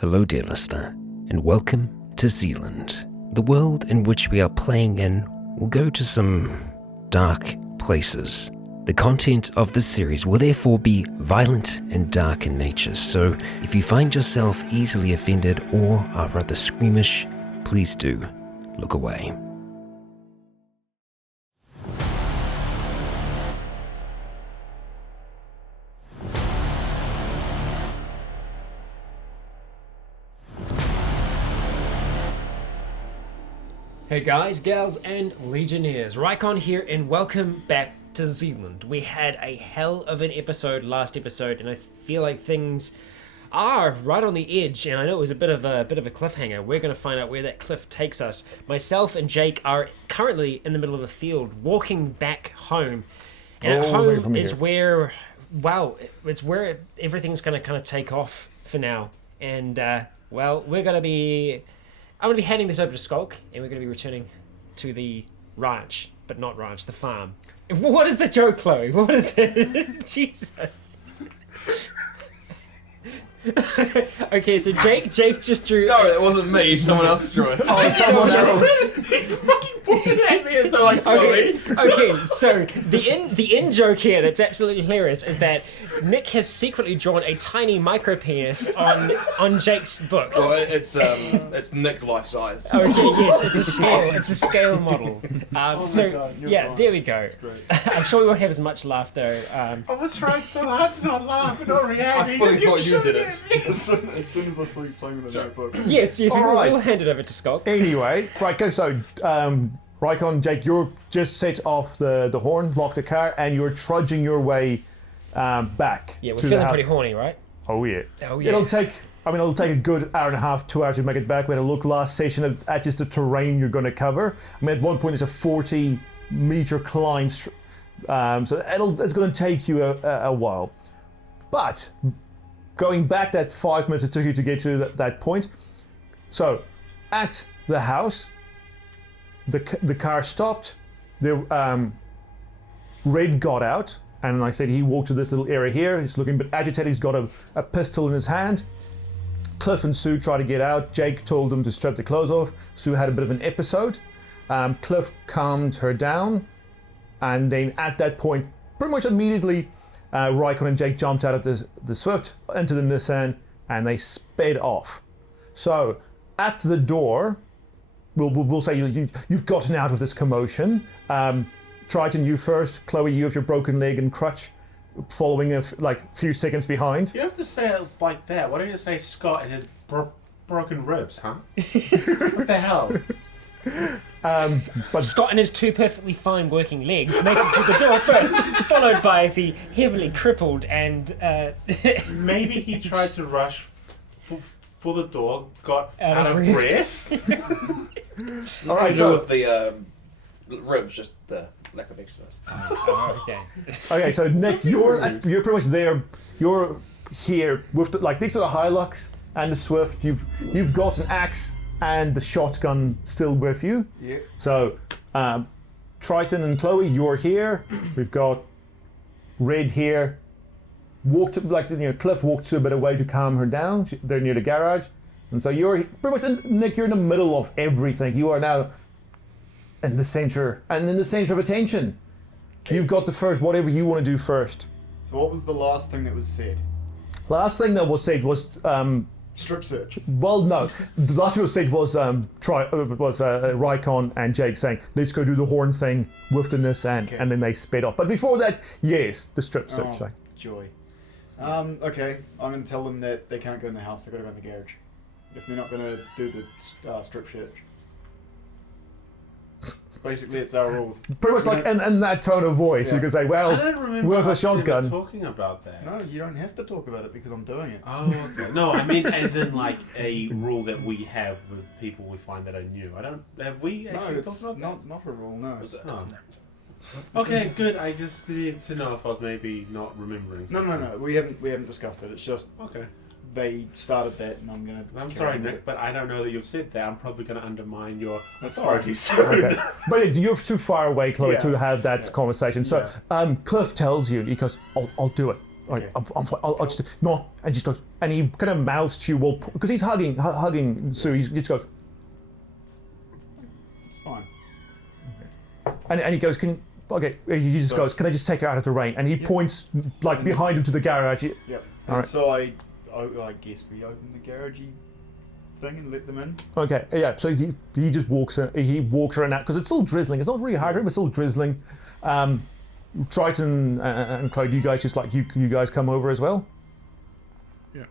Hello, dear listener, and welcome to Zealand. The world in which we are playing in will go to some dark places. The content of this series will therefore be violent and dark in nature, so if you find yourself easily offended or are rather squeamish, please do look away. Hey guys, gals, and legionnaires, Rycon here, and welcome back to Zealand. We had a hell of an episode last episode, and I feel like things are right on the edge, and I know it was a bit of a cliffhanger. We're going to find out where that cliff takes us. Myself and Jake are currently in the middle of a field, walking back home, and at home is where, it's where everything's going to kind of take off for now, and we're going to be... I'm going to be handing this over to Skulk, and we're going to be returning to the ranch, but not ranch, the farm. What is the joke, Chloe? What is it? Jesus. Okay, so Jake just drew... No, it wasn't me. Someone else drew it. Oh, someone else. He fucking pointed at me and so like, Chloe. Okay, so the in joke here that's absolutely hilarious is that Nick has secretly drawn a tiny micro penis on Jake's book. Well, it's Nick life size. Okay, yes, it's a scale model. God, there we go. I'm sure we won't have as much laughter. I was trying so hard to not laugh and not react. I fully thought you did it. As soon as I saw you playing with a notebook. Yes, we'll Alright. hand it over to Skulk. Anyway, right, go. So, Rycon, Jake, you're just set off the horn, lock the car, and you're trudging your way back. Yeah, we're to the feeling house. pretty horny, right? Oh yeah. Oh, yeah. It'll take a good hour and a half, 2 hours to make it back. We had a look last session at just the terrain you're going to cover. I mean, at one point it's a 40-meter climb, so it's going to take you a while. But going back that 5 minutes it took you to get to that point. So, at the house, the car stopped. The Red got out, and like I said, he walked to this little area here. He's looking a bit agitated. He's got a pistol in his hand. Cliff and Sue tried to get out. Jake told them to strip the clothes off. Sue had a bit of an episode. Cliff calmed her down, and then at that point, pretty much immediately, Rycon and Jake jumped out of the Swift into the Nissan, and they sped off. So, at the door, we'll say you've gotten out of this commotion. Triton, you first. Chloe, you have your broken leg and crutch, following a few seconds behind. You don't have to say it like that. Why don't you say Scott and his broken ribs, huh? What the hell? But Scott and his two perfectly fine working legs makes it to the door first, followed by the heavily crippled and... Maybe he tried to rush for the door, got Out out of of breath. all right, So so with the ribs, just the lack of exercise. okay, so Nick, you're pretty much there. You're here with next to the Hilux and the Swift. You've got an axe and the shotgun still with you. Yeah. So, Triton and Chloe, you're here. We've got Red here. Cliff walked a bit away to calm her down. They're near the garage, and so you're pretty much Nick. You're in the middle of everything. You are now in the center of attention. You've got the first. Whatever you want to do first. So what was the last thing that was said? Last thing that was said was. Strip search. Well, no. The last thing was said was Rycon and Jake saying, "Let's go do the horn thing with the Nissan," Okay. and then they sped off. But before that, yes, the strip search. Oh, joy. Okay, I'm going to tell them that they can't go in the house, they've got to go in the garage. If they're not going to do the strip search. Basically, it's our rules. Pretty much in that tone of voice, Yeah. you can say, I well, don't remember with a us ever shotgun. talking about that. No, you don't have to talk about it because I'm doing it. Oh, okay. No, I mean as in like a rule that we have with people we find that are new. Have we No, actually it's talked about not a rule, no. that? Oh. Okay, good. I just needed to know if I was maybe not remembering. No, we haven't discussed it. It's just Okay. they started that and I'm going to... I'm sorry, Nick, but I don't know that you've said that. I'm probably going to undermine your That's authority fine. soon. Okay. But you're too far away, Chloe, Yeah. to have that conversation. So Cliff tells you, he goes, I'll do it. Right, I'll just no, and he just goes, and he kind of mouths to you because he's hugging Sue. He just goes, It's fine. and he goes, he just goes, can I just take her out of the rain? And he points like behind him to the garage. Yep. All And right. so I guess we open the garagey thing and let them in. Okay, yeah. So he just walks around that because it's still drizzling. It's not really hard, but it's still drizzling. Triton and Cloud, you guys just like you guys come over as well. Yeah.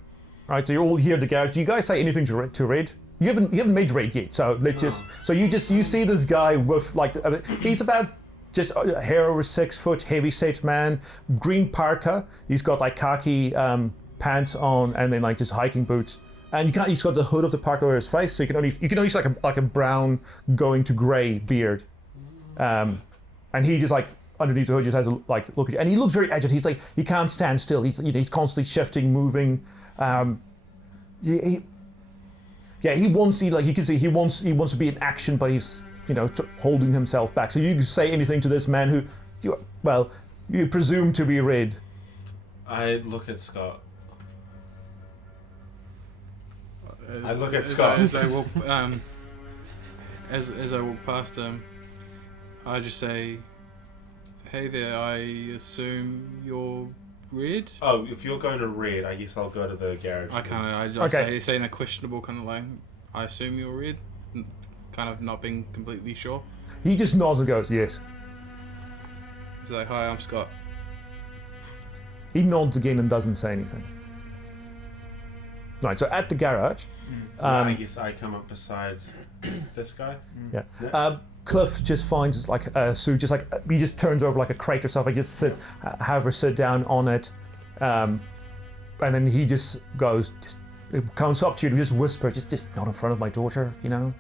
Right. So you're all here at the garage. Do you guys say anything to Red? You haven't made Red yet. So let's just. So you see this guy with like he's about just a hair over 6 foot, heavy set man, green parka. He's got like khaki pants on and then like just hiking boots. And he's got the hood of the parka over his face, so you can only see like a brown going to grey beard. And he just like underneath the hood just has a like look at you, and he looks very agitated. He's like he can't stand still. He's constantly shifting, moving. He wants you can see he wants to be in action, but he's holding himself back. So you can say anything to this man who you presume to be Red. I look at Scott. I look at as Scott. As I walk, as I walk past him, I just say, "Hey there, I assume you're Red." Oh, if you're going to Red, I guess I'll go to the garage. I say in a questionable kind of like, "I assume you're Red," kind of not being completely sure. He just nods and goes, "Yes." He's like, "Hi, I'm Scott." He nods again and doesn't say anything. Right, so at the garage, I guess I come up beside this guy. yeah. Cliff just finds like Sue, just like he just turns over like a crate or something. Just have her sit down on it, and then he just goes, comes up to you, and just whisper, just not in front of my daughter, Don't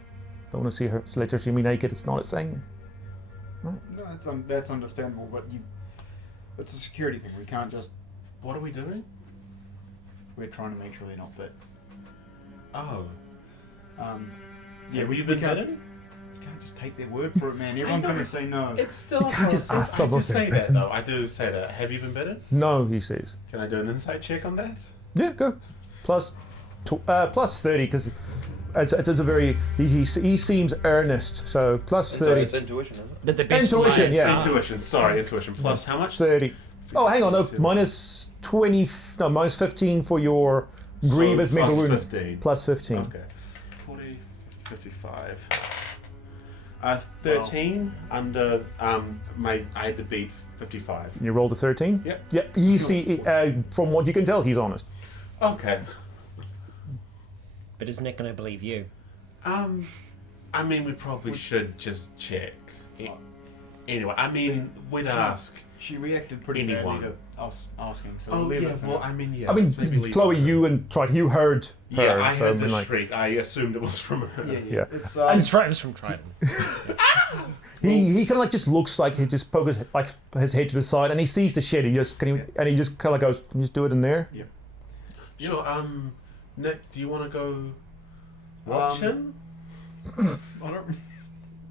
want to see her, let her see me naked. It's not a thing. No, that's understandable, but it's a security thing. We can't just. What are we doing? We're trying to make sure they're not bit. Oh. Yeah, Have we you been can't. bitten? You can't just take their word for it, man. Everyone's going to say no. It's still. You can't just ask I someone just if say they're that bitten. though. I do say that. Have you been bitten? No, he says. Can I do an insight check on that? Yeah, go. Plus 30 because it's a very he seems earnest. So plus 30. It's intuition, isn't it? But the best Intuition, minds yeah. are- Intuition. Sorry, intuition. Plus how much? 30. Oh, hang on, no, minus 20. No, minus 15 for your grievous So mental plus wound. 15. Plus 15. Okay. 40, 55. 13 under I had to beat 55. You rolled a 13. Yep. Yeah. You see, from what you can tell, he's honest. Okay. But is Nick going to believe you? I mean, we probably should just check. Anyway, I mean, we'd ask. She reacted pretty Anyone. badly to us asking, so Oh leave yeah, it for well, now. I mean, yeah. I mean, let's maybe leave Chloe, it. you and Triton, you heard her. Yeah, I so heard mean, the like, shriek. I assumed it was from her. Yeah. It's It's from Triton. He kind of like just looks like he just pokes like his head to the side, and he sees the shed. He just kind of goes, "Can you just do it in there?" Sure. Nick, do you want to go watch him? I don't.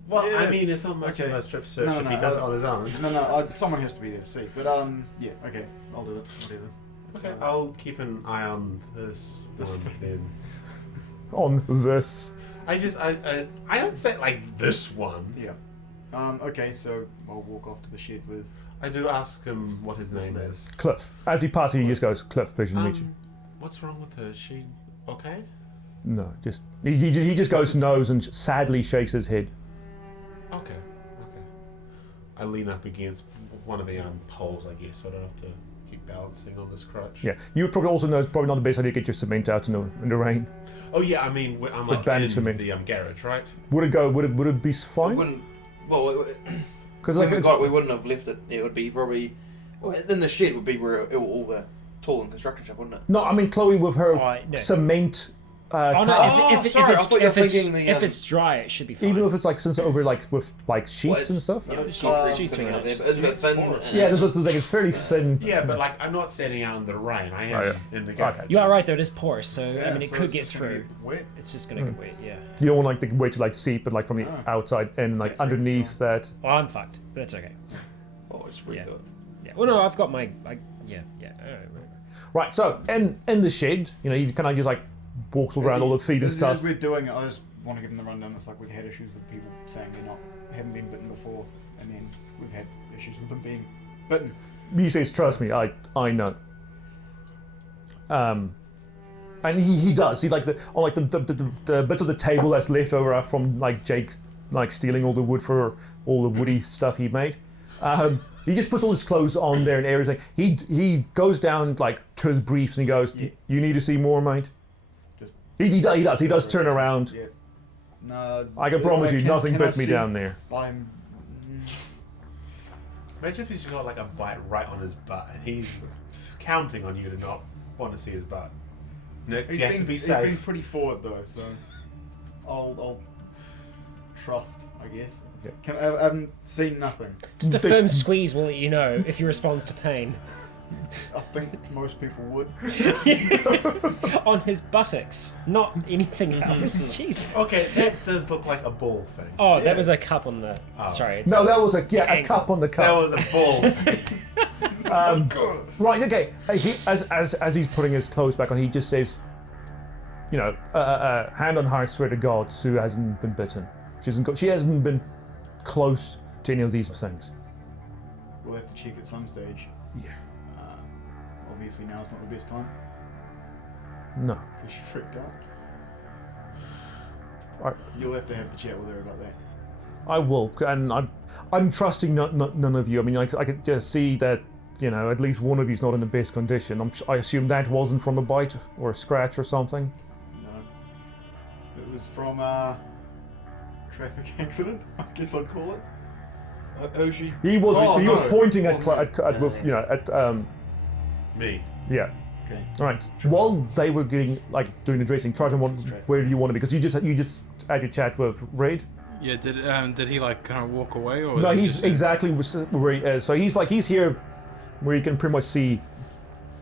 Well, I Yes. mean, it's not much of Okay. a strip search No, if no, he does it on his own. No, someone has to be there to see. But yeah, okay, I'll do it. Whatever. Okay, I'll keep an eye on this This one then. On this. I don't say like this one. Yeah. Okay, so I'll walk off to the shed with. I do ask him what his name is. Cliff. As he passes, he just goes, "Cliff, pleasure to meet you." What's wrong with her? Is she okay? No, just he just goes nose and sadly shakes his head. Okay. I lean up against one of the poles, I guess, so I don't have to keep balancing on this crutch. Yeah, you would probably also know it's probably not the best idea to get your cement out in the rain. Oh yeah, I mean, I'm With like bandage in cement. the garage, right? Would it go? Would it be We fine? wouldn't. Well, Because we wouldn't have left it. It would be probably. Well, then the shed would be where all the tool and construction stuff, wouldn't it? no, I mean Chloe with her Oh, no. cement. Oh no! Oh, If sorry, I thought you were thinking the, if it's dry, it should be fine. Even if it's like since over like with like sheets Well, it's- and stuff. You know, the sheets sheets sitting are out there, nice. but it's a bit thin. Yeah, that's what I was like. It's fairly thin. Yeah, but like I'm not standing out in the rain. I am Oh, yeah. in the garage. Okay. You are right though. It is porous, so Yeah, I mean, it so could it's get just gonna through. get wet. It's just gonna get wet. Yeah. You don't want like the way to like seep, but like from the Ah. outside and like Okay, underneath that. Well, I'm fucked, but that's okay. Oh, it's really Yeah. good. Yeah. Well, no, I've got my Yeah. All right. Right, so in the shed, you know, he kind of just like walks around all the feed and as stuff. we're doing it, I just want to give them the rundown. It's like we've had issues with people saying haven't been bitten before, and then we've had issues with them being bitten. He says, "Trust me, I know." And he does. He the bits of the table that's left over from like Jake like stealing all the wood for all the woody stuff he made. He just puts all his clothes on there and everything. He goes down like to his briefs and he goes, Yeah. "You need to see more, mate." Just He does turn around. Yeah. No. I can promise you, nothing can I bit me see- down there. I'm. Imagine if he's got like a bite right on his butt and he's counting on you to not want to see his butt. Nick, you have to be He's been safe. pretty forward though, so I'll trust, I guess. Yeah. I haven't seen nothing. Just a firm squeeze will let you know if he responds to pain. I think most people would. On his buttocks, not anything else. Jeez. Okay, that does look like a ball thing. Oh, that Yeah. was a cup on the. Oh. Sorry. It's No, that was a angle. cup on the cup. That was a ball thing. Right, okay. As he's putting his clothes back on, he just says, you know, hand on heart, swear to God, Sue hasn't been bitten. She hasn't been close to any of these things. We'll have to check at some stage. Yeah. Obviously now's not the best time No. because she freaked out. Alright. You'll have to have the chat with her about that. I will, and I'm trusting none of you. I mean, I could just see that, you know, at least one of you's not in the best condition. I assume that wasn't from a bite or a scratch or something. No. It was from traffic accident, I guess I'd call it. Oshi. He was no. pointing at Wasn't you know, at Me. yeah. Okay. All right. While they were getting like doing the dressing, try to where do you want to be? Because you just had your chat with Red. Yeah, did he like kind of walk away or? No, is he he's just- exactly where he is. So he's here, where you can pretty much see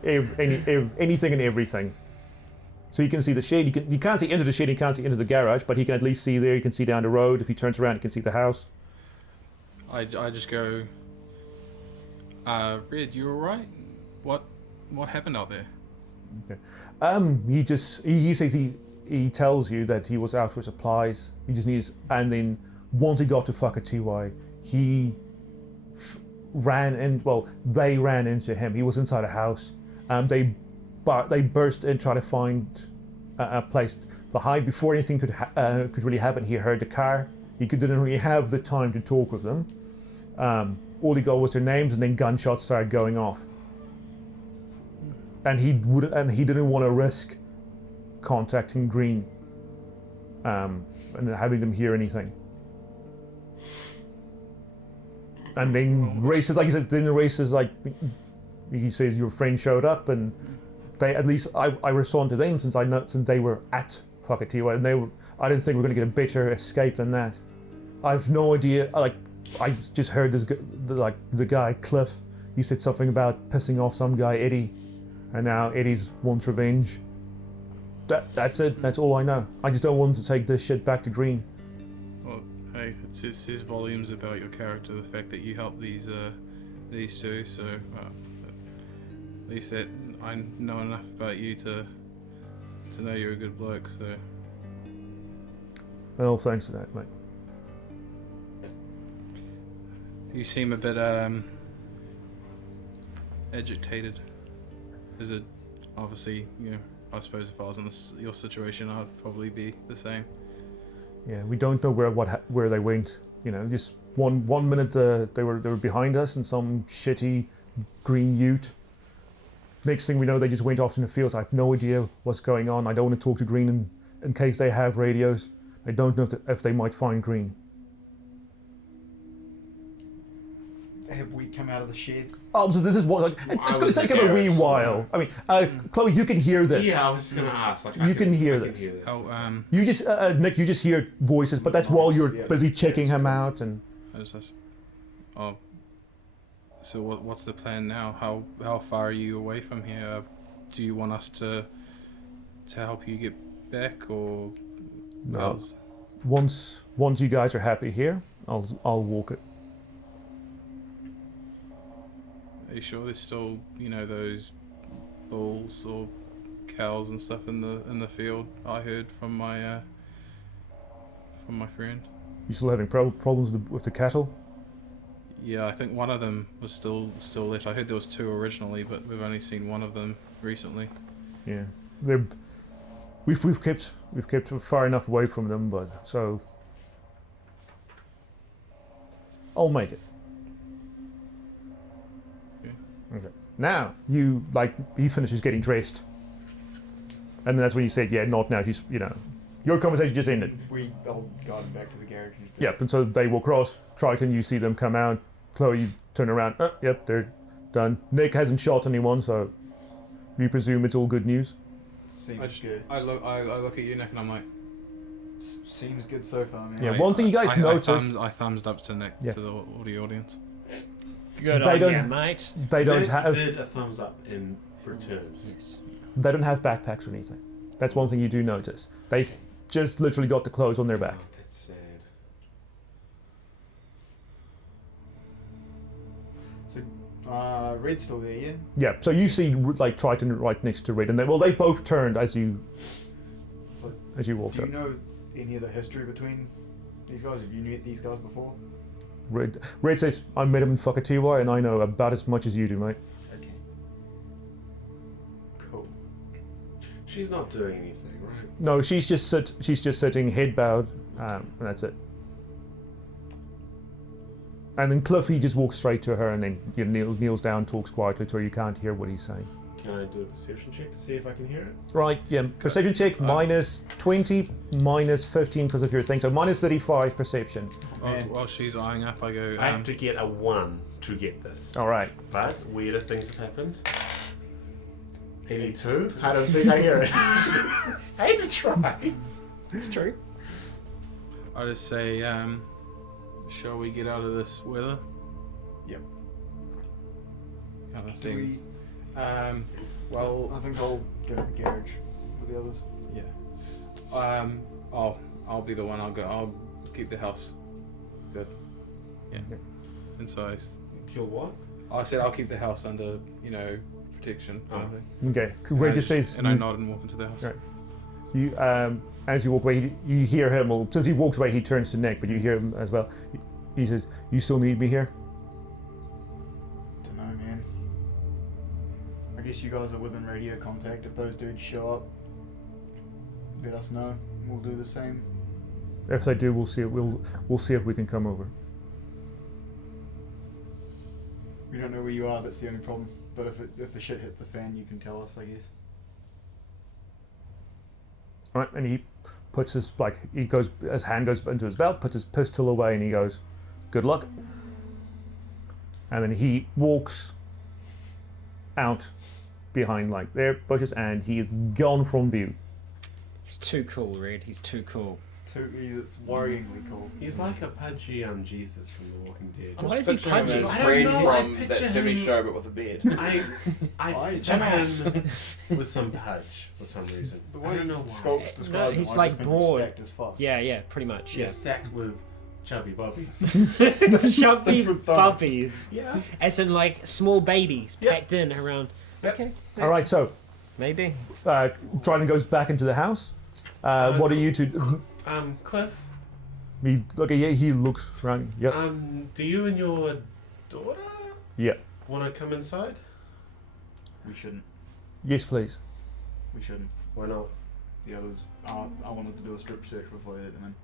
anything and everything. So you can see the shed. You can't see into the shed. You can't see into the garage, but he can at least see there. You can see down the road. If he turns around, you can see the house. I just go. Red, you alright? What happened out there? He says he tells you that he was out for supplies. He just needs, and then once he got to Whakatiwai, he they ran into him. He was inside a house. They burst in, trying to find a place to hide before anything could really happen. He heard the car. He didn't really have the time to talk with them. All he got was their names, and then gunshots started going off. And he didn't want to risk contacting Green and having them hear anything. And then races, like he said, he says your friend showed up, and they at least I respond to them since they were at Whakatiwai, and I didn't think we were going to get a better escape than that. I have no idea. I just heard the guy Cliff. He said something about pissing off some guy Eddie, and now Eddie's wants revenge. That's it. That's all I know. I just don't want to take this shit back to Green. Well, hey, it says volumes about your character. The fact that you helped these two, so at least that I know enough about you to know you're a good bloke. So Well, thanks for that, mate. you seem a bit agitated. Is it obviously, you know, I suppose if I was in your situation, I'd probably be the same. Yeah, we don't know where they went. You know, just one minute they were behind us in some shitty green ute. Next thing we know, they just went off in the fields. I have no idea what's going on. I don't want to talk to Green in case they have radios. I don't know if they might find Green. Have we come out of the shed? Oh, so this is what it's going to take him a wee while. I mean, Chloe, you can hear this. Yeah, I was just gonna ask. Like, You can hear this. Oh, You just Nick, you just hear voices, but that's while you're Yeah. busy checking him out and. Oh, so what's the plan now? How far are you away from here? Do you want us to help you get back, or No. else? Once you guys are happy here, I'll walk it. you sure there's still, those bulls or cows and stuff in the field? I heard from my friend. You still having problems with the cattle? Yeah, I think one of them was still left. I heard there was 2 originally, but we've only seen one of them recently. Yeah, we've kept far enough away from them, but so I'll make it. Okay. Now he finishes getting dressed, and then that's when you said, "Yeah, not now." She's, your conversation just ended. I'll guide him back to the garage. Yep, and so they will cross. Triton, you see them come out. Chloe, you turn around. Oh, yep, they're done. Nick hasn't shot anyone, so we presume it's all good news. Seems good. I look at you, Nick, and I'm like, seems good so far, man. Yeah, one thing you guys notice. I thumbs up to Nick, Yeah. to the audience. Good They on don't- you, mate. They don't Nick have. did a thumbs up in return. Yes. They don't have backpacks or anything. That's one thing you do notice. They just literally got the clothes on their back. Oh, that's sad. So, Red's still there, yeah? Yeah, so you see Triton right next to Red, and they've both turned as you walked Do up. you know any of the history between these guys? Have you met these guys before? Red says, "I met him in Whakatiwa, and I know about as much as you do, mate." Okay. Cool. She's not doing anything, right? No, she's just sitting, head bowed, and that's it. And then Cliffy just walks straight to her, and then kneels down, talks quietly to her. You can't hear what he's saying. Can I do a perception check to see if I can hear it? Right, yeah. Perception check minus 20, minus 15 because of your thing. So minus 35 perception. While she's eyeing up, I go. I have to get a 1 to get this. All right. But weirder things have happened. 82? I don't think I hear it. I had to try. It's true. I just say, shall we get out of this weather? Yep. Kind of Do we- seems. Well, I think I'll go to the garage with the others. yeah. I'll be the one. I'll keep the house good. Yeah. Okay. And so Your what? I said I'll keep the house under, protection. Kind of thing. Okay. And Red I just says, I nod and walk into the house. Right. you as you walk away, you hear him. Well, since he walks away, he turns to Nick, but you hear him as well. He says, "You still need me here?" Don't know, man. I guess you guys are within radio contact. If those dudes show up, let us know. We'll do the same. If they do, we'll see. We'll see if we can come over. We don't know where you are. That's the only problem. But if the shit hits the fan, you can tell us, I guess. All right, and he puts his his hand goes into his belt, puts his pistol away, and he goes, "Good luck." And then he walks out behind their bushes, and he is gone from view. He's too cool, Red. He's too cool. It's worryingly cool. He's like a pudgy Jesus from The Walking Dead. Why is he Picturing him pudgy? as I don't Fred know, I from picture that 70s him- show, but with a beard. I Jackass. picture him with some pudge for some reason. The I way don't know why. Sculpt's No, described he's him, I like just think broad. stacked as fuck. Yeah, pretty much. Yeah, Yeah. stacked with chubby bobbies. It's the chubby Stuffed with donuts. puppies. Yeah. As in small babies Yep. packed in around. Yep. Okay. All right, so Maybe. Triton goes back into the house. What are you two? Cliff. He looks around. Yep. Do you and your daughter Yeah. want to come inside? We shouldn't. Yes, please. We shouldn't. Why not? The others. I wanted to do a strip search before I let them in.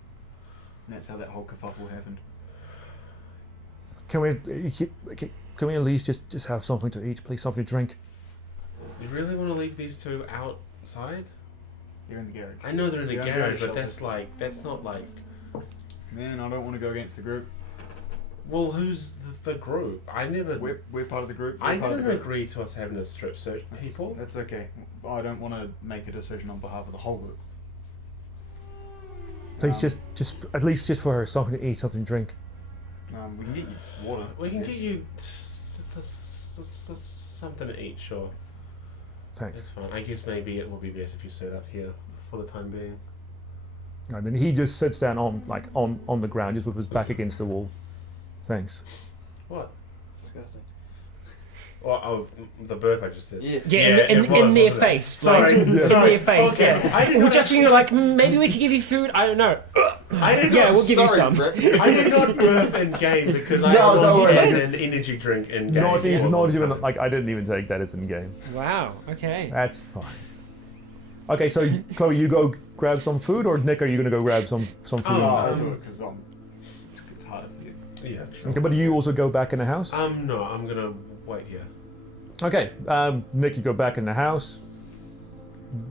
And that's how that whole kerfuffle happened. Can we at least just have something to eat, please? Something to drink. You really want to leave these two outside? They're in the garage. I know they're in a Yeah, garage, but shelter. that's not like. Man, I don't want to go against the group. Well, who's the group? I never. We're part of the group. I we're part of didn't the group. agree to us having a strip search people. That's okay. I don't want to make a decision on behalf of the whole group. Please, Um, just at least just for her, something to eat, something to drink. We can get you water. We can Yes. get you something to eat, sure. Thanks. That's fine. I guess maybe it will be best if you sit up here for the time being. And then he just sits down on the ground, just with his back against the wall. Thanks. What? Disgusting. Oh, the burp I just said. Yes. Yeah, Yeah, in it was, their wasn't it? face. Sorry. Like, in their face, Okay. yeah. I did Well, not just when you're like, maybe we could give you food. I don't know. I did Yeah, not, we'll give you Sorry, some. Rick. I did not burp in game because I No, don't worry. had an energy drink in game. Not even like I didn't even take that as in game. Wow. Okay. That's fine. Okay, so Chloe, you go grab some food, or Nick, are you gonna go grab some food? No, I'll do it because it's harder for you. Yeah. Sure. Okay, but do you also go back in the house? No, I'm gonna wait here. Okay, Nick, you go back in the house.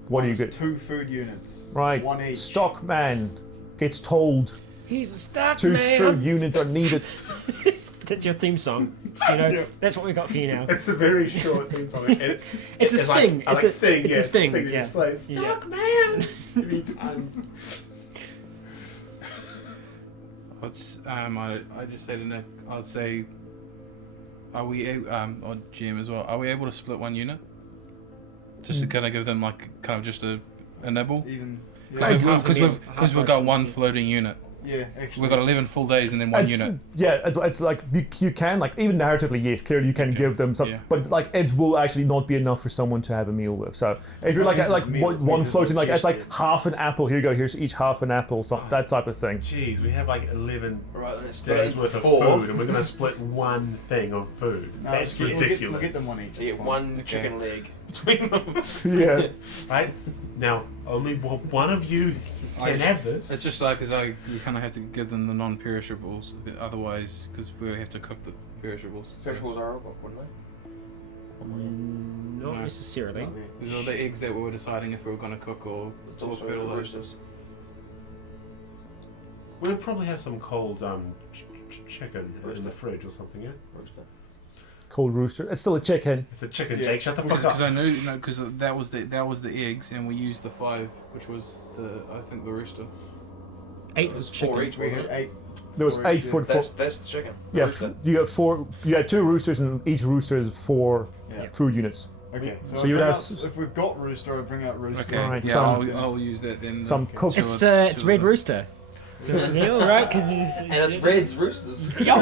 What do you get? 2 food units. Right, 1 each. Stockman gets told He's a stuck 2 man. food units are needed. That's your theme song. So, that's what we got for you now. It's a very short theme song. It's a sting. Like, It's a sting. it's a yeah, sting, Sing yeah. This place. Yeah. Stuck man. Every time. I just say to Nick, I'd say, are we or GM as well? Are we able to split 1 unit? Just to kind of give them like kind of just a nibble, Even. because we've got 1 floating unit. Yeah, actually. We've got 11 full days and then 1 unit. Yeah, it's like you can, like, even narratively, yes, clearly you can give them some, Yeah. but like it will actually not be enough for someone to have a meal with. So if you're like It's like a meal, it's one meals floating, like it's like digested. half an apple. Here you go. Here's each half an apple. So that type of thing. Jeez, we have like 11 Right, let's split it days into worth of 4. food, and we're gonna split 1 thing of food. No, That's we'll get- ridiculous. We'll get them 1 each. You it's get fine. 1 chicken leg between them. Yeah. Right now, only one of you can have this. It's just like you kind of have to give them the non-perishables, otherwise, because we have to cook the perishables. Perishables are all, wouldn't they? Not No. necessarily. Not there. These are the eggs that we were deciding if we were going to cook or It's also the fertilize. roosters. We'll probably have some cold chicken in Rooster. the fridge or something. Yeah, Rooster. Cold rooster. It's still a chicken. it's a chicken. Yeah. Jake, shut the fuck Because up. I knew, because that was the eggs, and we used the 5, which was I think the rooster. 8 was 4 chicken. each, We wasn't had it? 8. There was 8 for That's the chicken. yeah. Rooster. You got 4. You had 2 roosters, and each rooster is 4 Yeah. food units. Okay, So so, you would I'll bring have out- if we've got rooster, I'll bring out rooster. Okay, Alright, yeah, some- I'll use that then. some cooked- It's Red Rooster. Yeah, all right, because he's. And it's Red's roosters. Yeah,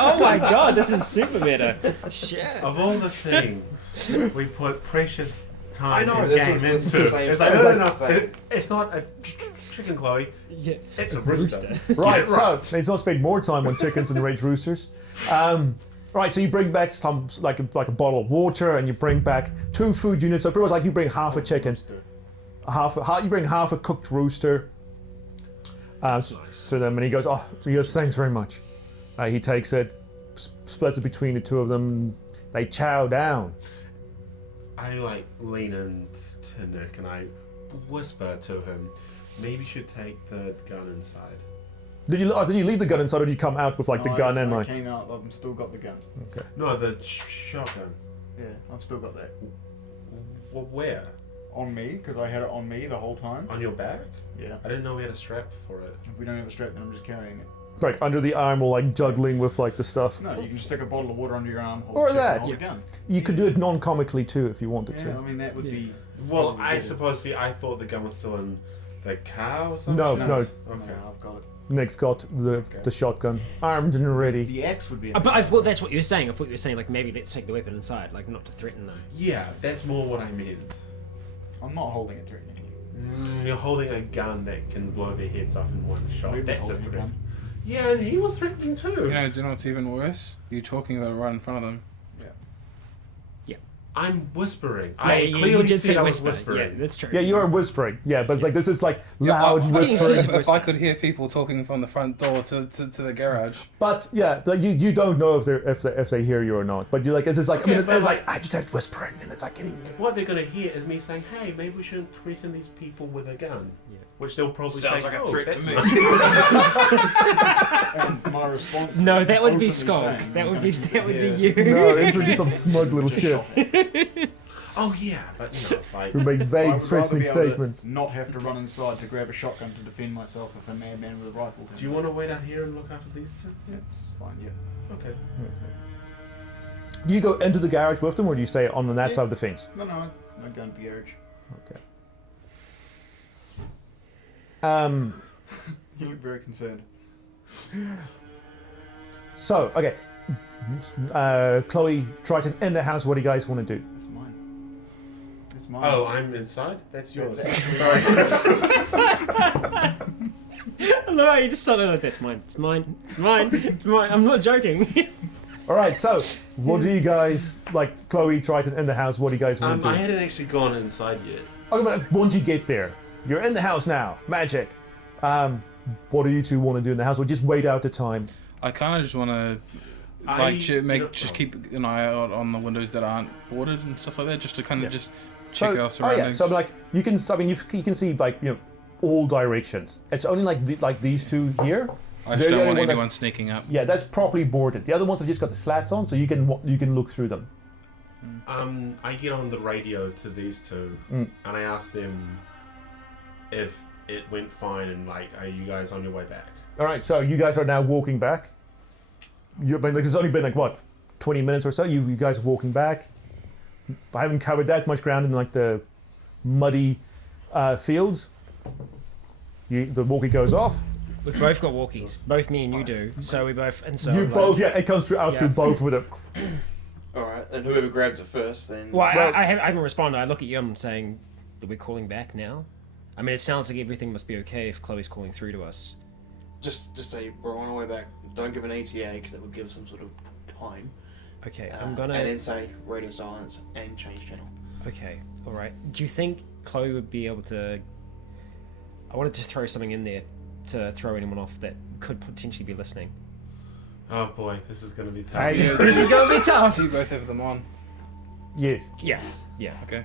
oh my god, this is super meta. Shit. Of all the things we put precious time I know, and this game is- this is into, the same it's like stuff. no, It's the same. it's not a chicken, Chloe. Yeah. It's a rooster. Right, Yeah, right. so let's not spend more time on chickens and rage roosters. Right, so you bring back some like a bottle of water, and you bring back 2 food units. So pretty much like you bring half a chicken, you bring half a cooked rooster. That's nice. To them, and he goes, thanks very much. He takes it, splits it between the 2 of them. They chow down. I like lean in to Nick and I whisper to him, maybe you should take the gun inside. Did you leave the gun inside, or did you come out with like the gun and I like? came out. I've still got the gun. Okay. No, the shotgun. Yeah, I've still got that Well, where? on me because I had it on me the whole time. On your back? Yeah. I didn't know we had a strap for it. If we don't have a strap, then I'm just carrying it. Like under the arm, or like juggling with like the stuff. No, you can just stick a bottle of water under your arm, hold Or the check, that, and hold the gun. You could do it non-comically too if you wanted Yeah, I to. mean that would be. Well, probably I better. suppose, see, I thought the gun was still in the car or something. No, No. no. Okay. No, I've got it. Nick's got the shotgun, armed and ready. The axe would be. But I thought that's what you were saying. I thought you were saying like maybe let's take the weapon inside, like not to threaten them. Yeah, that's more what I meant. I'm not holding it threatening you. You're holding a gun that can blow their heads off in one shot. We was That's a holding a threat. gun. Yeah, and he was threatening too. You know, do you know what's even worse? You're talking about it right in front of them. I'm whispering. Yeah, I you clearly did said say I was whisper. Yeah, whispering. that's true. Yeah, you are whispering. Yeah, but it's like this is like loud whispering. If I could hear people talking from the front door to the garage. But yeah, but you don't know if they hear you or not. But you like it's just like I mean Okay, it's but like I just had whispering, and it's like getting. What they're going to hear is me saying, hey, maybe we shouldn't threaten these people with a gun. Yeah. Which they'll probably Sounds say, like a oh, threat to that's me. not- And my response. No, is that would be openly Skulk. saying, That I'm would be gonna that would be yeah. you. No, introduce some smug little Just shit shot it. Oh, yeah, but you know, like... who makes I vague, would rather threatening be able to statements. Not have to run inside to grab a shotgun to defend myself if a madman with a rifle. Do you want to wait out here and look after these two? Yeah, it's fine. Yeah. Okay. Do you go into the garage with them, or do you stay on that Yeah. side of the fence? No, I'm going to the garage. Okay. You look very concerned. So, okay, Chloe, Triton, in the house. What do you guys want to do? It's mine. It's mine. Oh, I'm inside? That's yours. Sorry. I love how you just started like, that's mine, it's mine, it's mine, it's mine. I'm not joking. All right. So, what do you guys like? Chloe, Triton, in the house. What do you guys want to I do? hadn't actually gone inside yet. Okay, but once you get there, you're in the house now. Magic. What do you two want to do in the house? Or just wait out the time? I kind of just want to just keep an eye out on the windows that aren't boarded and stuff like that, just to kind of just check our surroundings. So like you can, I mean, you can see like all directions. It's only like these two here. I just They're the don't want only one anyone sneaking up. Yeah, that's properly boarded. The other ones have just got the slats on, so you can look through them. I get on the radio to these two, and I ask them if it went fine and like, are you guys on your way back? All right, so you guys are now walking back. It's only been like what, 20 minutes or so. You guys are walking back. I haven't covered that much ground in like the muddy fields. The walkie goes off. We've both got walkies. Both me and you do. So we both. And so You like, both, it comes through out through both with it. Alright, and whoever grabs it first, then. Well, I haven't responded. I look at you. I'm saying, are we calling back now? I mean, it sounds like everything must be okay if Chloe's calling through to us. Just say we're on our way back. Don't give an ETA because that would give some sort of time. Okay, I'm gonna. And then say radio silence and change channel. Okay, all right. Do you think Chloe would be able to? I wanted to throw something in there to throw anyone off that could potentially be listening. Oh boy, this is going to be tough. Hey. This is gonna be tough. You both have them on. Yes. Yeah. Okay.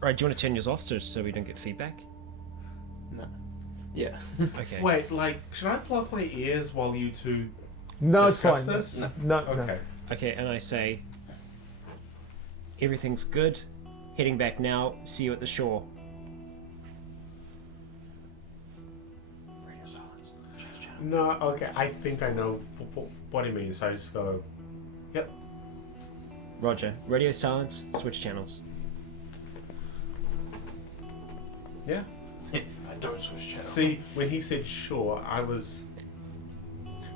Right. Do you want to turn yours off so we don't get feedback? No. Yeah. Okay. Wait, like, should I plug my ears while you two No, it's discuss fine. this? No. Okay. Okay, and I say, everything's good. Heading back now. See you at the shore. Radio silence. Change channel. No, okay, I think I know what he means, so I just go, yep. Roger. Radio silence. Switch channels. Yeah. I don't switch channel. See, when he said sure, I was...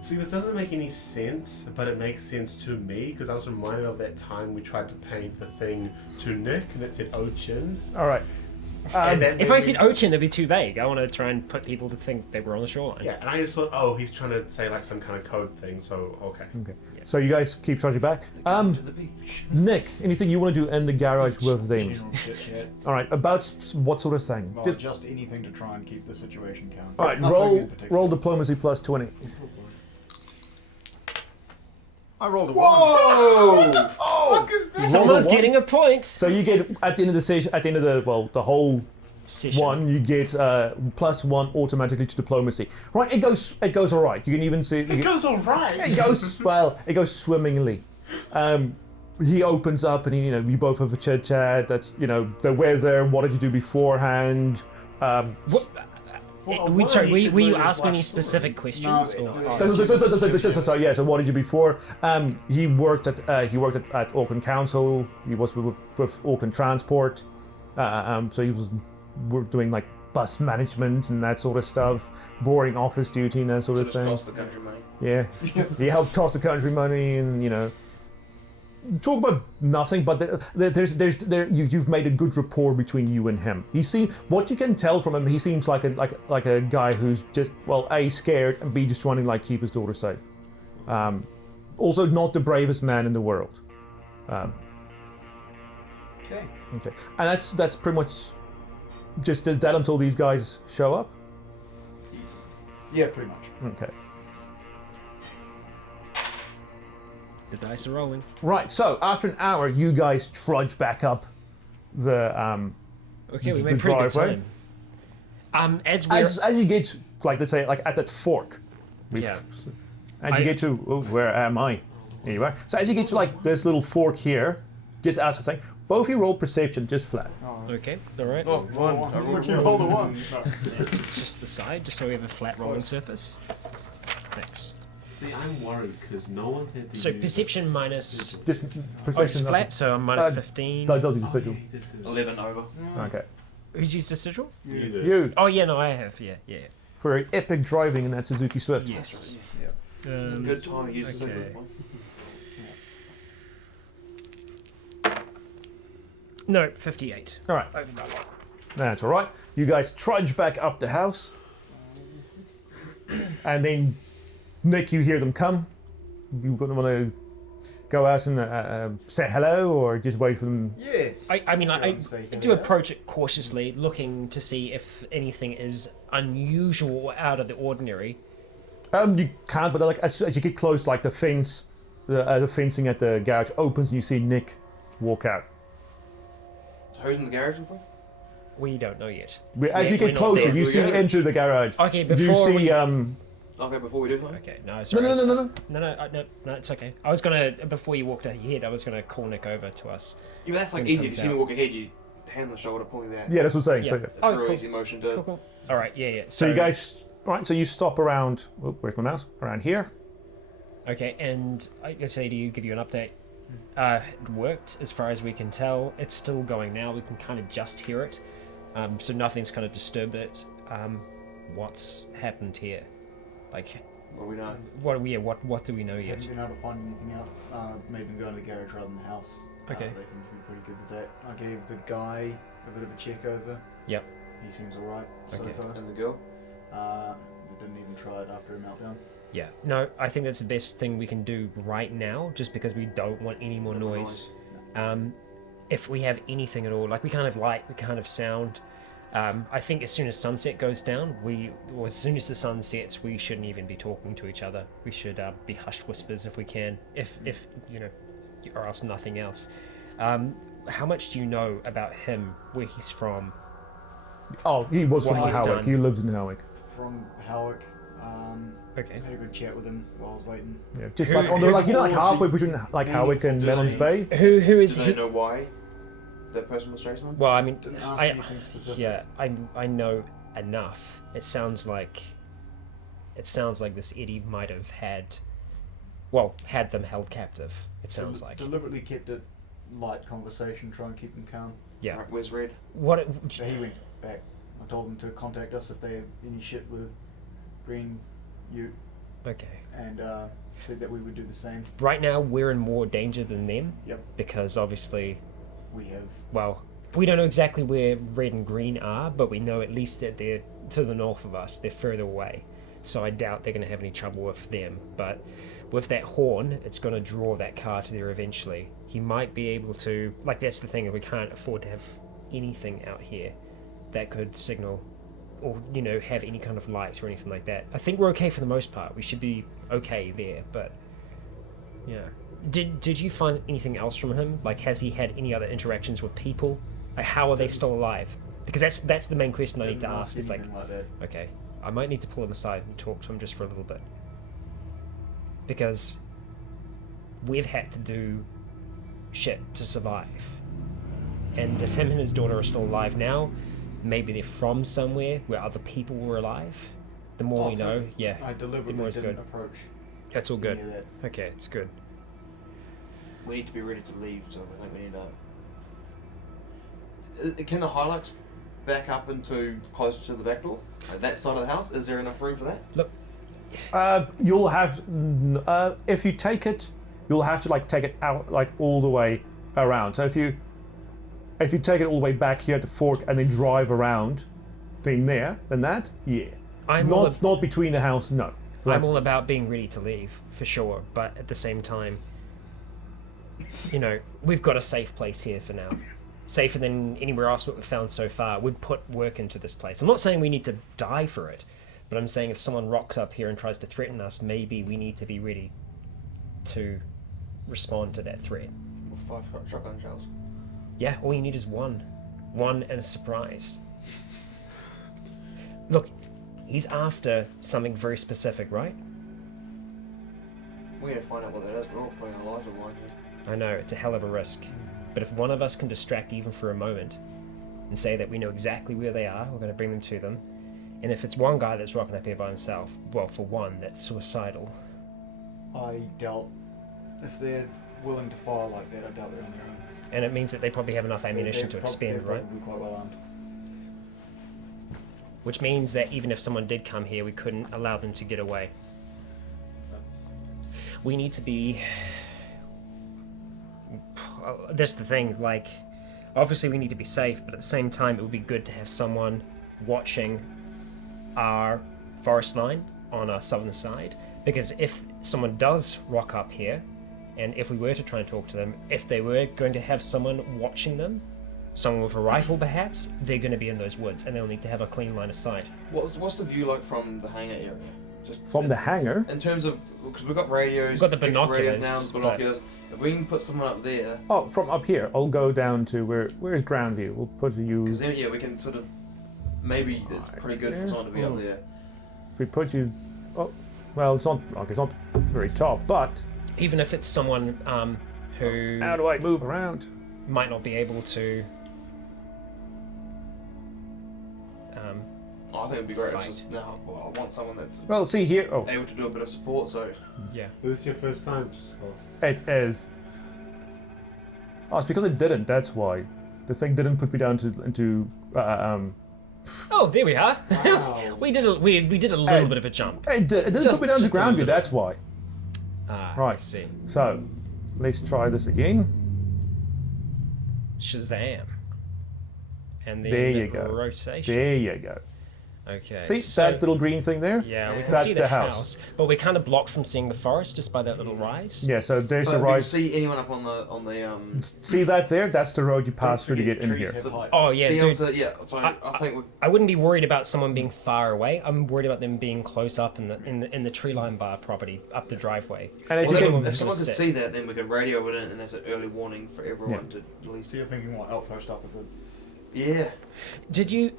See, this doesn't make any sense, but it makes sense to me, because I was reminded of that time we tried to paint the thing to Nick, and it said Ochin. All right. And then If I said ocean, that'd be too vague. I want to try and put people to think they were on the shoreline. Yeah, and I just thought, oh, he's trying to say like some kind of code thing, so okay. Okay. So you guys keep charging back. To the beach. Nick, anything you want to do in the garage with them? All right. About what sort of thing? Well, just anything to try and keep the situation calm. All right. Nothing in particular. Roll diplomacy plus 20. I rolled a Whoa! one. Someone's Roll a getting a point. So you get at the end of the session, at the end of the whole Session. one, you get +1 automatically to diplomacy. Right, it goes all right. You can even see It goes alright! it goes well. It goes swimmingly. He opens up and you both have a chit chat. That's the weather. What did you do beforehand? Were you asking any specific questions? So yeah. So what did you before? He worked at Auckland Council. He was with Auckland Transport. So he was doing like bus management and that sort of stuff, boring office duty and that sort of thing. Cost the country money. Yeah, he helped cost the country money, and talk about nothing. But you've made a good rapport between you and him. What you can tell from him, he seems like a guy who's just A, scared, and B, just trying to keep his daughter safe. Also, not the bravest man in the world. Okay. Okay, and that's pretty much just does that until these guys show up. Yeah, pretty much. Okay. The dice are rolling. Right. So after an hour, you guys trudge back up the Okay, we the made pretty good driveway. time. As you get let's say at that fork. Yeah. And you get to where am I? There you are. So as you get to this little fork here, just outside, both of you roll perception, just flat. Okay, all right. Oh, one. I rolled You rolled a one. Just the side, just so we have a flat rolling surface. Thanks. See, I'm worried because no one said to So use perception minus. Just Oh, perception. it's flat, so I'm minus 15. That does the sigil. 11 over. Okay. Who's used the sigil? You do. You Oh yeah, no, I have. Yeah. for epic driving in that Suzuki Swift. Yes. Good time to use the okay. one. No, 58. All right. Over that one. That's all right. You guys trudge back up the house, and then Nick, you hear them come. You gonna want to go out and say hello, or just wait for them? Yes. I mean, Go I and say do hello. approach it cautiously, looking to see if anything is unusual or out of the ordinary. You can't, but like as you get close, like the fence, the fencing at the garage opens, and you see Nick walk out. Who's in the garage with me? We don't know yet. As you we're get not closer, there. you see enter the garage. Okay, You before see we... Okay, before we do something. Okay, no, no, sorry. no, no, no, no. No, it's okay. I was gonna, before you walked ahead, I was gonna call Nick over to us. Yeah, but that's like When he easy. If comes you see me out. walk ahead, you hand on the shoulder, point me back. Yeah, that's what I'm saying. So, Yeah. yeah. That's Oh, a real cool. easy motion to. Cool. All right, yeah. So you guys, right? So you stop around. Oh, where's my mouse? Around here. Okay, and I say to you, give you an update. It worked as far as we can tell. It's still going now. We can kind of just hear it. So nothing's kind of disturbed it. What's happened here? Like, What do we know? what do we know yet? Haven't been able to find anything out. Made them go to the garage rather than the house. Okay. They seem to be pretty good with that. I gave the guy a bit of a check over. Yep. He seems alright so Okay. far. And the girl? We didn't even try it after a meltdown. Yeah. No, I think that's the best thing we can do right now, just because we don't want any more noise. If we have anything at all, like we can't have light, we can't have sound. I think as soon as sunset goes down, or as soon as the sun sets, we shouldn't even be talking to each other. We should be hushed whispers if we can, if you know, or else nothing else. How much do you know about him, where he's from? Oh, he was What from he's Howick. done. He lives in Howick. From Howick, Okay. had a good chat with him while I was waiting. Yeah, just Who- like on the, like you know, like who- halfway between like Howick and Melons Bay. Who is Do he? they know why that person was chasing them? Well, I mean, Didn't ask I anything specific. yeah, I know enough. It sounds like this Eddie might have had them held captive. It sounds like. Deliberately kept it light conversation, try and keep them calm. Yeah. Right, where's Red? What? So he went back. I told him to contact us if they have any shit with Green Ute, Okay. and said that we would do the same. Right now, we're in more danger than them. Yep. Because obviously, We have. well, we don't know exactly where Red and Green are, but we know at least that they're to the north of us. They're further away. So I doubt they're going to have any trouble with them. But with that horn, it's going to draw that car to there eventually. He might be able to... Like, that's the thing. We can't afford to have anything out here that could signal or, you know, have any kind of light or anything like that. I think we're okay for the most part. We should be okay there, but... Yeah. Did you find anything else from him? Like, has he had any other interactions with people? Like, how are they still alive? Because that's the main question I need to Didn't ask. Is like, anything like that. okay, I might need to pull him aside and talk to him just for a little bit. Because we've had to do shit to survive. And if him and his daughter are still alive now, maybe they're from somewhere where other people were alive. The more we know, yeah, I the more deliberately it's didn't good. approach That's all good. any of that. Okay, it's good. We need to be ready to leave, so I think we need to... Can the Hilux back up into closer to the back door? That side of the house? Is there enough room for that? You'll have if you take it, you'll have to like take it out like all the way around. So if you take it all the way back here at the fork and then drive around, then that, yeah. Not between the house, no. I'm all about being ready to leave, for sure, but at the same time, you know, we've got a safe place here for now. Safer than anywhere else that we've found so far. We've put work into this place. I'm not saying we need to die for it, but I'm saying if someone rocks up here and tries to threaten us, maybe we need to be ready to respond to that threat. With 5 shotgun shells. Yeah, all you need is one. One and a surprise. Look, he's after something very specific, right? We need to find out what that is. We're all putting our lives on the line here. I know, it's a hell of a risk. But if one of us can distract even for a moment and say that we know exactly where they are, we're going to bring them to them. And if it's one guy that's rocking up here by himself, well, for one, that's suicidal. I doubt if they're willing to fire like that. I doubt they're on their own. And it means that they probably have enough ammunition to They're expend, they're right? Probably quite well armed. Which means that even if someone did come here, we couldn't allow them to get away. we need to be. That's the thing. Like, obviously, we need to be safe, but at the same time, it would be good to have someone watching our forest line on our southern side. Because if someone does rock up here, and if we were to try and talk to them, if they were going to have someone watching them, someone with a rifle perhaps, they're going to be in those woods, and they'll need to have a clean line of sight. What's the view like from the hangar area? Just From the hangar? in terms of, because we've got radios, We've got the extra radios binoculars, now, binoculars. If we can put someone up there, Oh, from up here. I'll go down to where's ground view? We'll put you. because then we can sort of maybe it's pretty good for someone to be up there. If we put you. Oh, well, it's not very top, but. Even if it's someone who How do I move around? might not be able to. I think it'd be great. Fight. It's just now, well, I want someone that's Well, see here. Oh, able to do a bit of support. So Yeah. This is your first time, Scott. it is. Oh, it's because it didn't. That's why. The thing didn't put me down into. Oh, there we are. Wow. we did a little Ed. bit of a jump. It didn't Just- put me down to just a ground view. little. That's why. Ah, I Right. see. So, let's try this again. Shazam. And then There you the go. rotation. There you go. Okay. See so, that little green thing there? Yeah, we can That's see the the house. but we're kind of blocked from seeing the forest just by that little rise. Yeah. So there's but the we can rise. see anyone up on the See that there? That's the road you pass through to get in Trees here. have height. Oh yeah, being dude. able to, yeah. So I think we I wouldn't be worried about someone being far away. I'm worried about them being close up in the tree line bar property up the driveway. And if well, you then, can, if someone could sit. see that, then we could radio it in, and there's an early warning for everyone to at least. So you're thinking what, outpost up with the... Yeah. Did you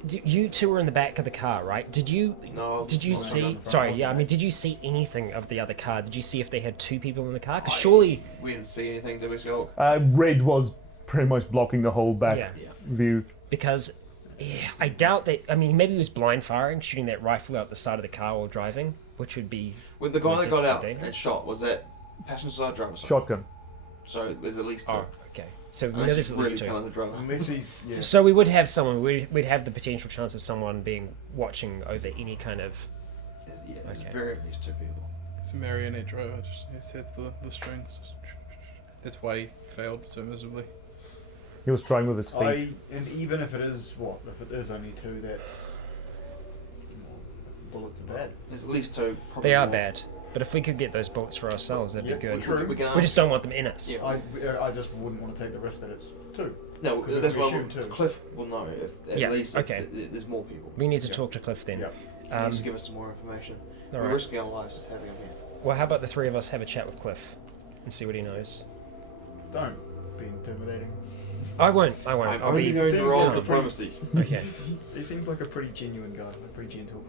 two were in the back of the car, right? Did you No. I was- did you I was see? on the front. Sorry, yeah. I mean, did you see anything of the other car? Did you see if they had two people in the car? Because surely, We didn't see anything, did we, Scott? red was pretty much blocking the whole back yeah. view. Because I doubt that. I mean, maybe he was blind firing, shooting that rifle out the side of the car while driving, which would be. With the guy that got out dangerous. and shot, was that passenger side, driver side? Shotgun. So there's at least two. Oh, okay. So we know Unless there's he's at least really two. killing the driver. Unless he's... Yeah. So we would have someone. We'd have the potential chance of someone being watching over any kind of. There's Okay. very at least two people. It's a marionette driver. Just it sets the strings. That's why he failed so miserably. He was trying with his feet. And even if it is, if it is only two, that's... Bullets are bad. There's at least two. Probably They are more. bad, but if we could get those bullets for ourselves, that'd Yeah, be good. true. We can We just ask- don't want them in us. Yeah. I just wouldn't want to take the risk that it's two. No, Because that's if we why shoot two. Cliff will know if at Yeah, least okay. there's more people. We need to Yeah. talk to Cliff then. Yeah. He needs to give us some more information. All We're right. risking our lives just having him here. Well, how about the three of us have a chat with Cliff and see what he knows? Don't be intimidating. I won't. I'm I'll only be. going to seems roll like a diplomacy. Okay. He seems like a pretty genuine guy, like pretty gentle.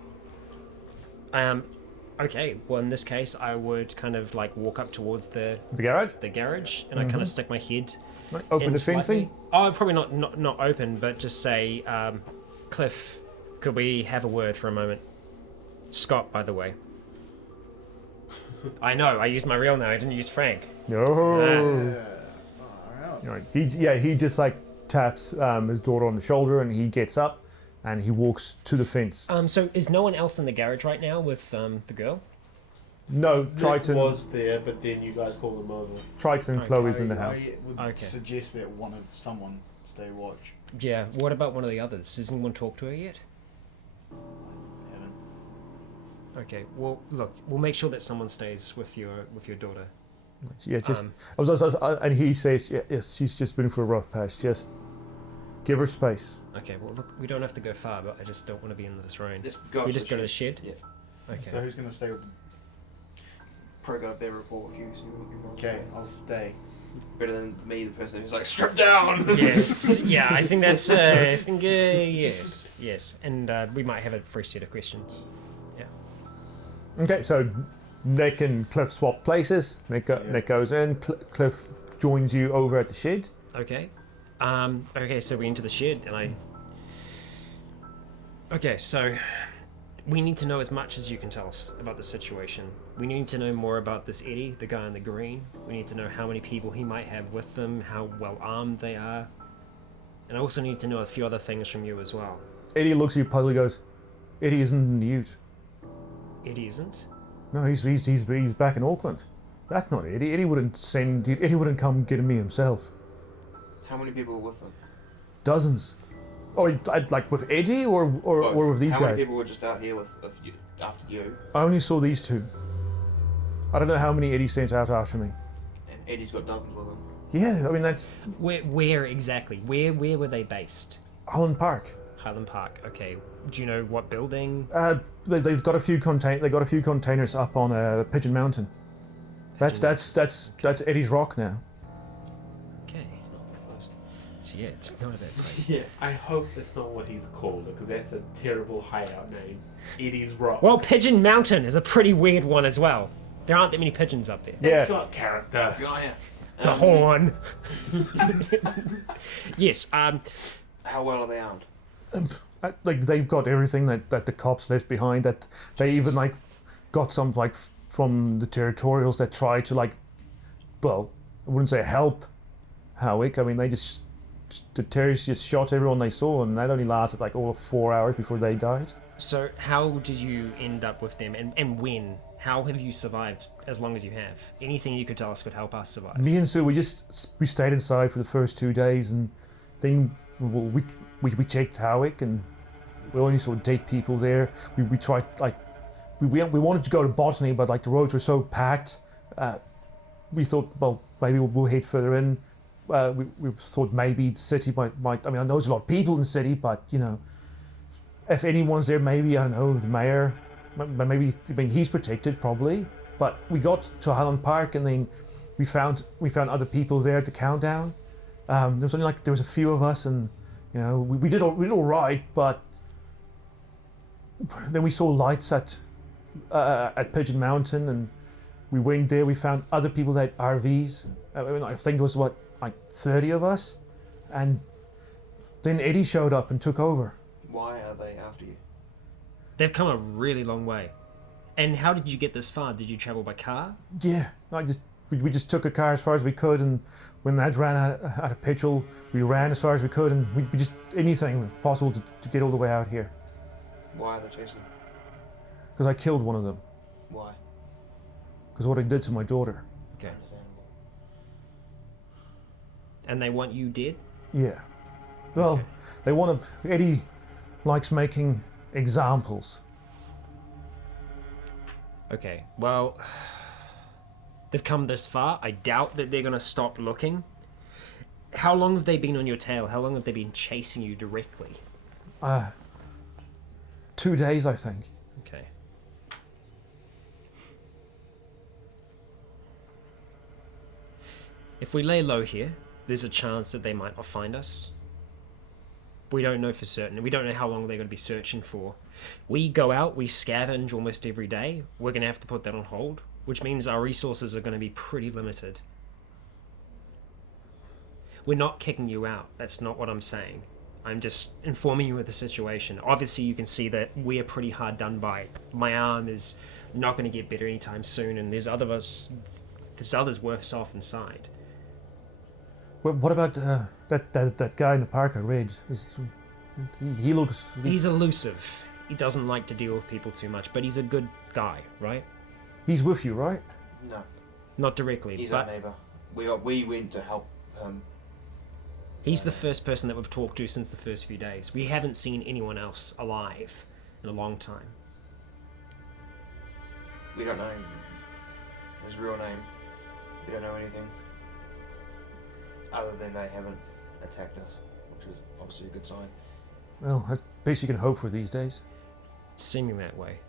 Okay. Well, in this case, I would kind of like walk up towards the The garage? garage, and I kind of stick my head. Right, open in the fencing? slightly. Oh, probably not open, but just say, Cliff, could we have a word for a moment? Scott, by the way. I know. I used my real name. I didn't use Frank. No. Yeah. Alright. Right. He just like taps his daughter on the shoulder and he gets up and he walks to the fence. So is no one else in the garage right now with the girl? No, Nick Triton was there, but then you guys called him over. Triton and Okay. Chloe's in the house. I would Okay. suggest that someone stay watch. Yeah. What about one of the others? Has anyone talked to her yet? Haven't. Okay. Well, look, we'll make sure that someone stays with your daughter. Yeah, just Um, and he says, yes, she's just been for a rough patch. Just give her space. Okay. Well, look, we don't have to go far, but I just don't want to be in this rain. Just go We to just go to the shed. Yeah. Okay. So who's gonna stay with them? Probably got a better rapport with you, so we can go. Okay, I'll stay. Better than me, the person who's like, strip down! Yes. Yeah. I think that's. Yes. Yes. And we might have a first set of questions. Okay, so Nick and Cliff swap places. Nick goes in. Cliff joins you over at the shed. Okay. Okay, so we enter the shed, and I. Okay, so we need to know as much as you can tell us about the situation. We need to know more about this Eddie, the guy in the green. We need to know how many people he might have with them, how well armed they are, and I also need to know a few other things from you as well. Eddie looks at you puzzled. Goes, Eddie isn't in the Ute. Eddie isn't. No, he's back in Auckland. That's not Eddie. Eddie wouldn't come get me himself. How many people were with them? Dozens. Oh, like with Eddie or with these How guys? many people were just out here with you, after you? I only saw these two. I don't know how many Eddie sent out after me. And Eddie's got dozens with him. Yeah, I mean that's Where exactly? Where were they based? Holland Park. Highland Park. Okay. Do you know what building? They've got a few containers up on Pigeon Mountain. That's Eddie's Rock now. Okay. So yeah, it's not a bad place. Yeah, I hope that's not what he's called, because that's a terrible hideout name. Eddie's Rock. Well, Pigeon Mountain is a pretty weird one as well. There aren't that many pigeons up there. Yeah. It's got character. Oh, yeah. The horn. Yes. How well are they armed? Like they've got everything that the cops left behind. That they even like got some like from the territorials that tried to like, well, I wouldn't say help Howick. I mean they the terrorists just shot everyone they saw, and that only lasted like all of 4 hours before they died. So how did you end up with them, and when? How have you survived as long as you have? Anything you could tell us could help us survive. Me and Sue, we stayed inside for the first 2 days, and then we checked Howick, and we only saw dead people there. We tried like we wanted to go to Botany, but like the roads were so packed. We thought, well, maybe we'll head further in. We thought maybe the city might. I mean, I know there's a lot of people in the city, but you know, if anyone's there, maybe I don't know the mayor. Maybe I mean he's protected probably. But we got to Highland Park, and then we found other people there at the countdown. There was a few of us, and you know we did all right, but then we saw lights at Pigeon Mountain, and we went there. We found other people that had RVs. I mean, I think there was like 30 of us, and then Eddie showed up and took over. Why are they after you? They've come a really long way. And how did you get this far? Did you travel by car? Yeah, we just took a car as far as we could, and when that ran out of petrol, we ran as far as we could, and we just anything possible to get all the way out here. Why are they chasing? Because I killed one of them. Why? Because what I did to my daughter. Okay. Understandable. And they want you dead? Yeah. Well, Okay. they want to. Eddie likes making examples. Okay, well, they've come this far. I doubt that they're going to stop looking. How long have they been on your tail? How long have they been chasing you directly? 2 days, I think. Okay. If we lay low here, there's a chance that they might not find us. We don't know for certain. We don't know how long they're going to be searching for. We go out, we scavenge almost every day. We're going to have to put that on hold, which means our resources are going to be pretty limited. We're not kicking you out. That's not what I'm saying. I'm just informing you of the situation. Obviously, you can see that we're pretty hard done by. My arm is not going to get better anytime soon, and there's others worse off inside. Well, what about that guy in the park I read? He looks. He's elusive. He doesn't like to deal with people too much, but he's a good guy, right? He's with you, right? No, Not directly, he's but our neighbour. We went to help him. he's the first person that we've talked to since the first few days. We haven't seen anyone else alive in a long time. We don't know his real name. We don't know anything. Other than they haven't attacked us, which is obviously a good sign. Well, that's best you can hope for these days. Seeming that way.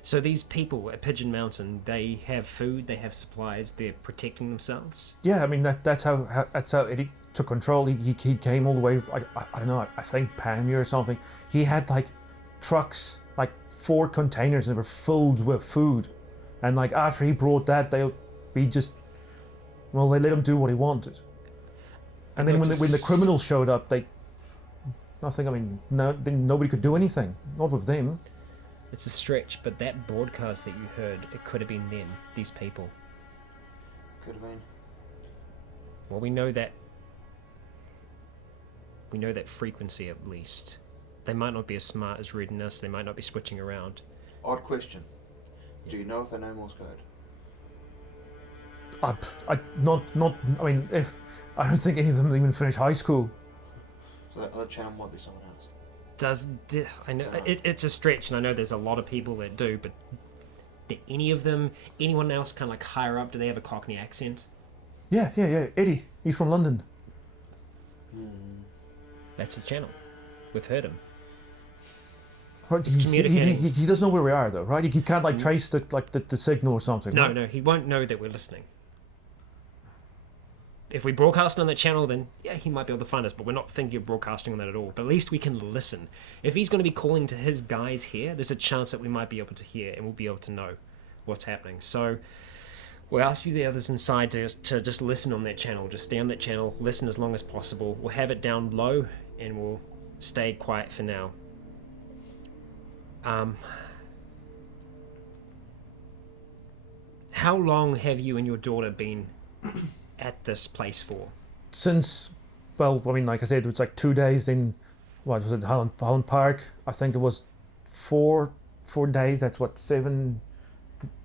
So these people at Pigeon Mountain, they have food, they have supplies, they're protecting themselves. Yeah, I mean that's how Eddie took control. He came all the way. I don't know. I think Panmure or something. He had like trucks, like 4 containers that were filled with food, and like after he brought that, they let him do what he wanted. And then when the criminals showed up, nobody could do anything. Not with them. It's a stretch, but that broadcast that you heard, it could have been them, these people. Could have been. Well, we know that frequency at least. They might not be as smart as Red and us, they might not be switching around. Odd question. Do you know if they know Morse code? Not. I mean, if I don't think any of them even finished high school. So that other channel might be someone else. I know it's a stretch, and I know there's a lot of people that do, but do anyone else kind of like higher up? Do they have a Cockney accent? Yeah. Eddie, he's from London. That's his channel. We've heard him. Right, He's communicating. He doesn't know where we are, though, right? He can't like trace the signal or something. No, right? no, he won't know that we're listening. If we broadcast on that channel, then yeah, he might be able to find us, but we're not thinking of broadcasting on that at all. But at least we can listen. If he's going to be calling to his guys here, there's a chance that we might be able to hear and we'll be able to know what's happening. So we'll ask you the others inside to just listen on that channel. Just stay on that channel, listen as long as possible. We'll have it down low and we'll stay quiet for now. How long have you and your daughter been at this place for? Since, well, I mean, like I said, it was like 2 days. Then, what was it, Holland Park? I think it was 4 days. That's what, 7.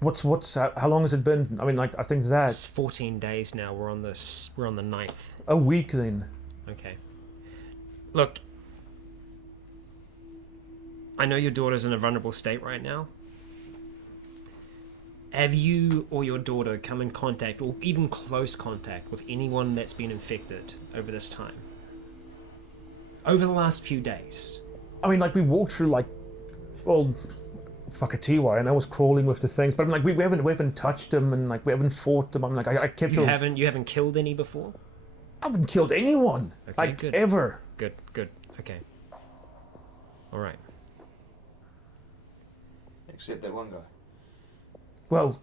How long has it been? I mean, like I think that It's 14 days now. We're on the 9th. a week then. Okay. Look, I know your daughter's in a vulnerable state right now. Have you or your daughter come in contact, or even close contact, with anyone that's been infected over this time? Over the last few days? I mean, like we walked through like, well, Whakatiwa, and I was crawling with the things, but I'm like, we haven't touched them, and like we haven't fought them. I'm like, I kept You haven't killed any before? I haven't killed anyone, Okay, like good. ever. Good. Okay. All right. Except that one guy. Well,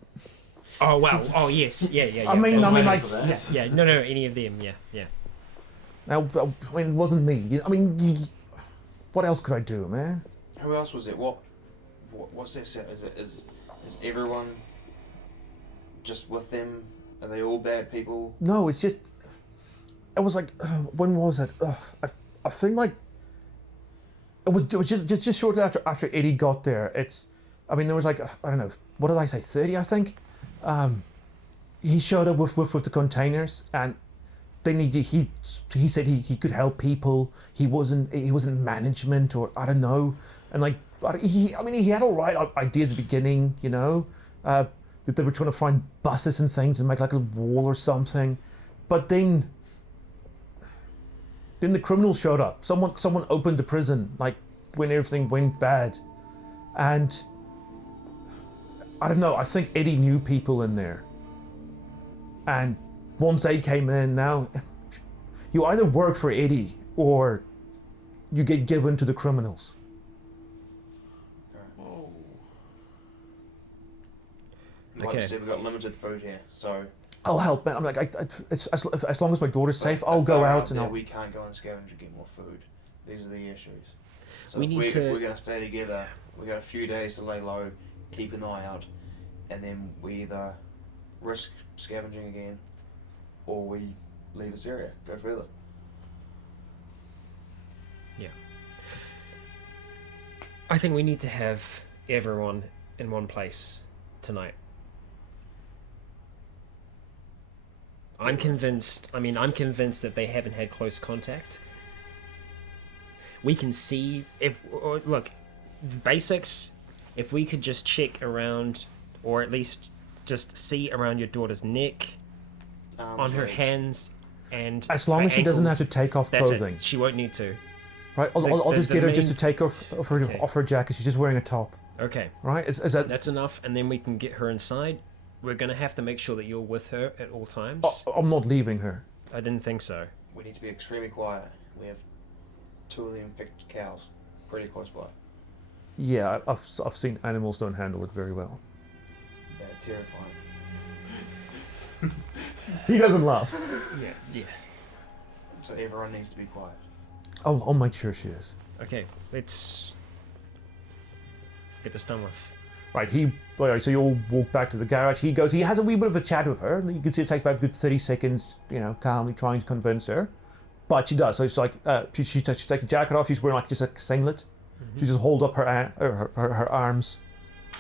Oh well. Oh yes. Yeah. I mean, like, Yeah. No. Any of them. Yeah. now, I mean, it wasn't me. I mean, what else could I do, man? Who else was it? What's that set? Is everyone just with them? Are they all bad people? No, it's just, it was like, when was it? I think like, it was just shortly after Eddie got there. I mean, there was like, I don't know, what did I say, 30, I think? He showed up with the containers, and then he said he could help people. He wasn't management, or I don't know. And like, he had all right ideas at the beginning, you know, that they were trying to find buses and things and make like a wall or something. But then the criminals showed up. Someone opened the prison, like when everything went bad. And I don't know, I think Eddie knew people in there. And once they came in, now you either work for Eddie or you get given to the criminals. Like Okay. you said, we've got limited food here, so I'll help, man. I'm like, as long as my daughter's safe, if I'll go they're out and there, I'll... we can't go and scavenge and get more food. These are the issues. So We if need if to- we're going to stay together, we got a few days to lay low, keep an eye out, and then we either risk scavenging again, or we leave this area, go further. I think we need to have everyone in one place tonight. I'm convinced that they haven't had close contact. We can see look, basics, if we could just check around, or at least just see around your daughter's neck, on her hands, and As long her as she doesn't have ankles, to take off that's clothing. it. She won't need to. Right? I'll just the get her just to main- take off her jacket. She's just wearing a top. Okay. Right? Is that... That's enough, and then we can get her inside. We're going to have to make sure that you're with her at all times. I'm not leaving her. I didn't think so. We need to be extremely quiet. We have 2 of the infected cows pretty close by. Yeah, I've seen animals don't handle it very well. They're terrifying. He doesn't laugh. Yeah. So everyone needs to be quiet. I'll make sure she is. Okay, let's get this done with. Right, so you all walk back to the garage. He has a wee bit of a chat with her. You can see it takes about a good 30 seconds, you know, calmly trying to convince her. But she does. So it's like, she takes the jacket off. She's wearing like just a singlet. She just hold up her arms.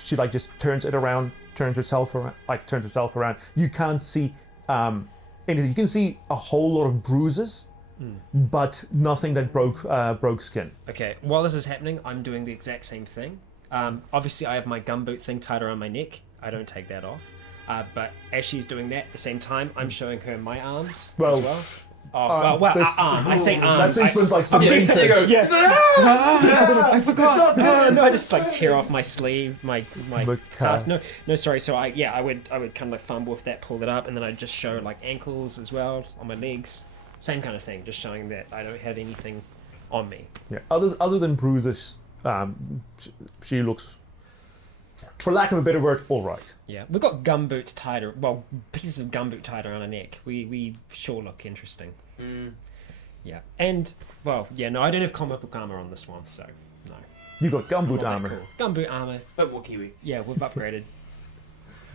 She like just turns it around turns herself around. You can't see anything. You can see a whole lot of bruises, but nothing that broke skin. Okay, while this is happening, I'm doing the exact same thing. Obviously, I have my gumboot thing tied around my neck. I don't take that off. But as she's doing that, at the same time, I'm showing her my arms as well. Oh, arm. I say arm. That thing smells like cement. Yes. I forgot. No, I just like tear off my sleeve, my cast. No, sorry. So I would kind of like fumble with that, pull it up, and then I'd just show like ankles as well on my legs. Same kind of thing, just showing that I don't have anything on me. Yeah. Other than bruises, she looks, for lack of a better word, all right. Yeah, we've got gumboots tied, pieces of gumboot tied around her neck. We sure look interesting. Yeah, and no, I don't have comic book armor on this one, so no. You got gumboot Not that armor. cool. Gumboot armor. Bit more Kiwi. Yeah, we've upgraded.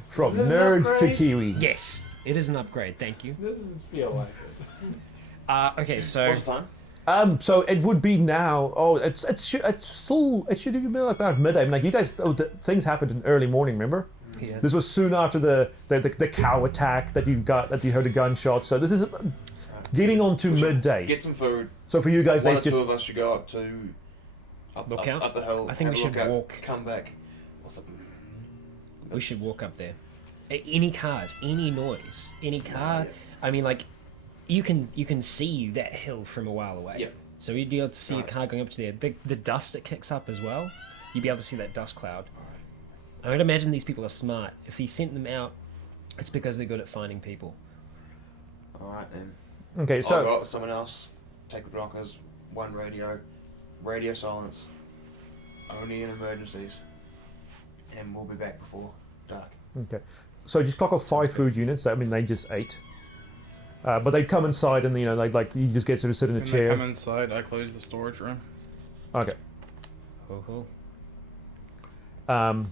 From Is it an nerds to upgrade? Kiwi. Yes, it is an upgrade. Thank you. Doesn't feel like it. Okay, so What's the time? So it would be now. Oh, it should be about midday. I mean, like you guys, things happened in early morning. Remember? yeah. This was soon after the cow attack that you heard a gunshot. So this is getting on to We should midday. Get some food. So for you guys, One they or just two of us should go up Look out? up the hill. I think have we a should look out, walk. Come back. What's up? We should walk up there. Any cars, any noise, any car. I mean, like, you can see that hill from a while away. Yeah. So you'd be able to see a Right. car going up to there. The dust that kicks up as well. You'd be able to see that dust cloud. I would imagine these people are smart. If he sent them out, it's because they're good at finding people. Alright then. okay. I'll So go up with someone else. Take the blockers. One radio. Radio silence. Only in emergencies. And we'll be back before dark. okay. So just clock off 5 food units. I mean, they just ate. But they come inside and like you just get to sit in a When they chair. come inside, I close the storage room. Okay. Ho Right.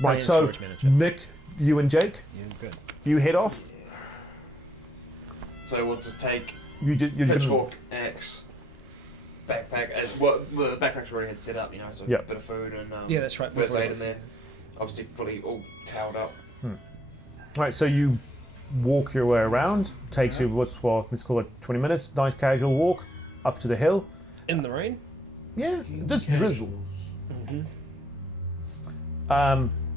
Ryan, So storage manager. Nick, you and Jake, Yeah, good. you head off. So we'll just take You're gonna, pitchfork, axe, backpack. The backpack's already had set up, so Yeah. a bit of food and Yeah, that's right. first aid in there. Obviously fully all toweled up. Right, so you walk your way around. Takes you let's call it 20 minutes. Nice casual walk up to the hill. In the rain. Yeah, just drizzle. Mm-hmm.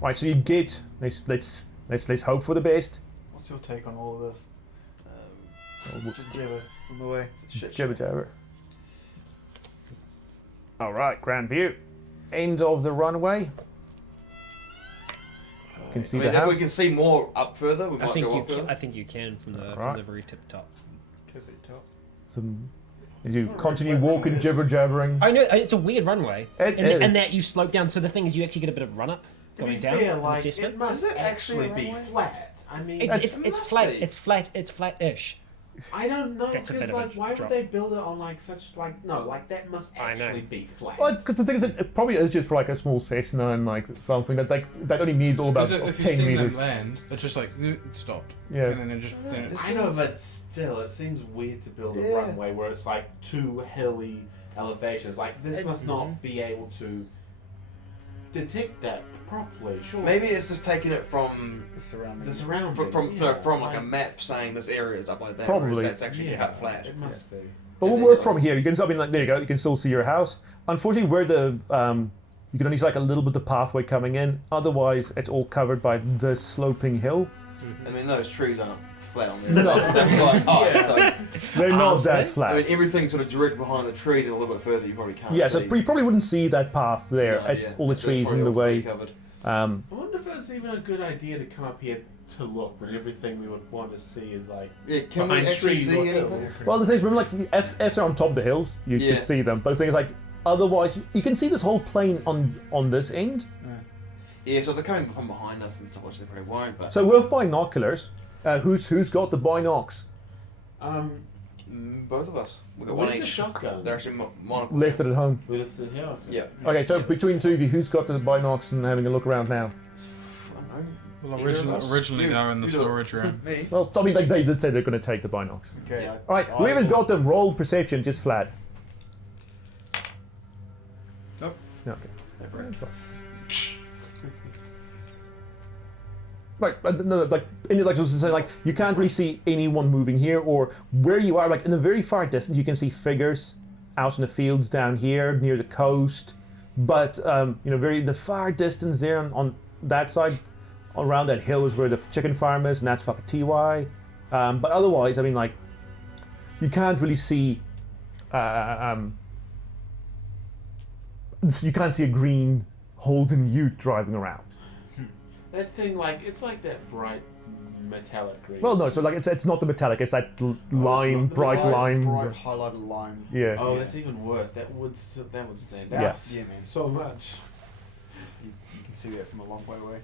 Right, so you get. Let's hope for the best. What's your take on all of this? Just jibber on the way. Shit. Jibber jabber. All right, grand view. End of the runway. Can see I mean, the if house. we can see more up further, we I might think go you up further. I think you can from the Alright. very tip top. Some. You continue walking, jibber jabbering. I know it's a weird runway, It and, is. and that you slope down. So the thing is, you actually get a bit of run up To be going down. fair, on the like, assessment. it must Is it actually actually a be runway? flat. I mean, It's must flat. be. It's flat-ish. I don't know, That's a bit because of a like, why drop. would they build it on like such like no, like that must I know. actually be flat. Well, because the thing is, it probably is just for like a small Cessna and like something that only needs all about Because if you 10 see meters. them land, it's just like stopped. Yeah. And then it just. Then it, I know, but still, it seems weird to build a Yeah. runway where it's like 2 hilly elevations. Like this must not be able to detect that properly. Sure. Maybe it's just taking it from The surrounding. the surroundings. from like a map saying this area is up like that. Probably. Whereas that's actually cut flat. It must be. But we'll And work then- from here. You can, I mean, like there you go. You can still see your house. Unfortunately, where the you can only see like a little bit of pathway coming in. Otherwise, it's all covered by the sloping hill. I mean, those trees aren't flat on there. That's quite high. So, They're not Honestly? that flat. I mean, everything's sort of direct behind the trees and a little bit further you probably can't yeah, see. so you probably wouldn't see that path there. No, It's yeah. all the It's trees probably in the all way. covered. I wonder if it's even a good idea to come up here to look when everything we would want to see is like Yeah, can we behind actually trees see or anything? hills. Well, the thing is, remember, like if they're on top of the hills, you Yeah. could see them. But the thing is, like otherwise, you can see this whole plain on this end. Yeah, so they're coming from behind us and stuff, which they probably won't. But So with binoculars, who's got the binocs? both of us. We got Where's one the each. shotgun? They're actually monocle. Left it at home. We lifted here. Okay. Yeah. Okay, so between two of you, who's got the binocs and having a look around now? I don't know. well, Either of us? originally they were in the You do it. storage room. Me. Well, I mean, like they did say they're going to take the binocs. Okay. Yeah. All right, whoever's got the roll perception, just flat. Nope. Okay. They break. Right, no, like I was saying, like you can't really see anyone moving here, or where you are. Like in the very far distance, you can see figures out in the fields down here near the coast. But very the far distance there on that side, around that hill is where the chicken farm is, and that's fucking TY. But otherwise, I mean, like you can't really see. You can't see a green Holden Ute driving around. That thing, it's like that bright metallic green. Well, no, so like it's not the metallic, it's that lime, bright lime. Bright highlighted lime. Yeah. Oh, that's even worse. That would stand Yeah. out. Yeah, man. So much. You can see that from a long way away.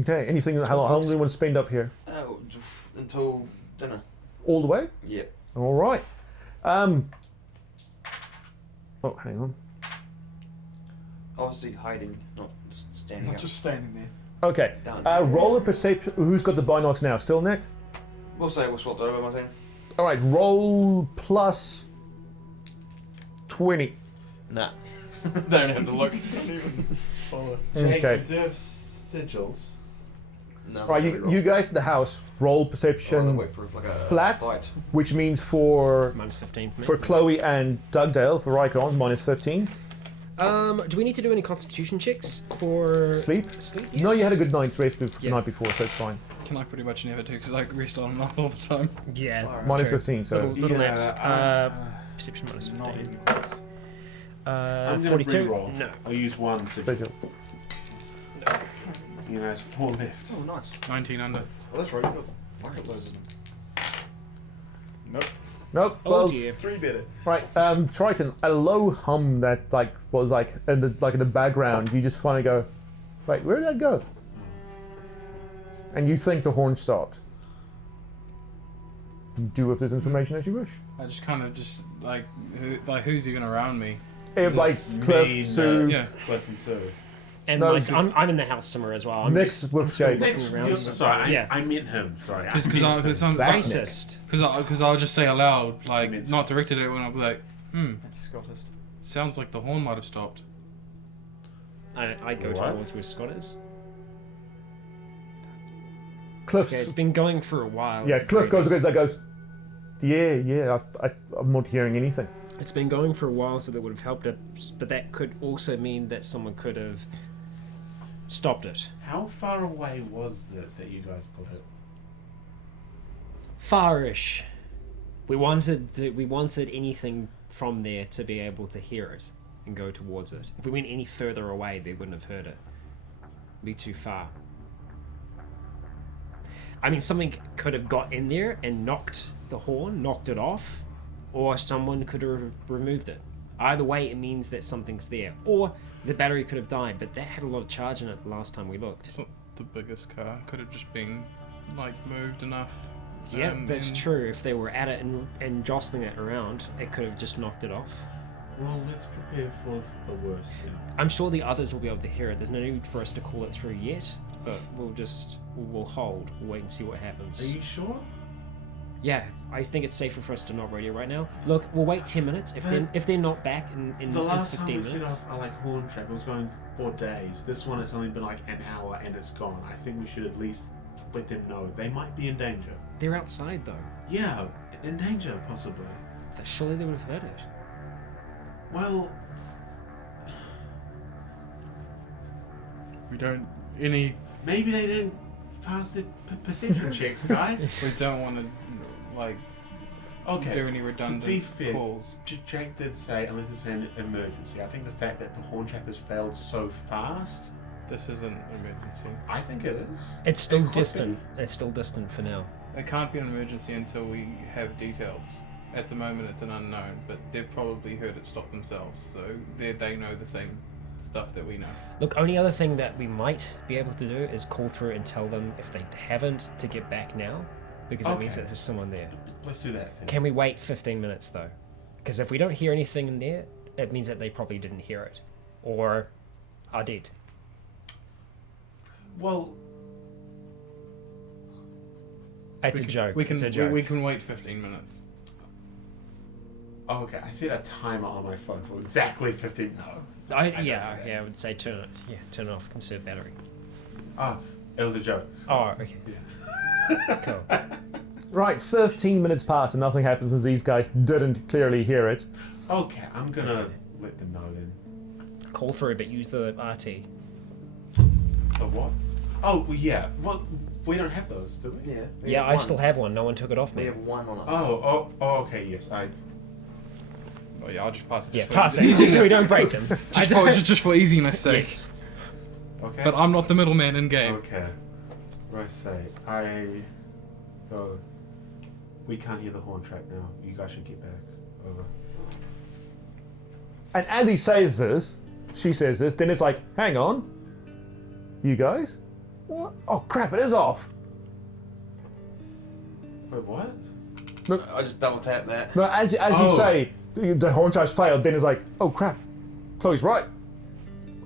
Okay. Anything? How long do you want to spend up here? Until dinner. All the way? Yeah. All right. Oh, hang on. Obviously hiding, not just standing Not up. just standing there. Okay. Down. Roll a perception. Who's got the binocs now? Still Nick? We'll say we'll swap over, Martin. All right. Roll plus 20. Nah. Don't have to look. Don't even follow. Jake, Okay. you do have sigils. No, Right. You guys at the house roll perception, wait for like a flat. fight. which means for -15 for me. for Chloe and Dugdale for Rycon -15. Do we need to do any constitution checks for Sleep? Sleep? No, you had a good night's rest the Yeah. night before, so it's fine. Can I pretty much never do because I rest on and off all the time. Yeah. Alright. that's true. -15. So Little Yeah, naps. Perception Not -15. even close. I'm gonna 42. re-roll. No. I'll use one sigil. sigil. It's 4 left. Oh, nice. 19 under. Oh, that's right. You've got bucket loads of them. Nope. Nope. Oh Well, dear. 3 better. right. Triton, a low hum that was in the background. You just finally go, wait, where did that go? And you think the horn stopped. Do with this information as you wish. I just kind of who's even around me? If like Cliff, Me, Sue, Yeah. Cliff and Sue. And No, I'm in the house somewhere as well. I'm Nick's just, with I'm still Jake. looking around. Sorry, Yeah. I meant him. Sorry. Because I'm That Nick. Racist. because I'll just say aloud, like Means- not directed at everyone. I'll be like, That's Scottish. sounds like the horn might have stopped. I go What? towards where Scott is. Cliff's. Okay, it's been going for a while. Yeah, Cliff goes, yeah, I'm not hearing anything. It's been going for a while, so that would have helped it. But that could also mean that someone could have stopped it. How far away was it that you guys put it? Farish. We wanted anything from there to be able to hear it and go towards it. If we went any further away, they wouldn't have heard it. It'd be too far. I mean, something could have got in there and knocked the horn, knocked it off, or someone could have removed it. Either way, it means that something's there. Or the battery could have died, but that had a lot of charge in it the last time we looked. It's not the biggest car. Could have just been moved enough. Yeah, and that's then- true. If they were at it and jostling it around, it could have just knocked it off. Well, let's prepare for the worst then. I'm sure the others will be able to hear it. There's no need for us to call it through yet, but we'll hold. We'll wait and see what happens. Are you sure? Yeah, I think it's safer for us to not radio right now. Look, we'll wait 10 minutes. If they're not back in The last time 15 we set minutes. off a horn trap, it was going for days. This one, it's only been an hour and it's gone. I think we should at least let them know they might be in danger. They're outside though. Yeah, in danger possibly. Surely they would have heard it. Well, We don't any. maybe they didn't pass the perception checks, guys. We don't want to Okay. do any redundant be fair, calls. Jake did say unless it's an emergency. I think the fact that the horn trap has failed so fast, This isn't an emergency. I think it is. It's still It could be. distant. It's still distant for now. It can't be an emergency until we have details. At the moment, it's an unknown, but they've probably heard it stop themselves, so they know the same stuff that we know. Look, only other thing that we might be able to do is call through and tell them if they haven't to get back now, because that means Okay. that there's someone there. Let's do that thing. Can we wait 15 minutes though? Because if we don't hear anything in there, it means that they probably didn't hear it, or are dead. Well, It's a joke. We can It's a joke. we can wait 15 minutes. oh, okay. I set a timer on my phone for exactly 15. I would say turn it off, conserve battery. Ah, it was a joke. Oh, okay. Yeah. Cool. Right, 15 minutes pass and nothing happens as these guys didn't clearly hear it. Okay, I'm gonna let them know then. Call through, but use the RT. The what? Oh, well, yeah. Well, we don't have those, do we? Yeah. Yeah, I still have one. No one took it off We me. have one on us. Oh, okay, yes. Oh yeah, I'll just pass it. Yeah, just for pass it. easiness. So we don't break them. just for easiness' sake. Yes. Okay. But I'm not the middleman in game. Okay. Right, say I go. We can't hear the horn track now. You guys should get back. Over. And as he says this, she says this, then it's like, hang on. You guys? What? Oh crap, it is off. Wait, what? I just double tap that. No, as you Oh. say, the horn trap's failed, then it's like, oh crap, Chloe's right.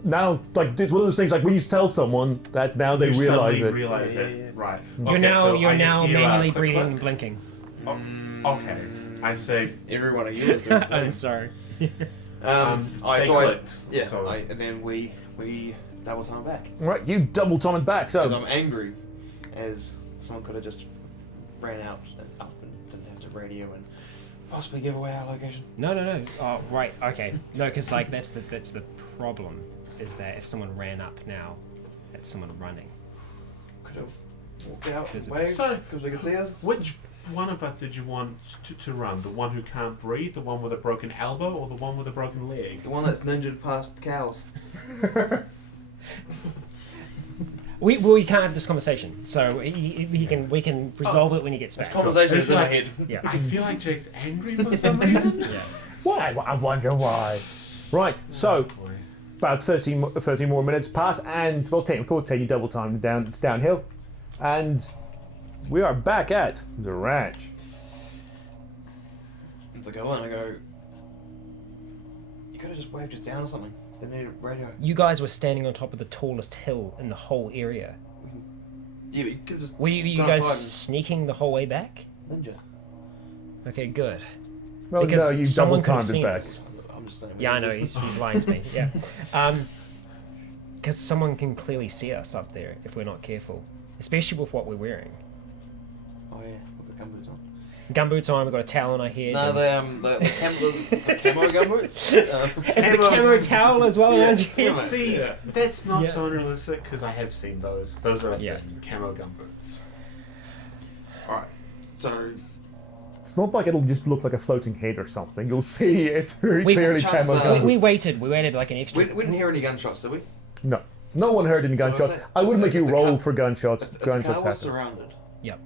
Now, like, it's one of those things, like when you tell someone that now they You realize suddenly it. realize Yeah, it. yeah. Right. You're Okay, now so you're I just now hear, manually click, breathing click. and blinking. Okay. I say. Everyone of you is doing the I'm same. sorry. They So clicked. yeah, So- and then we double time back. Right, you double time it back, Because so I'm angry, as someone could have just ran out and up and didn't have to radio and possibly give away our location. No. Oh, right. Okay. No, because like that's the problem is that if someone ran up now, that's someone running. Could have walked out Is and it- waved So- because we could see us. Which one of us did you want to run? The one who can't breathe, the one with a broken elbow, or the one with a broken leg? The one that's ninja'd past cows. We can't have this conversation, so we can resolve it when he gets This back. conversation It's is in my like- head. Yeah. I feel like Jake's angry for some reason. Yeah. why? I wonder why. Right, so Boy. about 13 more minutes pass, and well, 10, of course, 10 you double time down. It's downhill, and we are back at the ranch. And so I go in, I go, you could have just waved us down or something. They need a radio. You guys were standing on top of the tallest hill in the whole area. Yeah, but you could have just Were you gone guys outside sneaking the whole way back? and ninja. Okay, good. Well, Because no, you double someone could have timed it seen back. us. I'm just saying. Yeah, I know, he's lying to me. Yeah. Because someone can clearly see us up there if we're not careful. Especially with what we're wearing. Oh yeah, we've got gumboots on. Gumboots on, we've got a towel on our head. No, and- the camo gumboots. Is it a camo towel as well Yeah. around your Yeah, head? See, that's not Yeah. so unrealistic because I have seen those. Those are a Yeah. thing. Camo gumboots. Alright, so It's not like it'll just look like a floating head or something. You'll see it's very We- clearly chances camo. are- guns. We waited like an extra... we didn't hear any gunshots, did we? No, no one heard any So if gunshots. they- I would if make you the roll car- for gunshots. If the Gunshots car was happen. surrounded, Yep.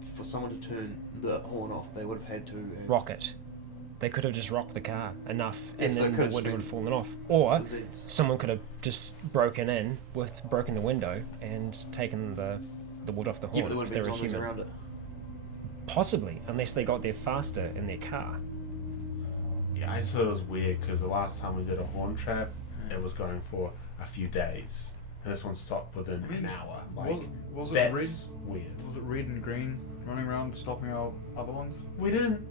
for someone to turn the horn off, they would have had to. Rocket. They could have just rocked the car enough Yeah, and so it then could the have window been- would have fallen off. Or the Zeds. someone could have just broken the window and taken the wood off the Yeah, horn but there would if have they been were zombies human. around it. Possibly, unless they got there faster in their car. Yeah, I just thought it was weird because the last time we did a horn trap, it was going for a few days, and this one stopped within an hour. Like was it that's red? weird. Was it red and green running around stopping our other ones? We didn't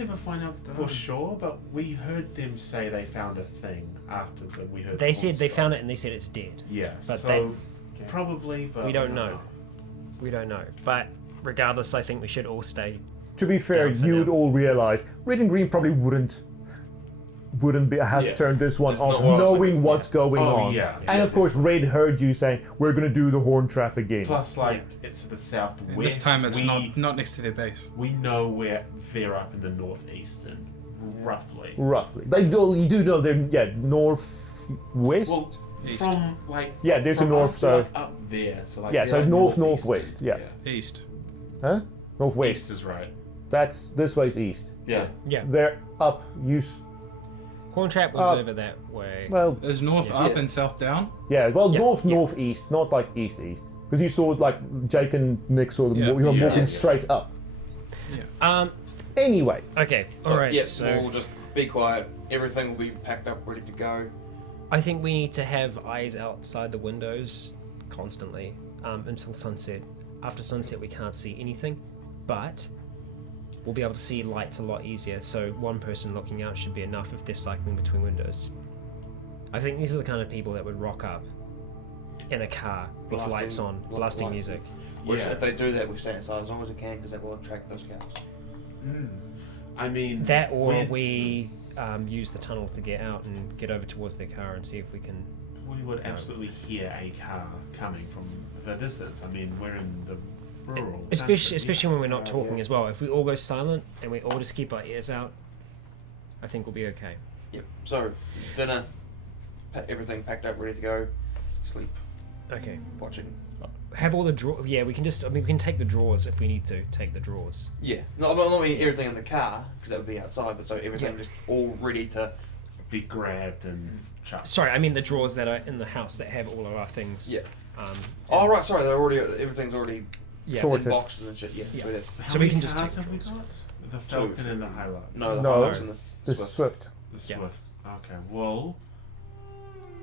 ever find out for Dunno. sure, but we heard them say they found a thing after that we heard. They the said horn they stop. found it and they said it's dead. Yeah, but so probably, but We don't know. We don't know. But regardless, I think we should all stay. To be fair, Down for you would now. all realise red and green probably wouldn't have Yeah. turned this one That's off, not what I was knowing thinking, what's going Oh, on. yeah. And of course, Red heard you saying, "We're going to do the horn trap again." Plus, like it's the southwest. And this time it's we, not next to their base. We know where they're up in the northeastern, roughly. Roughly, you do know they're northwest. Well, East. from like Yeah, there's from a north, us to, so- like, up there. So like Yeah, they're, so like, northwest, northeastern. yeah. East. Huh? Northwest. East is right. That's this way's east. Yeah. Yeah. They're up. Horn trap was Uh, over that way. Well, Is north Yeah. up Yeah. and south down? yeah. Well, Yeah, northeast, not like east. Because you saw like Jake and Nick saw them. Yeah, You were yeah, walking yeah. straight up. Anyway, Okay. All right. Yes, so we'll just be quiet. Everything will be packed up, ready to go. I think we need to have eyes outside the windows constantly until sunset. After sunset, we can't see anything, but we'll be able to see lights a lot easier. So one person looking out should be enough if they're cycling between windows. I think these are the kind of people that would rock up in a car with lights on, blasting music. Which, Yeah. if they do that, we stay inside as long as we can, because that will attract those cows. I mean, That, or we're- we use the tunnel to get out and get over towards their car and see if we can. we would absolutely hear a car coming from the distance. I mean, we're in the rural. Especially when we're not Yeah, talking yeah. as well. If we all go silent and we all just keep our ears out, I think we'll be okay. Yep. So, dinner, everything packed up, ready to go, sleep, Okay. watching. Have all the draw. Yeah, we can just. I mean, we can take the drawers if we need to. Take the drawers. Yeah. No, not mean everything in the car, because that would be outside, but so everything Yeah. just all ready to. Be grabbed and chucked. Sorry, I mean the drawers that are in the house that have all of our things. Yeah. Um, Oh, right, sorry, they're already, everything's already Yeah. Sorted. in boxes and shit, yeah. Yeah. So it is. How So we many can just cars take have we the got? The Falcon and the Highlight. No, the No. Hilux and the The Swift. Swift. The Yeah. Swift. Okay, well,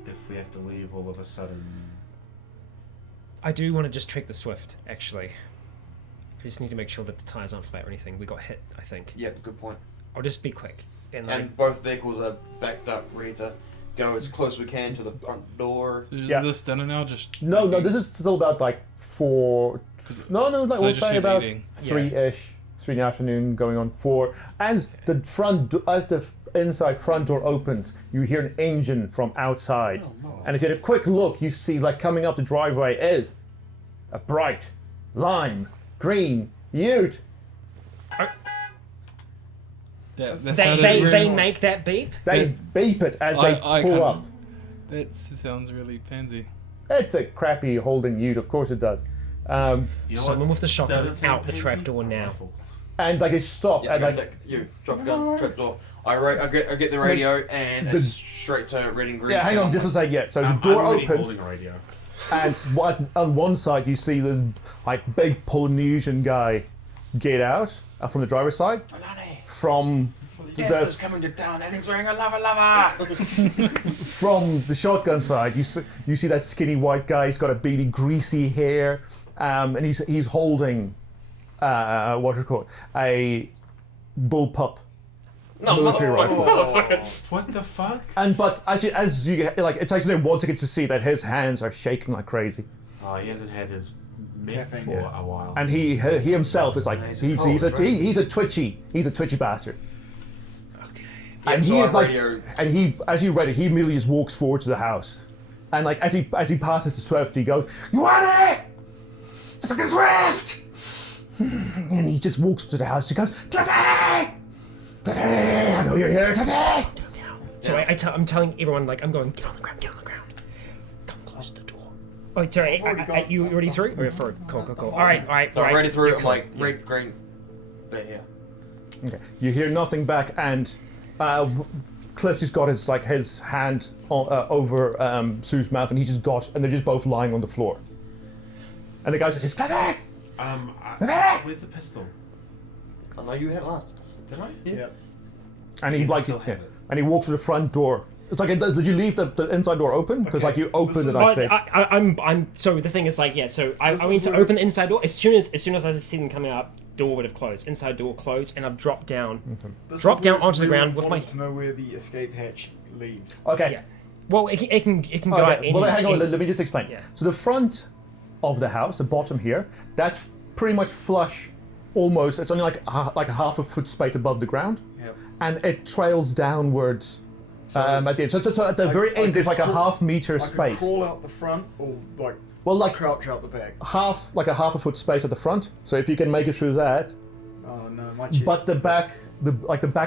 if we have to leave all of a sudden. I do want to just trick the Swift. Actually, I just need to make sure that the tires aren't flat or anything. We got hit, I think. Yeah, good point. I'll just be quick. And like, And both vehicles are backed up, ready to go as close as we can to the front door. So is Yeah. this dinner now? Just No, this is still about like 4. No, like So we'll just say keep about eating. 3-ish, 3 in the afternoon, going on 4. As the inside front door opens, you hear an engine from outside, and if you had a quick look, you see like coming up the driveway is a bright lime green Ute. that they sounded they, really- they make that beep. They beep it as they I pull can't- up. That sounds really pansy. It's a crappy Holden Ute, of course it does. You know Someone what? with the shotgun Doesn't sound out the pansy? trapdoor A now. rifle. And like they stop Yeah, I and go like back. You, drop the gun, trap door. I get the radio, and it's straight to red and green. yeah, hang on, channel. just to say yeah. So the I'm door already opens. holding a radio. And on one side, you see this like big Polynesian guy get out from the driver's side. Fulani, From death is coming to town, and he's wearing a lava. from the shotgun side, you see that skinny white guy. He's got a beady, greasy hair, and he's holding what you call it, a bullpup No, military rifle. What the fuck? And but as you get like, it takes me 1 second to see that his hands are shaking like crazy, Oh, he hasn't had his meth Caffeine, for yeah. a while. and he himself is like he's a twitchy bastard. Yeah, And so he I like, radio. and he, as you read it, he immediately just walks forward to the house, and like as he passes the Swift, he goes, "You want it? It's a fucking Swift!" And he just walks up to the house. He goes, "Cliffy, Cliffy, I know you're here, Cliffy." So I'm telling everyone, like, I'm going, get on the ground. Come close to the door. Oh, sorry, you already through? Or for cool. All right. So I'm ready through. You're I'm cool. like red, green. They're here. Okay. You hear nothing back, and Cliff just got his hand over Sue's mouth, and and they're just both lying on the floor. And the guy says, "Cliffy!" Where's the pistol? I know you had it last. Did I? Yeah. Yep. And he Yes, I like, still have it. and he walks to the front door. It's like, did you leave the inside door open? Because like you opened it, I say. I'm. So the thing is, like, yeah. So I went to open the inside door. As soon as I see them coming up, door would have closed. Inside door closed, and I've dropped down. This Drop is down where onto the we ground with my- wanted to know where the escape hatch leads. Okay. Yeah. Well, it can go out Okay. Well, hang on. any- Let me just explain. Yeah. So the front of the house, the bottom here, that's pretty much flush. Almost. It's only like a half a foot space above the ground, Yep. and it trails downwards. At it's- the end. So at the very I end, there's like a could half-meter I could space. crawl out the front or like Well, like crouch out the back. half a foot space at the front. So if you can make it through that, Oh no, my chest. but the back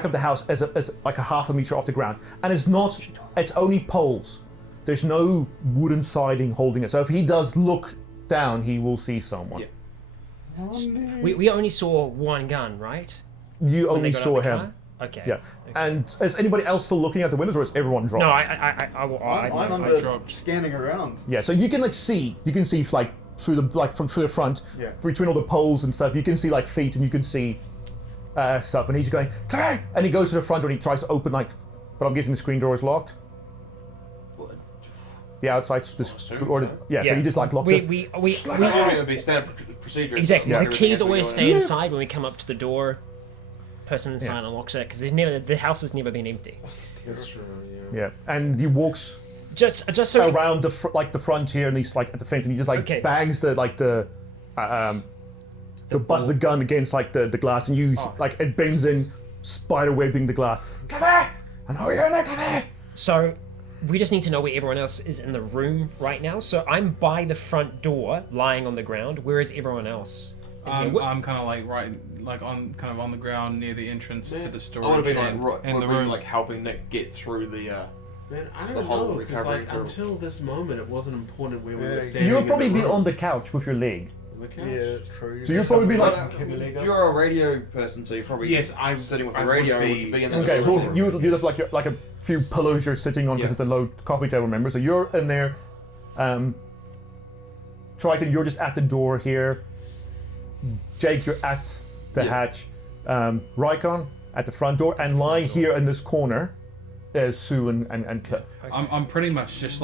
of the house is like a half a meter off the ground, and it's only poles. There's no wooden siding holding it. So if he does look down, he will see someone. Yeah. Oh, no. We only saw one gun, right? You When they only got out saw the him. car? Okay. Yeah. And is anybody else still looking at the windows, or is everyone dropped? No, I I'm no, under dropped. scanning around. Yeah. So you can see like through the front, Yeah. between all the poles and stuff. You can see like feet, and you can see stuff. And he's going, "Hey!" And he goes to the front door and he tries to open but I'm guessing the screen door is locked. The outside, assume so so. he just like locks it. we I'm assuming it would be standard procedure. exactly. Yeah. The keys always stay Yeah. inside when we come up to the door. Person inside unlocks it because the house has never been empty. That's true. Yeah, and he walks Just so around the the frontier, and he's like at the fence, and he just Okay. bangs the busts the gun against the glass, and you it bends in, spider webbing the glass. Clever! I know you're in there, Clever! So, we just need to know where everyone else is in the room right now. So I'm by the front door, lying on the ground. Where is everyone else? I'm kind of on the ground near the entrance to the storage I would have been shed like, in the would have room. been like helping Nick get through the. Man, I The don't whole know, because recovery through. until this moment, it wasn't important where we were Yeah, standing. You'll in probably the be room. on the couch with your leg. The couch. Yeah, that's true. So you'll probably be like, You're a radio person, so you're probably I'm sitting with the I radio, would which would be in the okay, living well, room. you have like a few pillows you're sitting on because Yeah. it's a low coffee table, remember? So you're in there. Triton, you're just at the door here. Jake, you're at the Yeah. hatch. Rycon at the front door, and lying here in this corner is Sue and Cliff. I'm pretty much just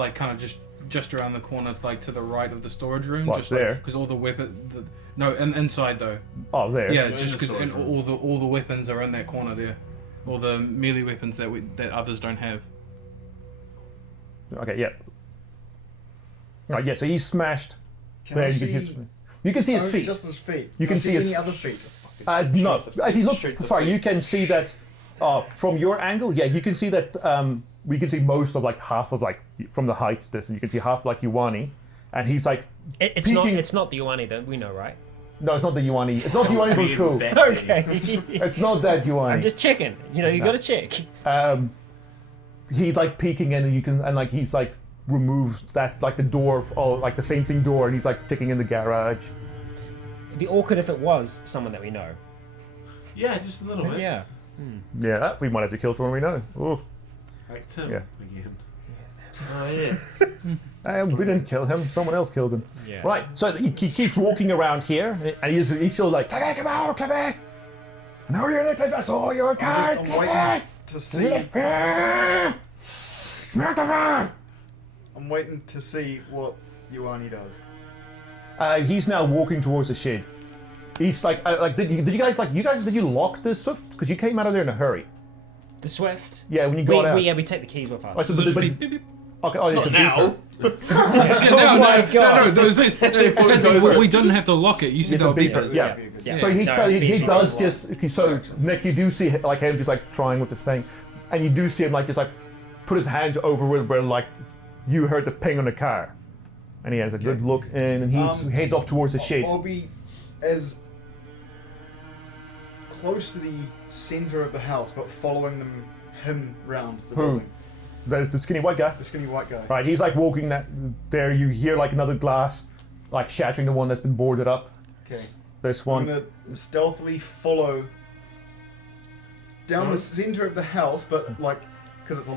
just around the corner, like to the right of the storage room. What, just there? Because all the weapon, inside though. Oh, there. Yeah, in just the because storage room. all the weapons are in that corner there, all the melee weapons that others don't have. Okay, yeah. Right, yeah, so he's smashed. Can There, I you see? can see his Oh, feet. Just his feet. You can see his- any other feet. No, if you look, shoot the sorry, feet. you can see that from your angle. Yeah, you can see that. We can see most of half of from the height. This, and you can see half Yuani, and he's like. It's peeking- not the Ioani that we know, right? No, it's not the Yuani. It's not the Yuani from school. Okay. It's not that Yuani. I'm just checking. You gotta check. He's peeking in, and you can, and he's removes that the door, the fencing door, and he's sticking in the garage. It'd be awkward if it was someone that we know. Yeah, just a little bit. Yeah. Yeah, we might have to kill someone we know. Ooh. Like Tim Yeah. again. Oh yeah. We didn't kill him. Someone else killed him. Yeah. Right. So he keeps walking around here, and he's still Cliffy, come out, Cliffy. I know you're in it, Cliffy. I saw your card, I'm Cliffy. waiting to see. Cliffy. Smack the fire. I'm waiting to see what Ioani does. He's now walking towards the shed. He's did you lock this Swift? Because you came out of there in a hurry. The Swift. Yeah, when you got out. We take the keys with us. Oh, so So just but- beep, beep, beep. okay, oh, it's a Now. beeper. Yeah, my God. no, we didn't have to lock it. You said It's a they'll beeper. beepers. Yeah. Yeah. So he No, he beeping does is just so Nick, you do see him just trying with this thing, and you do see him just put his hand over where you heard the ping on the car, and he has a good look in, and he heads off towards the shed. I'll be as close to the center of the house, but following him round the Who? building. There's the skinny white guy. The skinny white guy. Right, he's walking there. You hear another glass shattering the one that's been boarded up. Okay. This I'm one. gonna stealthily follow down the center of the house, but because it's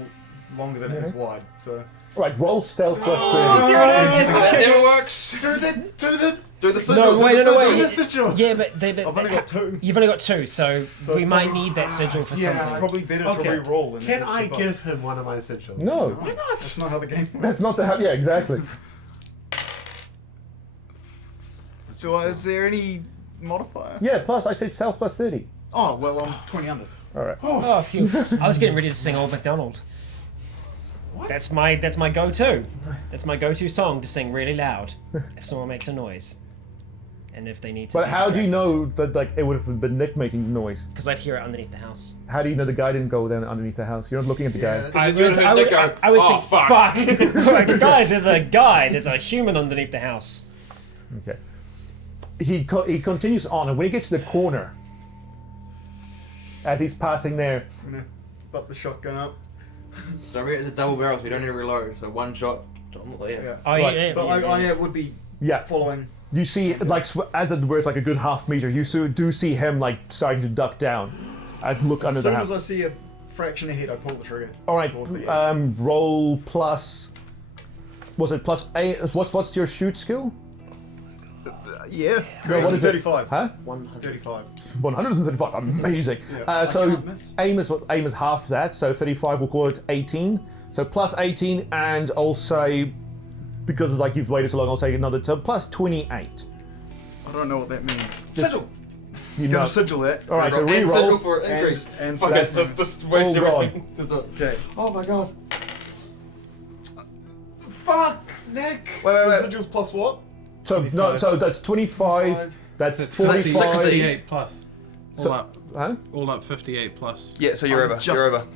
longer than it is wide. So Right, roll stealth plus 30. That never works. do the sigil. No, wait, no, sigil. wait. the sigil. Yeah, but I've only got two. You've only got two, so we it's might probably- need that sigil for It's something. probably better Okay. to re-roll. Than Can just I to buff. give him one of my sigils? No, Why not? That's not how the game works. that's not the yeah, exactly. Is there any modifier? Yeah, plus I said stealth plus 30. Oh well, I'm 20 under. All right. Oh, phew. I was getting ready to sing Old MacDonald. That's my go-to. That's my go-to song to sing really loud if someone makes a noise, and if they need to. But how do you know that it would have been Nick making the noise? Because I'd hear it underneath the house. How do you know the guy didn't go then underneath the house? You're not looking at the guy. I you would, heard I Nick would, go, I would "Oh, think, fuck." like, guys, there's a human underneath the house. Okay. He continues on, and when he gets to the corner, as he's passing there, I'm gonna butt the shotgun up. So it's a double barrel, so you don't need to reload. So one shot. Yeah. Oh, Right. yeah, But yeah, I would be yeah, following. you see as it wears a good half meter, you do see him starting to duck down and look under As the soon house. as I see a fraction ahead, I pull the trigger. All right, towards the end. roll plus. Was it plus 8? What's your shoot skill? Yeah. No, what is it? 35. Huh? 35. 135. Amazing. Yeah. I So can't miss. aim is half that. So 35. We'll call it 18. So plus 18, and also because it's you've waited so long, I'll say another plus 28. I don't know what that means. Sigil. You Gotta know. sigil that. All right, so And sigil re-roll. for increase. And Fuck it, sigil. just waste Oh, God. everything. Okay. Oh my god. Nick! Wait. Residuals plus what? So no, so that's 25. That's It's 45. 58 plus. So- All up. Huh? All up 58 plus. Yeah, so you're I'm over. just- You're over.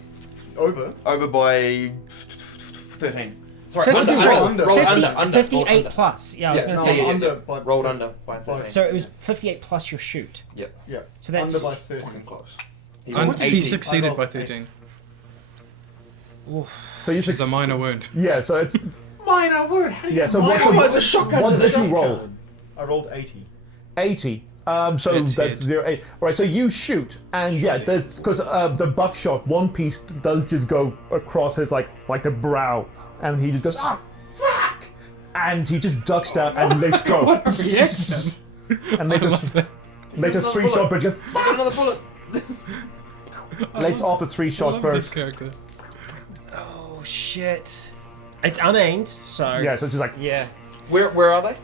Over. Over by 13. Sorry, 50 under, roll under, under. roll 50, under, under, 58 roll under. plus. Yeah, I was Yeah, going to no, say. yeah, under yeah. by Rolled under by 13. So it was 58 plus your shoot. Yep. Yeah. So that's- under by 30. Fucking close. He succeeded I by rolled 13. So you It's a minor wound. Yeah. So it's Minor word! How do you so minor what? Oh, it's a shotgun. What It's a did you shotgun. roll? I rolled 80. 80. So It's that's hit. 0.8. All right. So you shoot, and yeah, because the buckshot, one piece does just go across his like the brow, and he just goes fuck, and he just ducks down and lets go, and lets a 3-shot burst. Get another bullet. Lets off a I 3-shot love this burst. character. Oh shit! It's unaimed, so Yeah. So it's just like yeah. Where are they?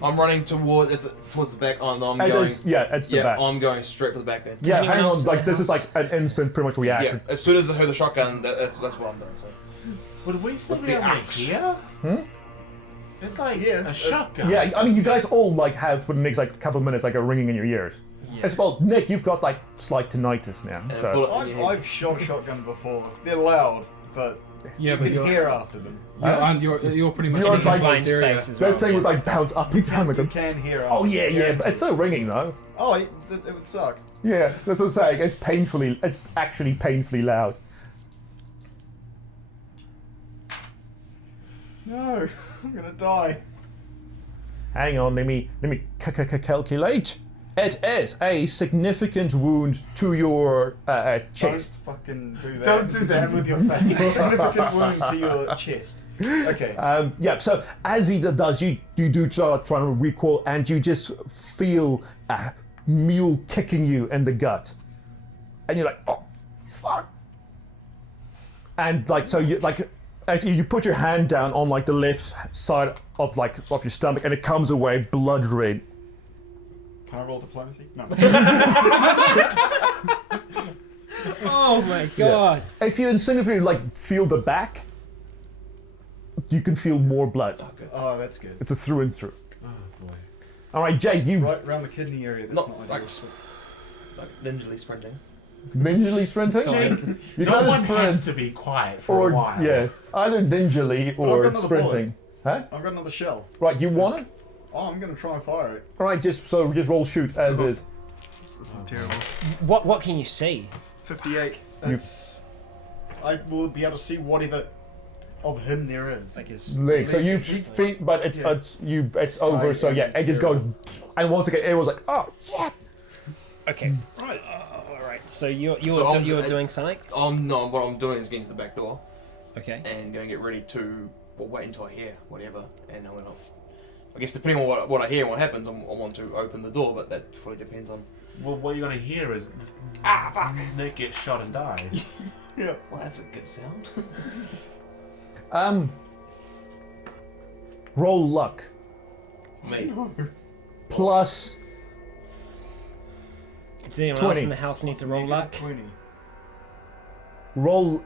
I'm running towards the back. Oh, no, I'm And going. it's the Yeah, back. I'm going straight for the back then. Yeah, anyone hang else on. in Like the this is house? like an instant, pretty much Yeah, reaction. as soon as I heard the shotgun, that's what I'm doing. So. Would we still With be the able to axe. hear? It's like a shotgun. Yeah, I mean, you guys all like have for the next like couple of minutes like a ringing in your ears. As well, Nick, you've got like slight tinnitus now. And a So bullet in your head. I've shot shotgun before. They're loud, but Yeah, you but can you're hear after them. you're pretty much You're in a like- confined area. space as well. that thing would like bounce up and down. Like, You can hear after oh yeah, them. yeah, but it's still ringing though. Oh, it would suck. Yeah, that's what I'm saying. It's actually painfully loud. No, I'm gonna die. Hang on, let me calculate. It is a significant wound to your chest. Don't fucking do that. Don't do that with your face. Significant wound to your chest. Okay. Yeah, so as he does, you do start trying to recoil, and you just feel a mule kicking you in the gut, and you're like, oh, fuck. And like, so you like, if you put your hand down on like the left side of your stomach, and it comes away blood red. Can I roll diplomacy? No. Oh my god! If you instinctively like feel the back, you can feel more blood. Oh, that's good. It's a through and through. Oh boy. All right, Jake, you Right around the kidney area. That's Not not like, ideal. like ninjally sprinting. ninjally sprinting. Jake, You no gotta one has sprint, to be quiet for or a while. yeah, either ninjally I've got or another sprinting. Huh? I've got another shell. Right, you want it? Oh, I'm gonna try and fire it. All right, just roll shoot as is. This is terrible. What can you see? 58. That's. I will be able to see whatever of him there is. Like his Leg. So you legs and shit. feet, but it's Yeah. it's over. I So yeah, am it just goes, and once again, everyone's like, oh shit. okay. Right. All right. So you're I'm- doing something. No, what I'm doing is getting to the back door Okay. and going to get ready to wait until I hear whatever, and then I guess depending on what I hear and what happens, I want to open the door, but that fully depends on. Well, what you're gonna hear is Fuck! Nick get shot and die. Yeah. Well, that's a good sound. Roll luck Me. plus Does anyone else 20. in the house need to roll luck? 20. roll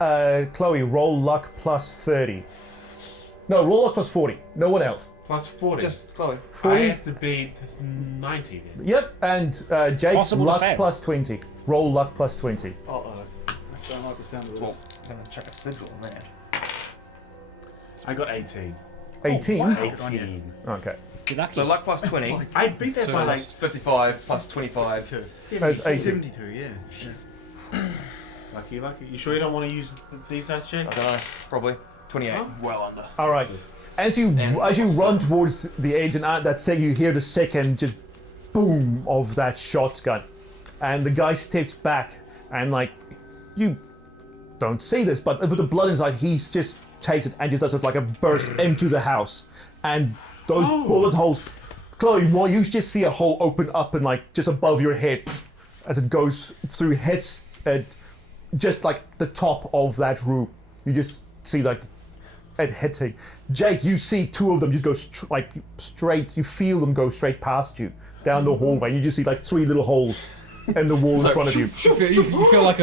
Chloe roll luck plus 30. No, roll luck plus 40. No one else. Plus 40. Just Chloe. I 40. have to beat 90 then. Yep, and Jake Possible to luck fail. plus 20. Roll luck plus 20. Uh-oh. I don't like the sound of Well, this. I'm going to check a sigil on that. I got 18. 18. wow. 18. Okay. You're lucky. So luck plus 20, like- I beat that So by like plus 55, plus 25. 72. 72, yeah. Lucky. You sure you don't want to use these dice, Jake? I don't know, probably 28. Huh? Well under. All right. As you And- run towards the edge, and at that second you hear the second just boom of that shotgun, and the guy steps back, and like you don't see this, but with the blood inside, he just takes it and just does it like a burst into the house, and those bullet holes. Chloe, well, you just see a hole open up and like just above your head, as it goes through, hits at just like the top of that room. You just see like it hitting. Jake, you see two of them just go straight. You feel them go straight past you down the hallway. You just see like three little holes in the wall in front of you. You feel like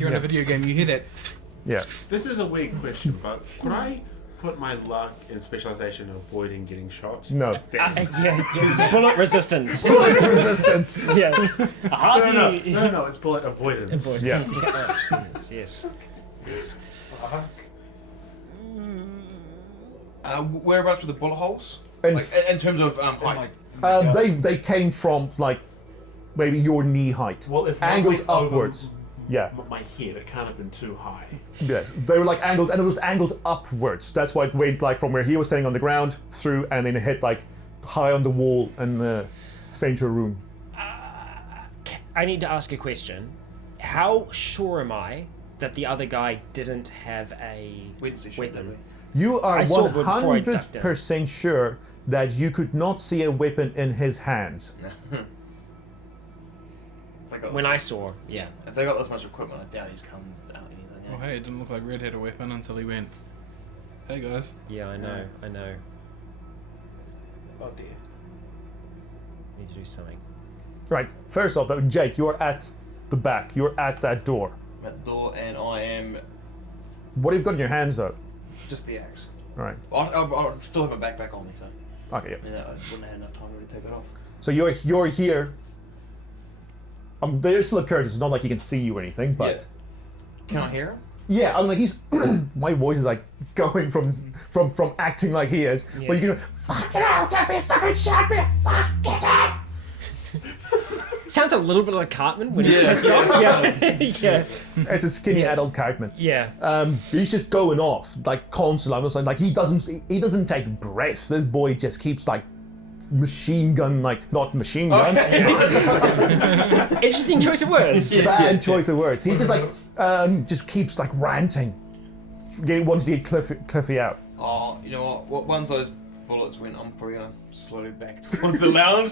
you're in a video game. You hear that. Yeah. This is a weird question, but put my luck and specialization in avoiding getting shot? No. Yeah, bullet resistance. Bullet resistance. Yeah. A hearty. No, it's bullet avoidance. Avoidance. Yes. Yes. Fuck. Whereabouts were the bullet holes? And Like, in terms of height. they came from like maybe your knee height, Well, if one angled went over upwards. Yeah. my head, it can't have been too high. Yes, they were like angled, and it was angled upwards. That's why it went like from where he was standing on the ground through, and then it hit like high on the wall in the center room. I need to ask a question. How sure am I that the other guy didn't have a weapon? You are I saw it before I ducked 100% sure that you could not see a weapon in his hands. When I saw, yeah. If they got this much equipment, I doubt he's come out anything. Well, hey, it didn't look like Red had a weapon until he went, hey guys. Yeah, I know. Oh dear. Need to do something. Right. First off, though, Jake, you're at the back. You're at that door. I'm at the door, and I am What have you got in your hands, though? just the axe. All right. I still have my backpack on me, so Okay. Yeah. I mean, I wouldn't have enough time to really take that off. So you're here. There's still a curtain. It's not like he can see you or anything, but Yeah. Can I hear him? yeah, I'm like he's. My voice is like going from acting like he is, but you can fucking hell, Duffy, fucking shot me, fuck it. Sounds a little bit like Cartman when he's pissed off. Yeah. Yeah. It's a skinny adult Cartman. Yeah. He's just going off like constantly. I'm just like he doesn't take breath. This boy just keeps like machine gun, like not machine gun. Interesting choice of words. Bad choice of words. He just like just keeps like ranting. Wants to get Cliffy out. Oh, you know what? Once those bullets went, I'm probably gonna slowly back towards the lounge.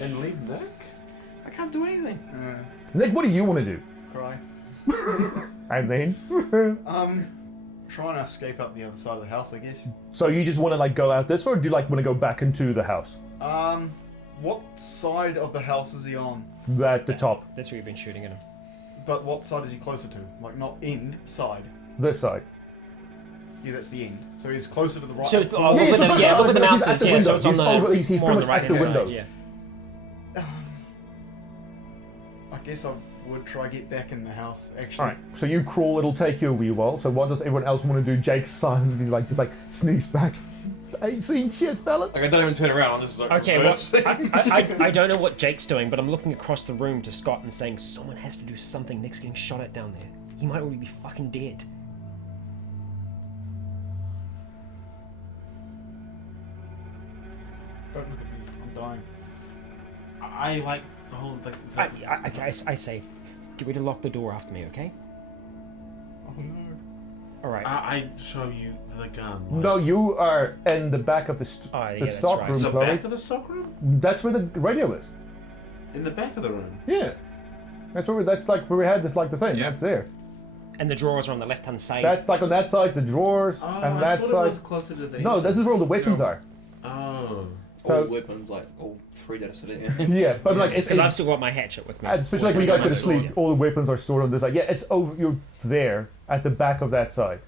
And leave Nick? I can't do anything. Nick, what do you want to do? Cry. And then, Trying to escape up the other side of the house, I guess. so you just want to like go out this way, or do you like want to go back into the house? What side of the house is he on? At the top, That's where you've been shooting at him. But what side is he closer to? Like not end, side. this side. Yeah, that's the end. So he's closer to the right. So, or look at the, so look at the he's mouse at is, the yeah, window. so it's on He's the, over- he's more pretty on much the at the right-hand window. side, yeah. I guess I would try get back in the house, actually. All right. So you crawl. It'll take you a wee while. So what does everyone else want to do? Jake's silently like just like sneaks back. I ain't seen shit, fellas. Like I don't even turn around. I'm just like. Okay, well, reversing. I don't know what Jake's doing, but I'm looking across the room to Scott and saying someone has to do something. Nick's getting shot at down there. He might already be fucking dead. Don't look at me. I'm dying. I like the whole like. I say, get ready to lock the door after me, okay? Oh no. All right. I show you the gun. like- No, you are in the back of the, Oh, yeah, the that's stock right. room, The Chloe. back of the stock room? That's where the radio is. In the back of the room. Yeah. That's like where we had this like the thing. Yeah. That's there. And the drawers are on the left-hand side. That's like on that side's the drawers, Oh, and I that thought side. it was closer to the. No, this is where all the weapons No. are. Oh. So- all weapons, like all three that are sitting in. Yeah, but like if Because I've still got my hatchet with me. especially like when you guys go to Sword. sleep, all the weapons are stored on this side. Yeah, it's over. You're there at the back of that side.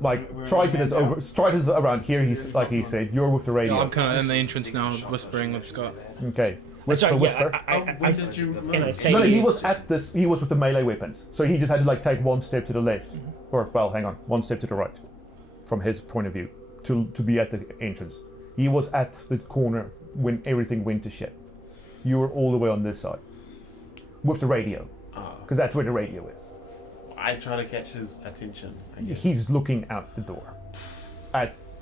Like Where- Triton is over. Triton's around here. He's like he said. You're with the radio. I'm kind of in the entrance now, whispering with Scott. Okay. Whisper, Sorry, whisper. yeah, When did you and I move? say No, he was at this. He was with the melee weapons, so he just had to like take one step to the left, or well, hang on, one step to the right, from his point of view, to be at the entrance. He was at the corner when everything went to shit. You were all the way on this side, with the radio, Oh. because that's where the radio is. I try to catch his attention. I guess. He's looking out the door,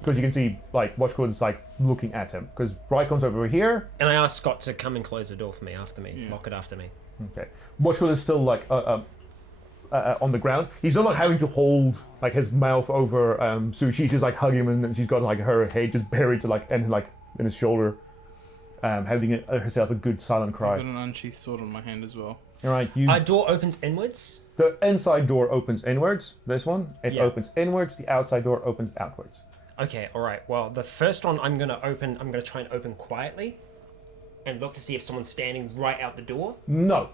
because you can see like Washcone's like looking at him, because Rycon's over here. And I asked Scott to come and close the door for me after me, lock it after me. Okay. Washcone is still like on the ground. He's not like having to hold like his mouth over Sue. She's just like hugging him, and she's got like her head just buried to like in his shoulder, having herself a good silent I've cry. got an unsheathed sword in my hand as well. All right, you. Our door opens inwards. The inside door opens inwards. This one it Yeah. opens inwards. The outside door opens outwards. Okay, all right. Well, the first one I'm gonna try and open quietly, and look to see if someone's standing right out the door. No,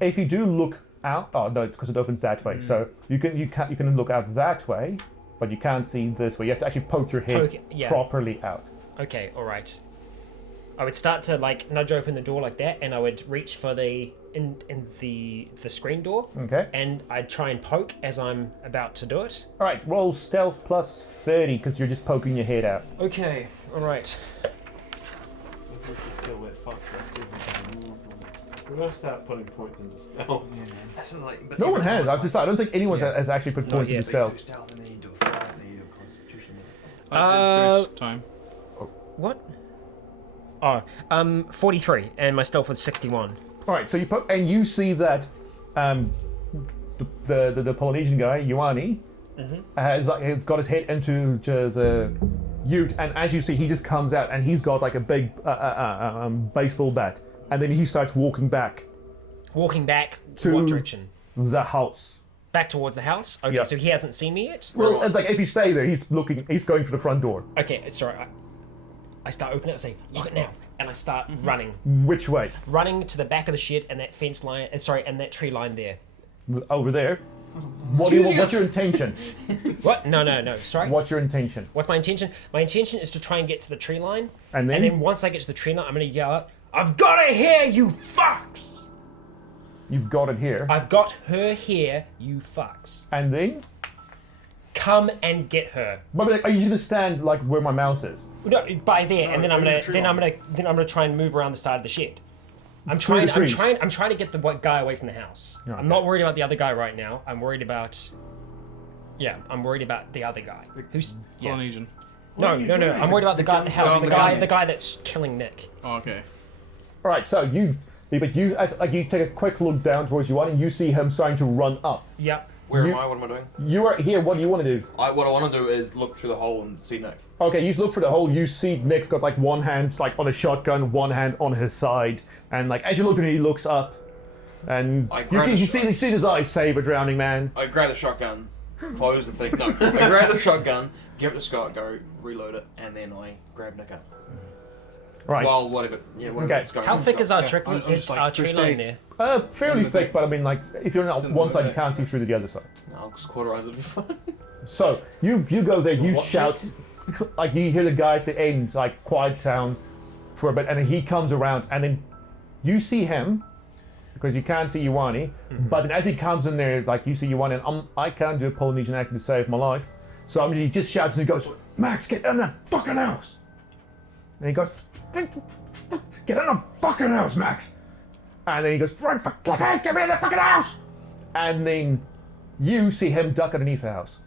if you do look out. Oh no, because it opens that way. So you can look out that way, but you can't see this way. You have to actually poke your head properly out. Okay, all right. I would start to like nudge open the door like that, and I would reach for the screen door. Okay. And I'd try and poke as I'm about to do it. All right, roll stealth plus 30 because you're just poking your head out. Okay, all right. Skill that fucks us. We're gonna start putting points into stealth. Yeah, man. That's like, No one has. I've decided. I don't think anyone has actually put points into stealth. stealth and then you do a fight and then you do a constitution. I did first time. What? Oh, 43, and my stealth was 61. All right, so you poke, and you see that the Polynesian guy, Ioane, has got his head into the ute, and as you see, he just comes out, and he's got like a big baseball bat, and then he starts walking back Walking back To- what direction? the house. Back towards the house? Okay, Yeah. so he hasn't seen me yet? Well, it's like if you stay there, he's going for the front door. Okay, sorry. I start opening it and say, lock it now. And I start running. Which way? Running to the back of the shed and that fence line, and that tree line there. Over there. What's your intention? What? No, sorry. What's your intention? What's my intention? My intention is to try and get to the tree line. And then? And then once I get to the tree line, I'm going to yell out, I've got her here, you fucks! You've got it here. I've got her here, you fucks. And then? Come and get her. But like, are you gonna stand like where my mouse is? No, by there, and then I'm in the gonna, tree then I'm line. gonna, then I'm gonna try and move around the side of the shed. I'm Through trying, the I'm trees. trying, I'm trying to get the guy away from the house. Okay. I'm not worried about the other guy right now. I'm worried about, I'm worried about the other guy. Who's Polynesian. No. I'm worried about the guy at the house. Oh, The the guy, gun. the guy that's killing Nick. Oh, okay. All right, so you take a quick look down towards you, and you see him starting to run up. Yep. Where You- am I? What am I doing? You are here. What do you want to do? What I want to do is look through the hole and see Nick. Okay, you just look for the hole. You see Nick's got like one hand like on a shotgun, one hand on his side, and like as you look at him, he looks up, and I you grab can the see his eyes save a drowning man. I grab the shotgun, close the thing. No, I grab the shotgun, give it to Scott, go reload it, and then I grab Nick up. Right. Well, whatever. Yeah, whatever. Okay. it's going. How thick is our, Yeah, I'm just like, tree first line aid. there? Fairly thick, but I mean like if you're on in the one side, you back. can't see through to the other side. No, I'll just cauterize it before. So you go there, you What? shout, like you hear the guy at the end, like quiet down for a bit, and then he comes around, and then you see him because you can't see Ioane, but then as he comes in there, like you see Ioane, and I can't do a Polynesian accent to save my life, so he just shouts and he goes, "Max, get in that fucking house!" And he goes, "Get in the fucking house, Max!" And then he goes, "Right, get me in the fucking house!" And then you see him duck underneath the house.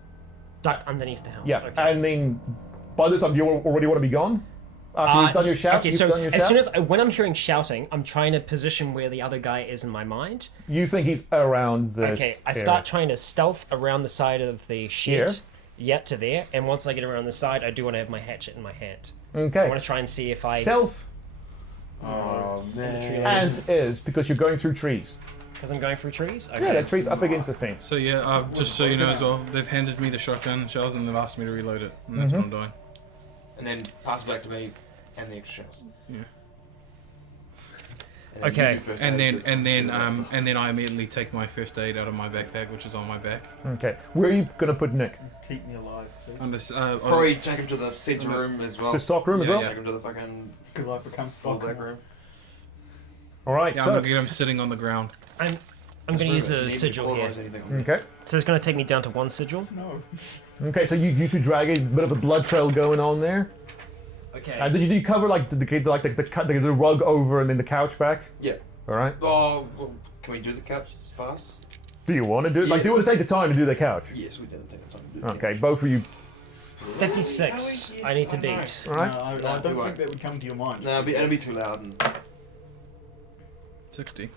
Duck underneath the house. Yeah, Okay. and then by this time, do you already want to be gone? After you've done your shout? Okay, You've so done your as shout? soon as when I'm hearing shouting, I'm trying to position where the other guy is in my mind. You think he's around this Okay, I area. start trying to stealth around the side of the shed. Here? Yeah, to there. And once I get around the side, I do want to have my hatchet in my hand. I Okay. want to try and see if I... Stealth Oh man. as is, because you're going through trees. Because I'm going through trees? Okay. Yeah, that tree's up against the fence. So yeah, just so you know as well, they've handed me the shotgun shells and they've asked me to reload it, and that's what I'm doing. And then pass it back to me, and the extra shells. Yeah. And then Okay. you do first And aid, then and then I immediately take my first aid out of my backpack, which is on my back. Okay. Where are you going to put Nick? Keep me alive, please. I'm just, Probably take him to the center room as well. The stock room as Yeah, well? Take him to the fucking Because I've become full stuck. back room. All right, yeah, I'm so... gonna get him sitting on the ground. I'm going to use a sigil here. Okay. So it's going to take me down to one sigil. No. Okay, so you two drag a bit of a blood trail going on there. Okay. Did you cover like the rug over and then the couch back? Yeah. All right. Oh, well, can we do the couch fast? Do you want to do it? Like, do you want to take the time to do the couch? Yes, we didn't take the time to do the Okay, both of you. 56. I need to beat. All right. No, I No, don't do think I? that would come to your mind. No, it'll be too loud. And 60.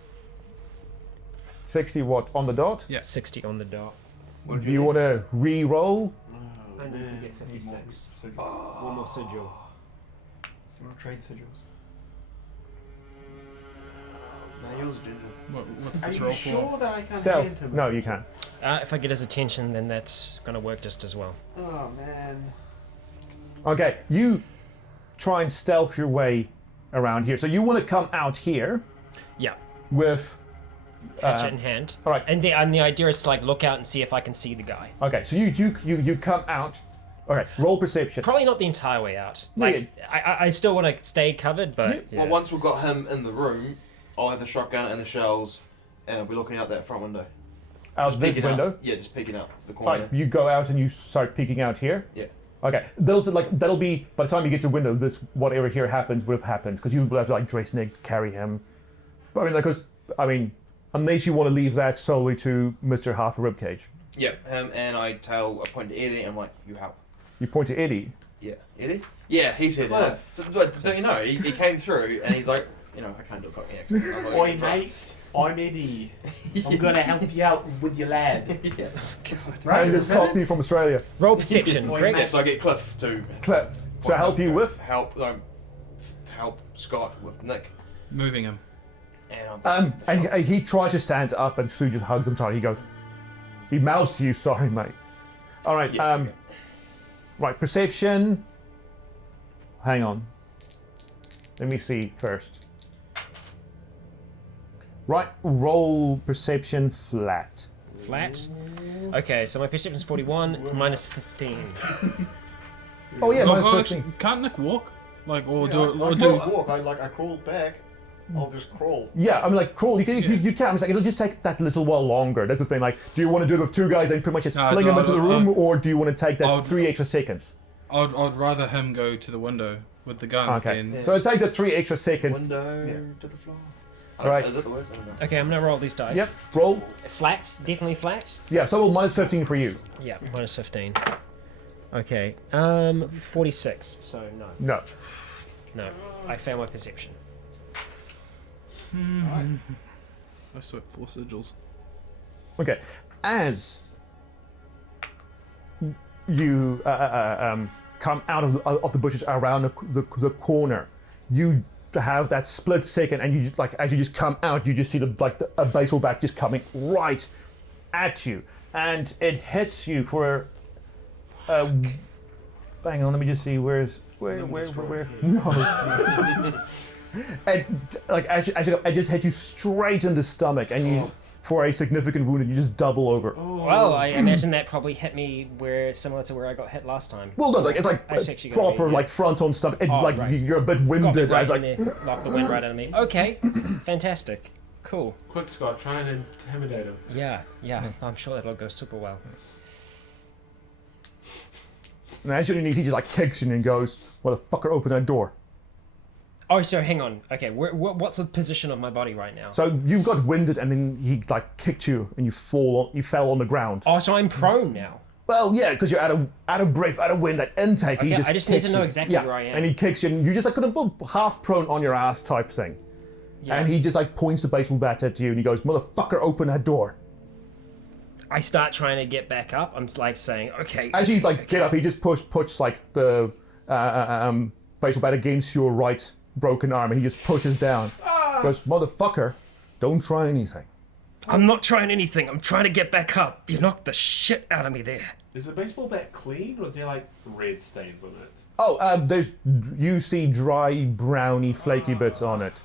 60 what on the dot? Yeah. 60 on the dot. what did Do you want to re-roll? I need to man, get need more 56. sigils. One more sigil. You want to trade sigils? No, yours ginger. What's Are this you roll sure for? that I can't Stealth. hand him a No, you sigil? can't. If I get his attention, then that's going to work just as well. Oh man. Okay, you try and stealth your way around here. So you want to come out here Yeah. with hatchet in hand. all right. And the idea is to like look out and see if I can see the guy. Okay, so you come out. Okay, roll perception. Probably not the entire way out. No, Like I still want to stay covered, but Well, once we've got him in the room, I'll have the shotgun and the shells, and I'll be looking out that front window. Out Just this peeking window. Out. Yeah, just peeking out the All corner. right, you go out and you start peeking out here. Yeah. Okay, that'll be by the time you get to the window. This whatever here happens would have happened because you will have to like dress Nick, carry him. But I mean, unless you want to leave that solely to Mr. Half a Ribcage. Yeah, and I point to Eddie and I'm like, you help. You point to Eddie. Yeah. Eddie? Yeah, he said that. Don't you know? He came through and he's like, you know, I can't do a Cockney accent. I'm not Oi, gonna try. mate. I'm Eddie. I'm gonna help you out with your lad. Yeah. And this Cockney from Australia. roll perception, Oi, correct? Yeah, so I get Cliff to Cliff, to help you with. help Scott with Nick. Moving him. And And he tries to stand up, and Sue just hugs him tight. He mouths to you, "Sorry, mate." All right. Yeah, Right. Perception. Hang on. Let me see first. Right. Roll perception flat. Flat. Okay, so my perception's 41. It's minus 15. Oh yeah, Oh, minus oh, 15. actually, can't Nick walk? Like, or Yeah, do I or do? can't walk. I crawl back. I'll just crawl. Yeah, I mean, like crawl. You can. You can. It's like it'll just take that little while longer. That's the thing. Like, do you want to do it with two guys and pretty much just No, fling them I'd- into the room, or do you want to take that I'd- 3 extra seconds? I'd rather him go to the window with the gun. Okay. Than, So it takes that 3 extra seconds. window to the floor. Right. Is that the words? I don't know. Okay, I'm gonna roll these dice. Yep. Roll. Flat, definitely flat. Yeah. So we'll minus 15 for you. Yeah, minus 15. Okay, 46. So No. no, I fail my perception. I still have 4 sigils. Okay. As you come out of the bushes around the corner, you have that split second, and you like as you just come out, you just see a baseball bat just coming right at you, and it hits you for. Hang on, let me just see where. No. And like as you go, it just hit you straight in the stomach, and you for a significant wound, and you just double over. Well, I imagine that probably hit me similar to where I got hit last time. Well, no, like it's like That's actually gonna proper be, yeah. like front on stomach. It, Oh, like right. you're a bit Got me winded. right As in like there, knocked the wind right out of me. Okay, fantastic, cool. Quick, Scott, try and intimidate him. Yeah, I'm sure that'll go super well. and as you're on your knees, he just like kicks you and goes, "Motherfucker, open that door." Oh, so hang on. Okay, what's the position of my body right now? So you got winded, and then he like kicked you, and you fell on the ground. Oh, so I'm prone now. Well, yeah, because you're out of breath, out of wind, that intake. Okay, he just I just need kicks to know you. exactly Yeah, where I am. and he kicks you, and you just like kind of half prone on your ass type thing. Yeah. And he just like points the baseball bat at you, and he goes, "Motherfucker, open that door." I start trying to get back up. I'm like saying, okay. As you like get up, he just puts like the baseball bat against your right broken arm, and he just pushes down. Goes, "Motherfucker, don't try anything." I'm not trying anything. I'm trying to get back up. You knocked the shit out of me there. Is the baseball bat clean, or is there like red stains on it? Oh, you see dry, browny, flaky bits on it.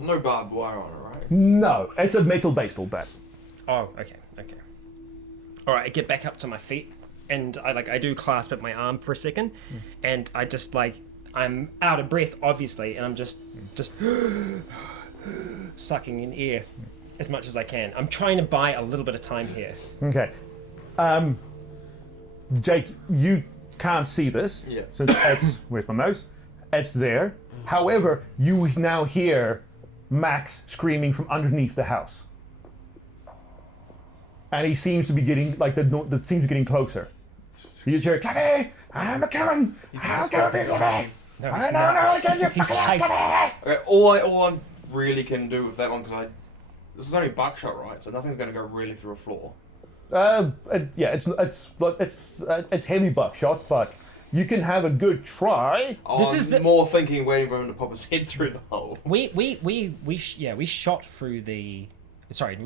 No barbed wire on it, right? No, it's a metal baseball bat. Oh, okay. All right, I get back up to my feet, and I do clasp at my arm for a second, and I just I'm out of breath, obviously, and I'm just sucking in air as much as I can. I'm trying to buy a little bit of time here. Okay. Jake, you can't see this. Yeah. Since it's where's my mouse? It's there. However, you now hear Max screaming from underneath the house. And he seems to be getting that seems to be getting closer. You just hear, "Cliffy, I'm coming! I'm coming, Cliffy! No, I he's don't not. know, get your He's fucking ass, hiding. Cliffy!" Okay, all I really can do with that one, because this is only buckshot, right? So nothing's going to go really through a floor. It's heavy buckshot, but you can have a good try. This I'm is the- more thinking waiting for him to pop his head through the hole. We shot through the. Sorry,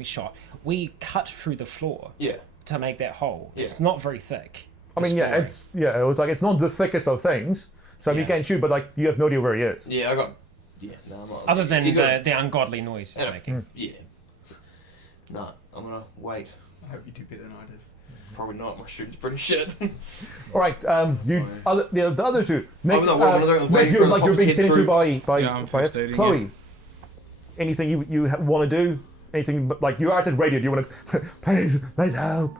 we cut through the floor Yeah. to make that hole. Yeah. It's not very thick. I mean, this yeah, flooring. it's like it's not the thickest of things, so you Yeah. can shoot, but like you have no idea where he is. Yeah, I got... Yeah, no, I'm not... Other than he's got- the ungodly noise it's and a- making. Yeah. Nah, I'm gonna wait. I hope you do better than I did. Probably not. My shooting's pretty shit. All right, the other two. Nick, I'm not waiting. I'm waiting you're for like the you're being pop's head tended to through. by Yeah, I'm by first aiding, Chloe. yeah. Anything you want to do? Anything like you are at radio? Do you want to please help?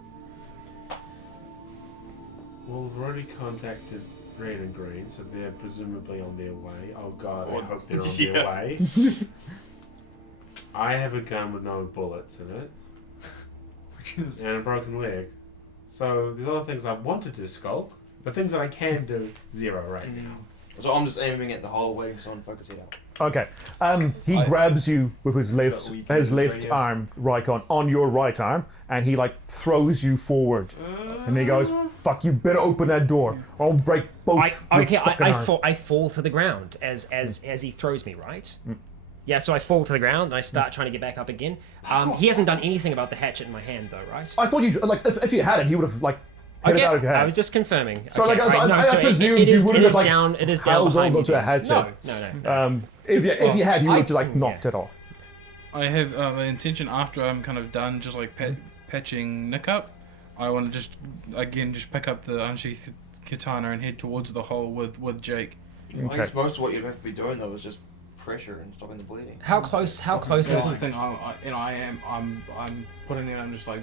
Well, we've already contacted Red and Green, so they're presumably on their way. Oh god, I hope they're on their way. I have a gun with no bullets in it. Which is And a broken leg. So there's other things I want to do, Skulk, but things that I can do, 0 right now. So I'm just aiming at the hole, waiting for someone to focus it out. Okay. He grabs you with his left radio. arm, Rycon, on your right arm, and he like throws you forward, and he goes, "Fuck, you better open that door, or I'll break both." I fall to the ground as he throws me, right? Yeah, so I fall to the ground and I start trying to get back up again. He hasn't done anything about the hatchet in my hand, though, right? I thought you like if you had it, he would have like hit it out of your hand. I was just confirming. So Okay, like right, no, I so presumed it is, you wouldn't it have is like down. It is down held behind on me. to a hatchet. No. If you had, you would have just like yeah. knocked it off. I have the intention after I'm kind of done, just like patching Nick up. I want to just pick up the unsheathed katana and head towards the hole with Jake. I guess most of what you'd have to be doing though is just pressure and stopping the bleeding. How close That's is the thing. I'm putting it. I'm just like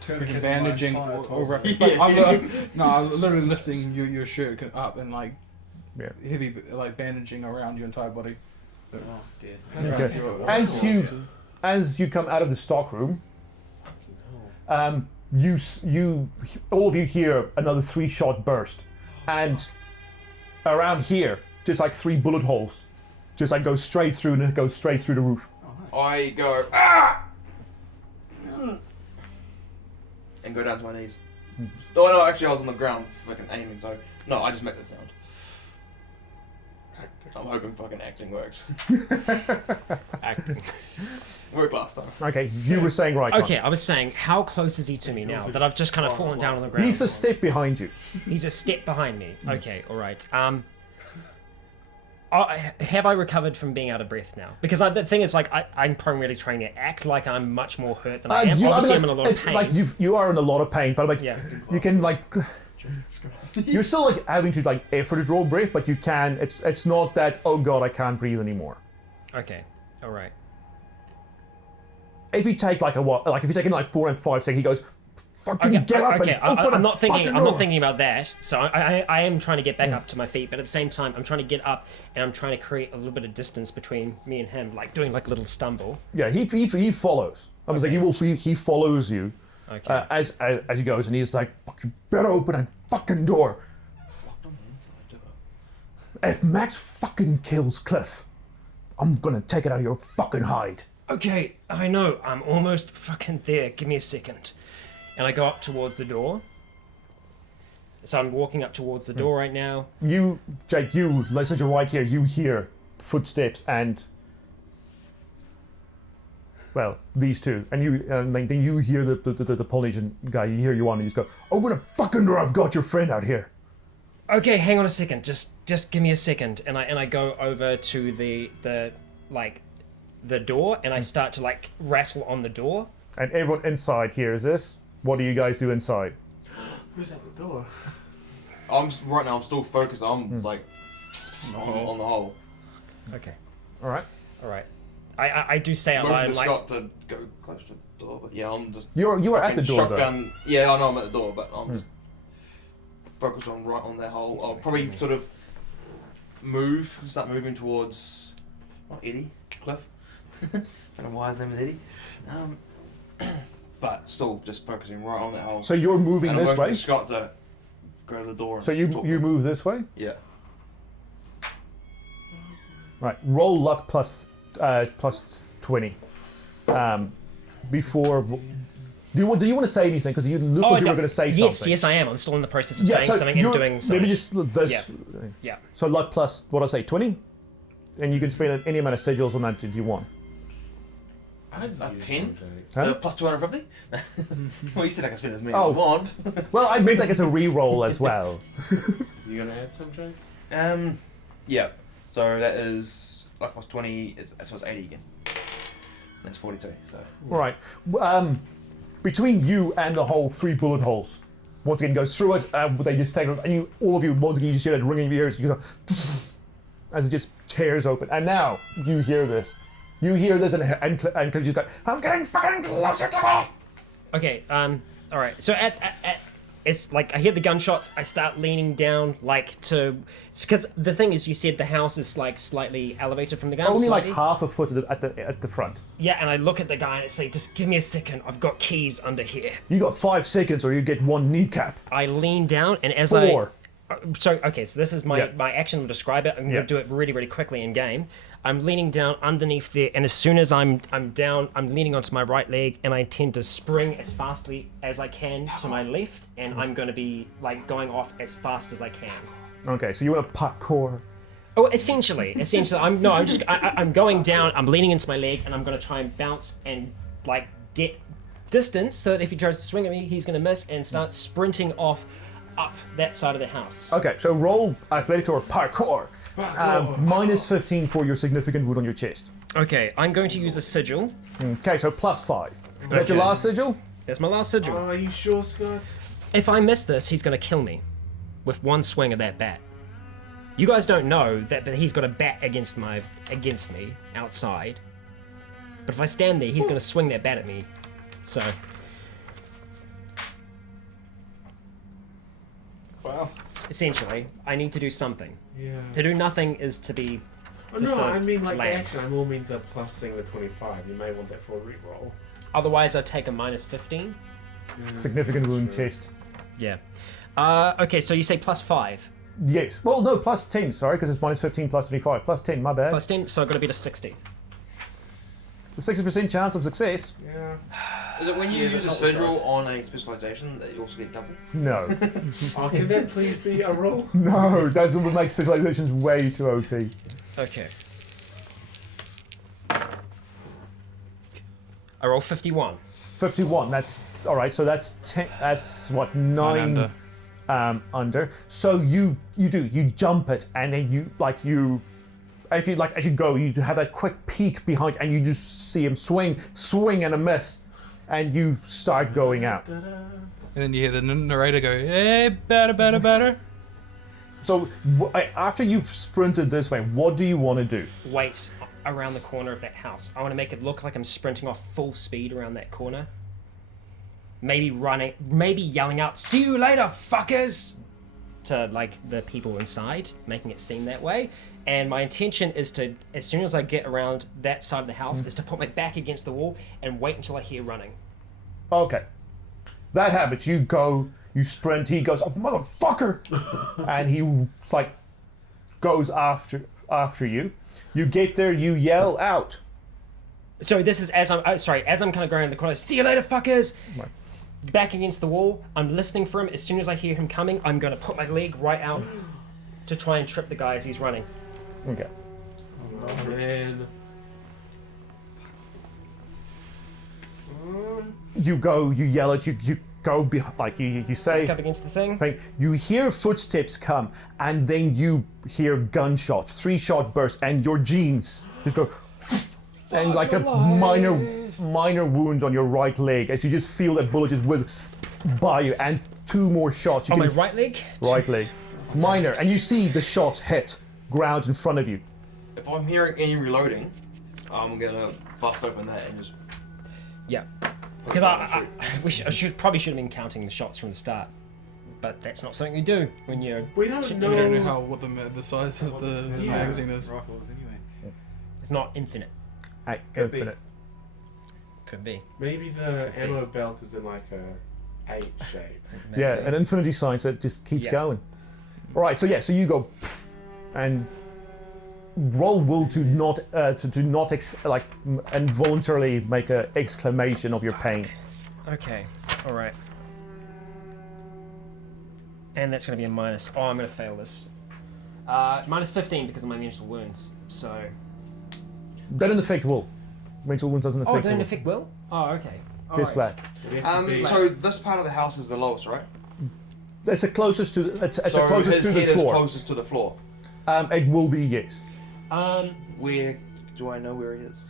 Tourniquet freaking my bandaging entire over. closet. Like, I'm literally lifting your shirt up and like heavy like bandaging around your entire body. Oh dear. Okay. As you come out of the stockroom, you all of you hear another 3-shot burst, and around here, just like 3 bullet holes, just like go straight through and it goes straight through the roof. I go and go down to my knees. No, actually I was on the ground fucking aiming, so no, I just make the sound. I'm hoping fucking acting works. acting? Worked last time. Okay, you were saying right. Okay, I was saying, how close is he to me now that I've just kind of fallen down on the ground? He's a step behind you. He's a step behind me. Okay, all right. Have I recovered from being out of breath now? Because the thing is, like, I'm primarily trying to act like I'm much more hurt than I am. Obviously, I'm in a lot of it's pain. like you are in a lot of pain, but like you can like you're still like having to like effort to draw breath, but you can. It's not that oh god I can't breathe anymore. Okay, all right. If you take like if you take a like 4 and 5 seconds, he goes, "Fucking get up okay. and open I'm not thinking. fucking I'm not door." thinking about that. So I am trying to get back up to my feet, but at the same time, I'm trying to get up and I'm trying to create a little bit of distance between me and him, like doing like a little stumble. Yeah, he follows. I was like, he follows you Okay. as he goes, and he's like, "Fuck, you better open that fucking door. If Max fucking kills Cliff, I'm gonna take it out of your fucking hide." Okay, I know. I'm almost fucking there. Give me a second. And I go up towards the door. So I'm walking up towards the door right now. Jake, let's say you're right here, you hear footsteps and, well, these two. And then you hear the Polynesian guy, you hear you on, and you just go, "Open the fucking door, I've got your friend out here." Okay, hang on a second. Just give me a second. And I go over to the door and I start to like rattle on the door. And everyone inside hears this. What do you guys do inside? Who's at the door? Right now I'm still focused. I'm like on the hole. Okay. All right. I do say out loud Motion to like Scott to go close to the door, but yeah, I'm just. You are at the door shotgun. Yeah, I know I'm at the door, but I'm just focused on right on that hole. I'll probably sort of start moving towards Cliff. I don't know why his name is Eddie. But still just focusing right on that hole. So you're moving and this I'm way? to Scott to go to the door. So you move this way? Yeah. Right. Roll luck plus 20. Before. Do you want to say anything? Because you look like you were going to say something. Yes, I am. I'm still in the process of saying something and doing something. Maybe just this. Yeah. So luck plus, what did I say, 20? And you can spend any amount of sigils on that that you want. A 10? Huh? Plus 250? Well, you said I can spend as many Oh. as I want. Well, I meant like as a re-roll as well. You gonna add some, Jake? Yeah. So that is like plus 20, so it's 80 again. That's 42. So. All right. Between you and the hole, 3 bullet holes. Once again, goes through it. They just take it, and all of you, once again, you just hear that ringing in your ears. You go, as it just tears open. And now you hear this. You hear this, and Cliff just go, "I'm getting fucking closer to me." Okay. All right. So it's like I hear the gunshots. I start leaning down, like to, because the thing is, you said the house is like slightly elevated from the gun. Only slightly. like half a foot at the front. Yeah, and I look at the guy and I say, "Just give me a second. I've got keys under here." You got 5 seconds, or you get 1 kneecap. I lean down, and as 4. So this is my Yeah. my action will describe it. I'm Yeah. gonna do it really, really quickly in game. I'm leaning down underneath there, and as soon as I'm down, I'm leaning onto my right leg, and I tend to spring as fastly as I can to my left, and I'm gonna be like going off as fast as I can. Okay, so you want to parkour. Oh, essentially, I'm going down. I'm leaning into my leg, and I'm gonna try and bounce and like get distance so that if he tries to swing at me, he's gonna miss and start sprinting off up that side of the house. Okay, so roll athletics or parkour. Minus 15 for your significant wound on your chest. Okay, I'm going to use a sigil. Okay, so plus 5. Is that your Okay. last sigil? That's my last sigil. Are you sure, Scott? If I miss this, he's going to kill me with one swing of that bat. You guys don't know that he's got a bat against me outside. But if I stand there, he's going to swing that bat at me. So, Wow. essentially, I need to do something. Yeah. To do nothing is to be just no, a I mean like lamb. action. I more mean the plusing the 25. You may want that for a reroll. Otherwise, I take a minus 15. Significant wound chest. Yeah. Okay, so you say plus 5. Yes. Well, no, plus 10, sorry, because it's minus 15 plus 25. Plus 10, my bad. Plus 10, so I've got to beat a 60. It's a 60% chance of success. Yeah. Is it when you Yeah, use a that's not what it sigil does. on a specialization that you also get double? No. Oh, can that please be a roll? No, that's what would make specializations way too OP. Okay. I roll 51. 51, that's alright, so that's 10, that's what, 9 under. Under. So you jump it, and then as you go, you have that quick peek behind, and you just see him swing and a miss, and you start going out. And then you hear the narrator go, "Hey, batter." So after you've sprinted this way, what do you want to do? Wait around the corner of that house. I want to make it look like I'm sprinting off full speed around that corner. Maybe running, maybe yelling out, "See you later, fuckers!" to like the people inside, making it seem that way. And my intention is to, as soon as I get around that side of the house, is to put my back against the wall and wait until I hear running. Okay. That happens. You go, you sprint, he goes, "Oh, motherfucker!" and he goes after you. You get there, you yell out. So this is as I'm kind of going around the corner. "See you later, fuckers!" Right. Back against the wall. I'm listening for him. As soon as I hear him coming, I'm going to put my leg right out to try and trip the guy as he's running. Okay. Oh man. You go, you yell at you go behind, you say Up against the thing. you hear footsteps come, and then you hear gunshots, 3-shot burst, and your jeans just go and like a minor wounds on your right leg as you just feel that bullet just whiz by you, and 2 more shots. You On can my right leg? Right leg. Minor, and you see the shots hit ground in front of you. If I'm hearing any reloading, I'm gonna bust open that and just. Yeah. Because I probably should have been counting the shots from the start, but that's not something you do when you're. We don't know. We don't know what the size of the magazine is. Rifles anyway. It's not infinite. Could be. Infinite. Could be. Maybe the ammo belt is in like a 8 shape. Yeah, an infinity sign, so it just keeps Yeah. going. Alright, so you go and roll will to not involuntarily make an exclamation of your pain. Okay. All right. And that's going to be a minus. Oh, I'm going to fail this. Minus 15 because of my mental wounds. So. That doesn't affect will. Mental wounds doesn't affect Oh, it doesn't will. affect will? Oh, okay. All Just right. flat. So this part of the house is the lowest, right? It's the closest to it's so the closest his to the head is floor. closest to the floor. It will be, yes. Where Do I know where he is?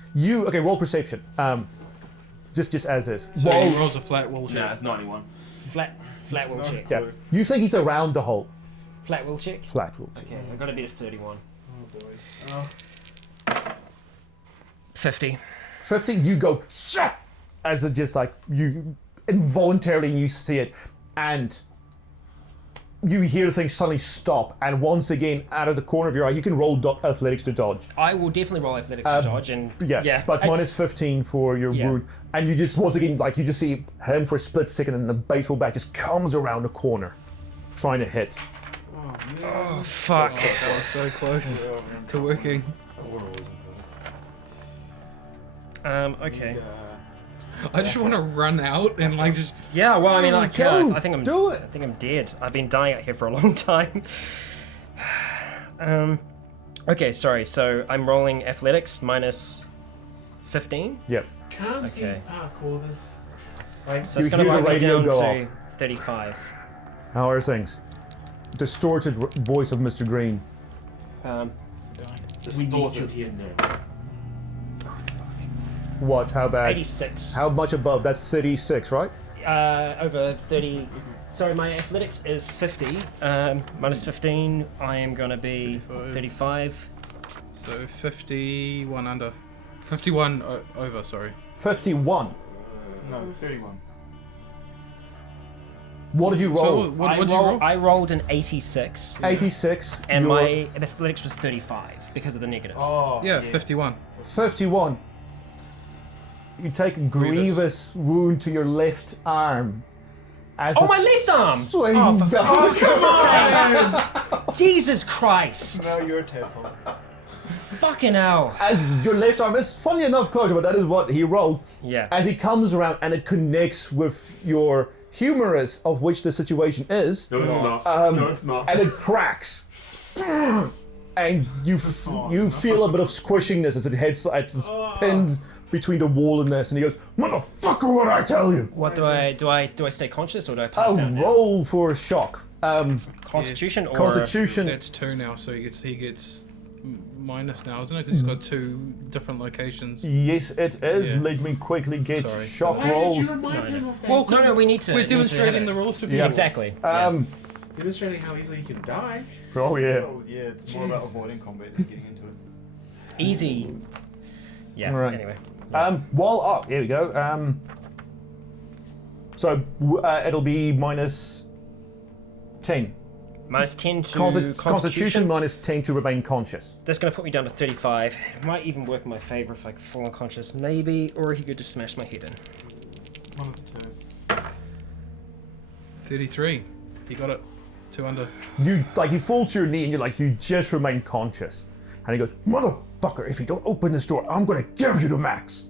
Okay, roll perception. Just as is. So Roll. he rolls a flat wall check. Nah, it's 91. Flat will check. Yeah. You think he's around the hole? Flat will check. Flat will. Okay, I've got to beat a 31. Oh, 50. 50. You go shit as it just like you involuntarily you see it, and you hear the thing suddenly stop, and once again out of the corner of your eye you can roll athletics to dodge. I will definitely roll athletics to dodge, and But minus 15 for your wound, and you just once again like you just see him for a split second, and the baseball bat just comes around the corner, trying to hit. Oh fuck! That was so close to working. Okay. I just want to run out and like just. Yeah, well, I mean, like, Go, I think I'm. do it. I think I'm dead. I've been dying out here for a long time. Okay, sorry. So I'm rolling athletics minus 15. Yep. Can't Okay. parkour this. So it's You going to hear bring the me radio down go to 35. How are things? Distorted voice of Mr. Green. We need you here now. What? How bad? 86. How much above? That's 36, right? Over 30. Sorry, my athletics is 50. Minus 15, I am going to be 35. So 51 under. 51 over, sorry. 51. no, 31. What did you roll? So what did you roll? I rolled an 86, 86. and your my athletics was 35 because of the negative. Oh, Yeah, 51. 51. You take a grievous wound to your left arm. As Oh, a my left arm! swing Oh, for back- fuck's sake! Jesus Christ! Now you're a tadpole. Fucking hell! As your left arm is funny enough closer, but that is what he rolled. Yeah. As he comes around and it connects with your humerus, of which the situation is, No, it's not. No, it's not. and it cracks. And you feel a bit of squishingness as it heads, it's pinned between the wall and this, and he goes, "Motherfucker, what I tell you?" What do I stay conscious or do I pass out? now? Roll for shock. Constitution or Constitution. That's 2 now, so he gets minus now, isn't it? Because he's got 2 different locations. Yes, it is. Yeah. Let me quickly get Sorry. shock Why did rolls. you remind him of that? Well, no, we need to. We're need to demonstrating have the it. rules to people. Yeah. Exactly. Demonstrating how easily you can die. Oh yeah. Oh, yeah, it's more about avoiding combat than getting into it. Easy. Yeah. Right. Anyway. Here we go. So it'll be minus 10. Minus 10 to Constitution Constitution. minus 10 to remain conscious. That's going to put me down to 35. It might even work in my favor if I fall unconscious, maybe, or he could just smash my head in. One of the two. 33. You got it. 2 under. You fall to your knee and you just remain conscious. And he goes, "Motherfucker, if you don't open this door, I'm gonna give you the max."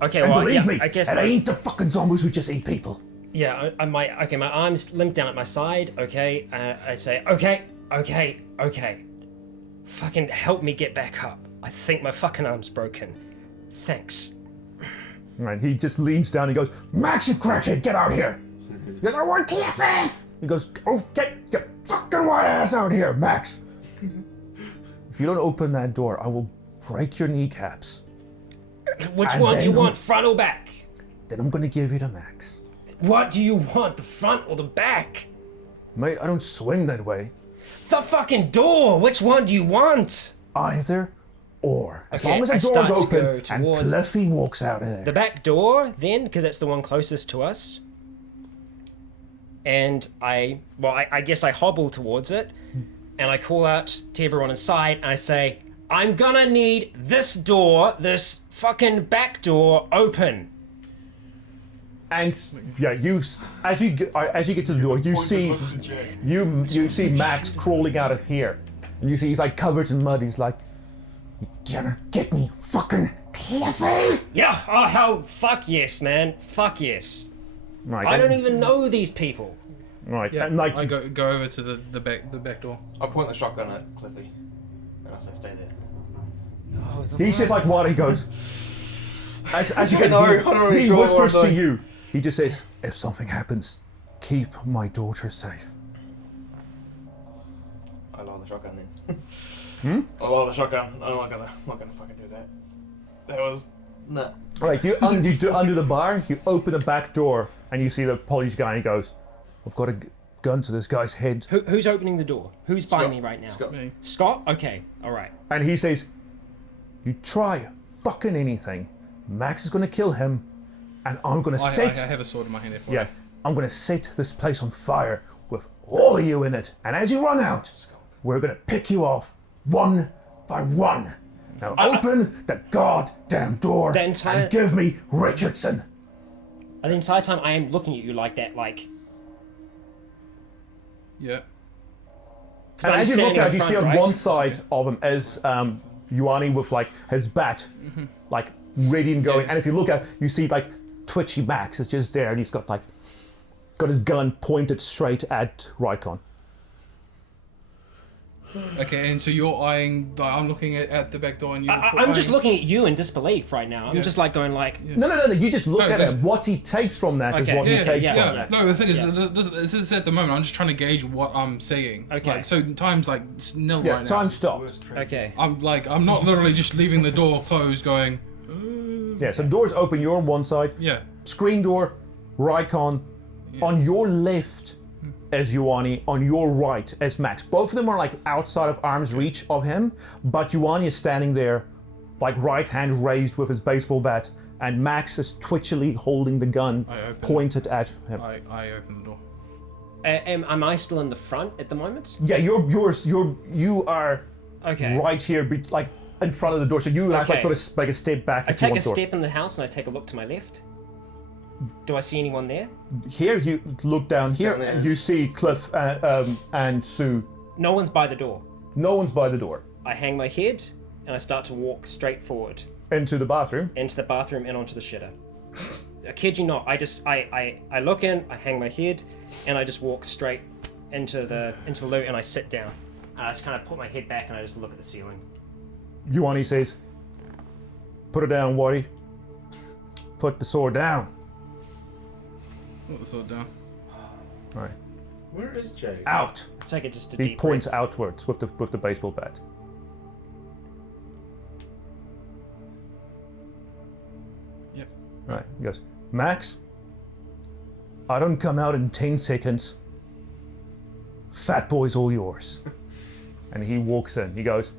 Okay, And well, believe yeah, me, I guess it ain't the fucking zombies who just eat people. Yeah, my arm's linked down at my side. Okay, I say, okay. Fucking help me get back up. I think my fucking arm's broken. Thanks. And he just leans down and he goes, "Max, you crackhead, get out here." He goes, "I want Cliffy." He goes, "Oh, get fucking white ass out here, Max. If you don't open that door, I will break your kneecaps. Which And one do you then- want, front or back? Then I'm gonna give you the max." What do you want, the front or the back? Mate, I don't swing that way. The fucking door! Which one do you want? Either or. As Okay, long as I the door's start to open go and towards Cliffy walks out of there. The back door, then, because that's the one closest to us. And I guess I hobble towards it, and I call out to everyone inside, and I say, "I'm gonna need this door, this fucking back door, open." And yeah, as you get to the door, you see Max crawling out of here, and you see he's covered in mud. He's like, "You gonna get me, fucking Cliffy?" Yeah, oh hell, fuck yes, man, fuck yes. Right. I don't even know these people. Right. Yeah, And I go over to the back door. I point the shotgun at Cliffy, and I say, "Stay there." he's just like what he goes. As you get, I know, I'm not really he sure what whispers I'm to doing. you. He just says, "If something happens, keep my daughter safe." I lower the shotgun then. I lower the shotgun. I'm not gonna fucking do that. That was nah. Right, you undo the bar, you open the back door, and you see the Polish guy, and he goes, "I've got a gun to this guy's head." Who's opening the door? Who's by me right now? Scott. Me. Scott? Okay, alright. And he says, "You try fucking anything, Max is gonna kill him, and I'm gonna I set have a sword in my hand. FYI. yeah, I'm gonna set this place on fire with all of you in it, and as you run out, we're gonna pick you off one by one. Now open the goddamn door The entire- and give me Richardson." And the entire time I am looking at you like that, like... Yeah. And I'm as you look standing out, in you see front, on right? one side of him is Ioanni with like his bat, like ready and going. Yeah. And if you look out, you see like twitchy Max is just there, and he's got his gun pointed straight at Rycon. Okay, and so you're eyeing. I'm looking at the back door, and you're. I'm just eyeing- looking at you in disbelief right now. I'm Yeah. just like going like... No. You just look No, at this- him. What he takes from that is Okay. what he Yeah, takes yeah, from yeah. that. No, the thing is, Yeah. this is at the moment. I'm just trying to gauge what I'm seeing. Okay. Like, so time's like nil Yeah, right time now. stopped. Okay. I'm not literally just leaving the door closed, going. Yeah, so doors open. You're on one side. Yeah. Screen door, Rycon. On your left is Ioanni, on your right is Max. Both of them are like outside of arm's reach of him, but Ioanni is standing there, like right hand raised with his baseball bat, and Max is twitchily holding the gun I open- pointed at him. I open the door. Am I still in the front at the moment? Yeah, you are Okay. right here, like in front of the door. So you have like Okay. sort of like a step back. I if you take a want to. step in the house and I take a look to my left. Do I see anyone there? Here, you look down here, Down there. and you see Cliff and Sue. No one's by the door. No one's by the door. I hang my head and I start to walk straight forward Into the bathroom. into the bathroom and onto the shitter. I kid you not. I look in, I hang my head, and I just walk straight into the loo and I sit down. And I just kind of put my head back and I just look at the ceiling. Ioanni says, "Put it down, Whitey. Put the sword down." Put the sword down. Right. Where is Jake? Out. I take it just a He deep points breath. outwards with the baseball bat. Yep. Right. He goes, "Max, I don't come out in 10 seconds. Fat boy's all yours." And he walks in. He goes,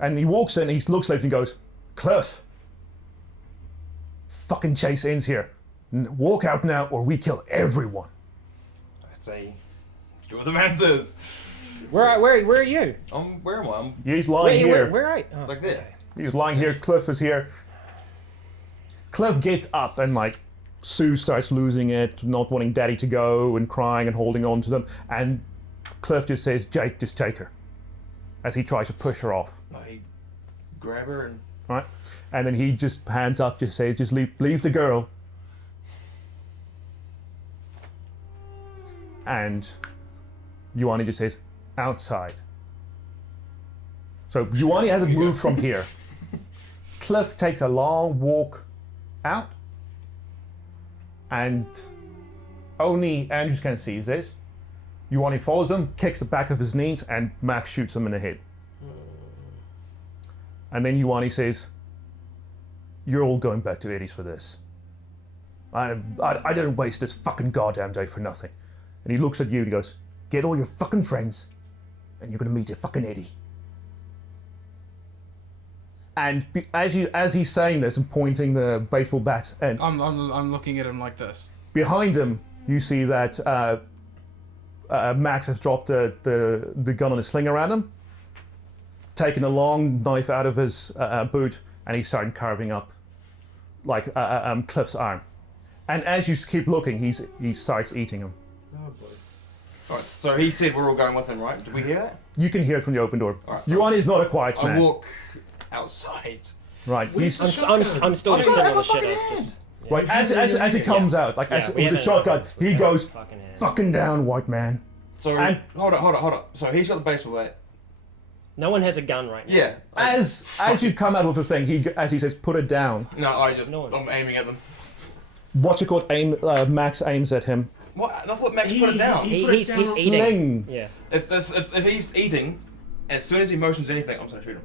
and he walks in, he looks left and he goes, "Cliff, fucking chase ends here. Walk out now or we kill everyone." I'd say, do what the man says. Where are you? Where am I? I'm He's lying here. Where are you? Oh, like there. He's lying here. Cliff is here. Cliff gets up and like Sue starts losing it, not wanting Daddy to go and crying and holding on to them. And Cliff just says, "Jake, just take her," as he tries to push her off. I grab her and Right? And then he just hands up, just says, "Just leave the girl." And Ioanni just says, "Outside." So Ioanni hasn't moved from here. Cliff takes a long walk out, and only Andrews can see this. Ioanni follows him, kicks the back of his knees, and Max shoots him in the head. And then Ioanni says, "You're all going back to Eddie's for this. I didn't waste this fucking goddamn day for nothing." And he looks at you and he goes, "Get all your fucking friends, and you're gonna meet your fucking Eddie." And as he's saying this and pointing the baseball bat, and I'm looking at him like this. behind him you see that Max has dropped the gun on his sling around him, taken a long knife out of his boot, and he's starting carving up like Cliff's arm. And as you keep looking, he starts eating him. Oh boy. Alright, so he said we're all going with him, right? Did we hear that? You can hear it from the open door. Alright. Ioanni is not a quiet man. I walk outside. Right. He's, I'm still just sitting on the shitter. Just, right. As he comes out, like as we with the haven't- shotgun, he goes, fucking hands. "Fucking down, white man." So And- hold up. So he's got the baseball bat. No one has a gun right now. Yeah. As you come out with the thing, as he says, "Put it down." No, No one. I'm aiming at them. What's it called? Max aims at him. What? I thought Max put it down. He's eating. Sling. Yeah. If he's eating, as soon as he motions anything, I'm just gonna shoot him.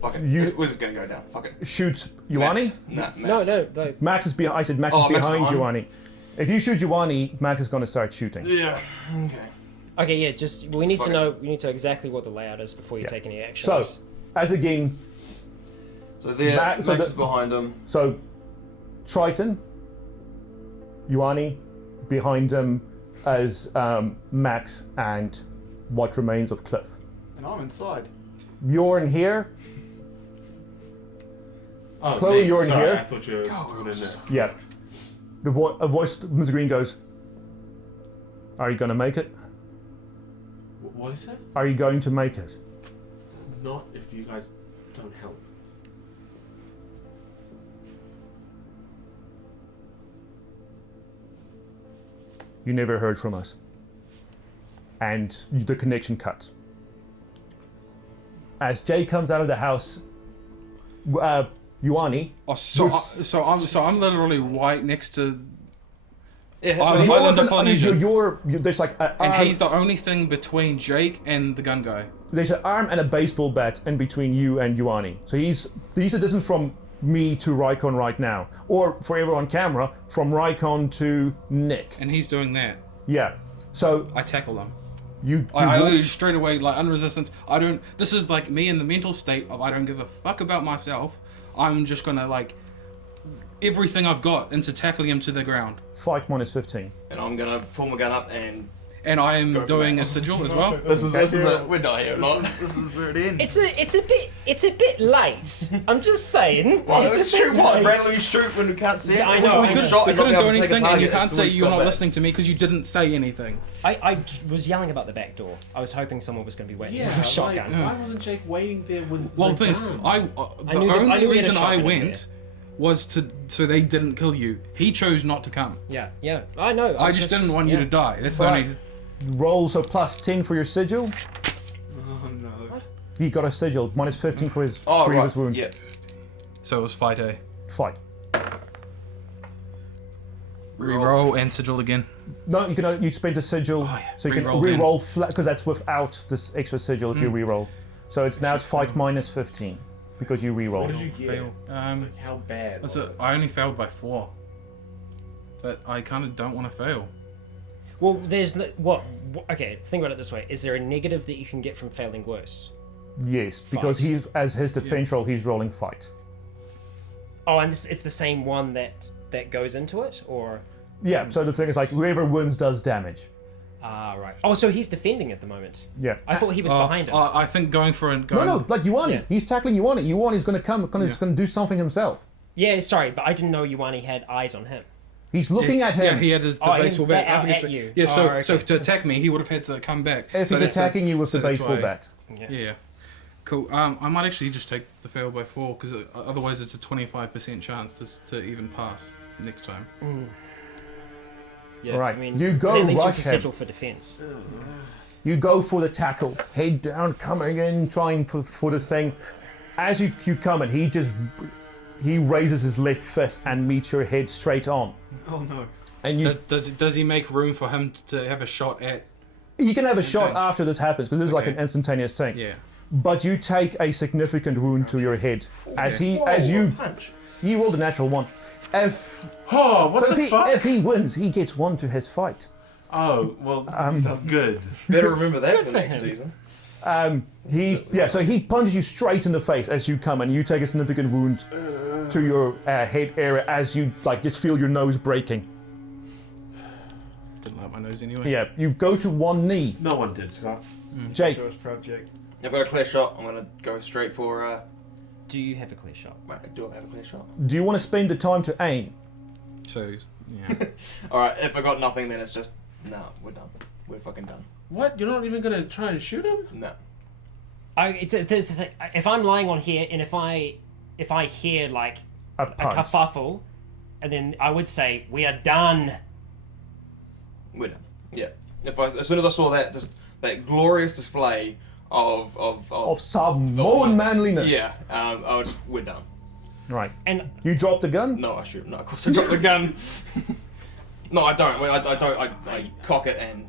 Fuck it. We're just gonna go down. Fuck it. Shoot Ioani? Nah, No. Max is behind. I said Max is Max behind behind. Ioani. If you shoot Ioani, Max is going to start shooting. Yeah. Okay. Okay, yeah. Just we need Fuck to it. know. We need to know exactly what the layout is before you take any actions. So, as a game, So there, Max is behind him. so Triton, Ioani, behind him as Max and what remains of Cliff. And I'm inside. You're in here. Oh, Chloe, Nate, you're in sorry, here. I thought you were going in there. Yeah. A voice, Mr. Green goes, "Are you going to make it? What is that? Are you going to make it?" Not if you guys don't help. You never heard from us. And the connection cuts. As Jay comes out of the house, Ioani, Oh, so I'm literally right next to, Yeah. Oh, So he, Islands of Polynesia. there's like an and arm, he's the only thing between Jake and the gun guy. there's an arm and a baseball bat in between you and Ioani. So he's a distance from me to Rycon right now, or for everyone on camera, from Rycon to Nick. And he's doing that. Yeah. So I tackle him. you I literally straight away, like, unresistance. This is like me in the mental state of I don't give a fuck about myself. I'm just gonna, like, everything I've got into tackling him to the ground. fight minus 15. and I'm gonna pull my gun up and And I am Go for doing that. a sigil as well. this is it. We're not here, not. This is where it ends. It's a bit late. I'm just saying. Well, It's let's a bit shoot what? late. Randomly shoot when we can't see it. Yeah, I know, We I couldn't know. shot We and not couldn't be do able to take a anything, and target. you can't It's say always you're not got listening to me because you didn't say anything. I was yelling about the back door. I was hoping someone was going to be waiting with a shotgun. Why wasn't Jake waiting there with Well, the the thing is, gun? the I knew only we had a reason I shotgun in went was so they didn't kill you. He chose not to come. Yeah, I know. I just didn't want you to die. That's the Right. only. Roll, so plus 10 for your sigil. Oh no. He got a sigil, minus 15 for his Oh, previous right. wound. Yeah. So it was fight A. Fight. Reroll and sigil again. No, you spend a sigil, Oh, yeah. so you can Reroll then. re-roll flat, because that's without this extra sigil if you re-roll. So it's fight minus 15, because you re-roll. What did you get? Fail. Like, how bad? That's it. I only failed by 4. But I kind of don't want to fail. Well, there's what? Okay, think about it this way: is there a negative that you can get from failing worse? Yes, because Fight. as his defense roll, he's rolling fight. Oh, and it's the same one that goes into it, or Yeah, so the thing is like, whoever wins does damage. right. Oh, so he's defending at the moment. Yeah. I thought he was behind him. I think going for an. No, like Ioani. Yeah. He's tackling Ioani. Ioani's going to come, he's going to do something himself. Yeah, sorry, but I didn't know Ioani had eyes on him. He's looking at him. Yeah, he had his Oh, he baseball was bat out up against at me. you. Yeah, so Oh, so okay. to attack me, he would have had to come back. If So he's that's attacking you with so the that's baseball why- bat. Yeah. Cool. I might actually just take the fail by 4 because otherwise it's a 25% chance to even pass next time. Yeah, Alright, I mean, you go that leaves rush with a him. sigil for defense. You go for the tackle, head down, coming in, trying for this thing. As you come in, he raises his left fist and meets your head straight on. Oh no. And you Does he make room for him to have a shot at? you can have a shot after this happens because this is like Okay. an instantaneous thing. Yeah. But you take a significant wound to your head as you Punch. rolled a natural one. If Oh, what the fuck? if he wins, he gets 1 to his fight. Oh, well, that's good. Better remember that for next season. So he punches you straight in the face as you come, and you take a significant wound to your head area as you just feel your nose breaking. Didn't like my nose anyway. Yeah, you go to one knee. No one did, Scott. Jake, First project. If I got a clear shot, I'm gonna go straight for. Do you have a clear shot? Do I have a clear shot? do you want to spend the time to aim? So yeah. All right. If I got nothing, then it's just no. We're done. We're fucking done. What? You're not even gonna try and shoot him? No. There's the thing. If I'm lying on here and if I hear like A a punch. kerfuffle, and then I would say we are done. We're done. Yeah. As soon as I saw that glorious display Of Samoan manliness. yeah, we're done. Right. And You drop the gun? No, I shoot. No, of course I dropped the gun. No, I don't. I don't. I cock it and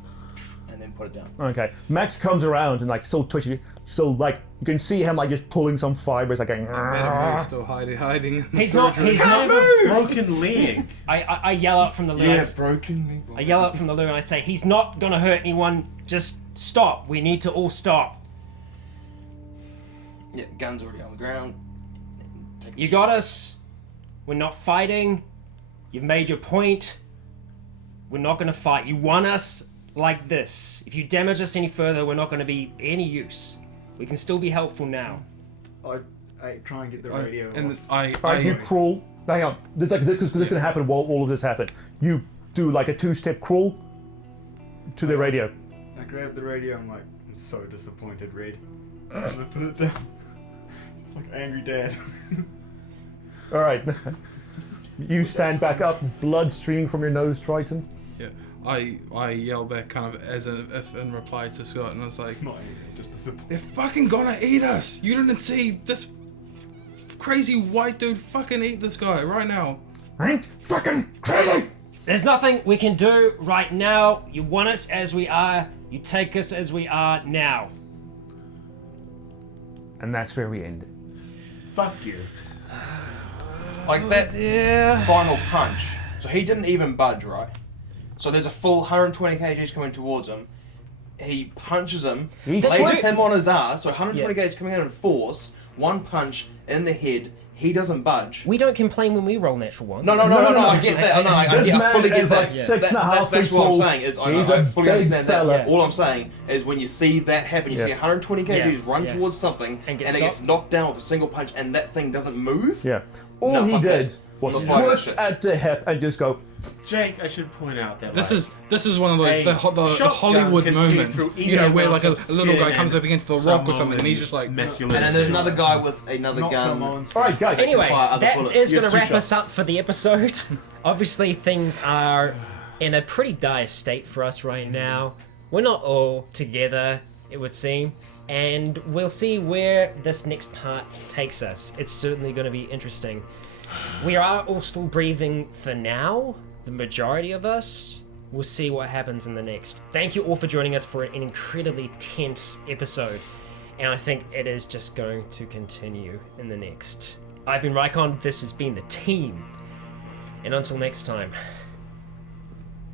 and then put it down. Okay. Max comes around and like still twitching, still like you can see him like just pulling some fibers, like going. Metamu's still hiding. In the He's not. surgery. He's not. Broken leg. I yell out from the loo. Yeah, broken. I yell out from the loo and I say, "He's not gonna hurt anyone. Just stop. We need to all stop. Yeah, gun's already on the ground. You got us. We're not fighting. You've made your point. We're not gonna fight. You want us like this. If you damage us any further, we're not gonna be any use. We can still be helpful now." I try and get the radio And off. Alright, you crawl. Hang on. It's like this is gonna happen while all of this happened. You do like a 2-step crawl to the radio. I grab the radio. I'm like, I'm so disappointed, Red. I'm gonna put it down. It's like angry dad. All right. You stand back up, blood streaming from your nose, Triton. Yeah, I yell back kind of as if in reply to Scott, and I was like, Not angry, just disappointed. they're fucking gonna eat us! You didn't see this crazy white dude fucking eat this guy right now. I ain't fucking crazy! There's nothing we can do right now. You want us as we are. You take us as we are now. And that's where we end it. Fuck you. Like that final punch. So he didn't even budge, right? So there's a full 120 kgs coming towards him. He punches him, He lays twists. him on his ass. So 120 Yeah. kgs coming in force. One punch in the head. He doesn't budge. We don't complain when we roll natural ones. No, I get that. I This man fully get is that. like 6.5 That's feet what I'm tall. saying. Is He's I a fully big understand fella. that. All I'm saying is when you see that happen, you Yeah. see 120 kgs Yeah. run Yeah. towards something, And and, get it gets stopped. knocked down with a single punch, and that thing doesn't move. Yeah. All No, he fuck did that. was I'm not fighting twist that shit. at the hip and just go. Jake, I should point out that This like, is one of those a the shotgun Hollywood can tear moments, through you know, any where amount like a of little guy skin comes and up against the rock or something, and he's Samoan just like, masculinity. And then there's another guy with another Not gun. Samoan. All right, guys. Anyway, fire other that bullets. is You going have to two wrap us up shots. for the episode. Obviously, things are in a pretty dire state for us right now. We're not all together, it would seem. And we'll see where this next part takes us. It's certainly going to be interesting. We are all still breathing for now, the majority of us. We'll see what happens in the next. Thank you all for joining us for an incredibly tense episode. And I think it is just going to continue in the next. I've been Rycon, this has been the team. And until next time,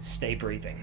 stay breathing.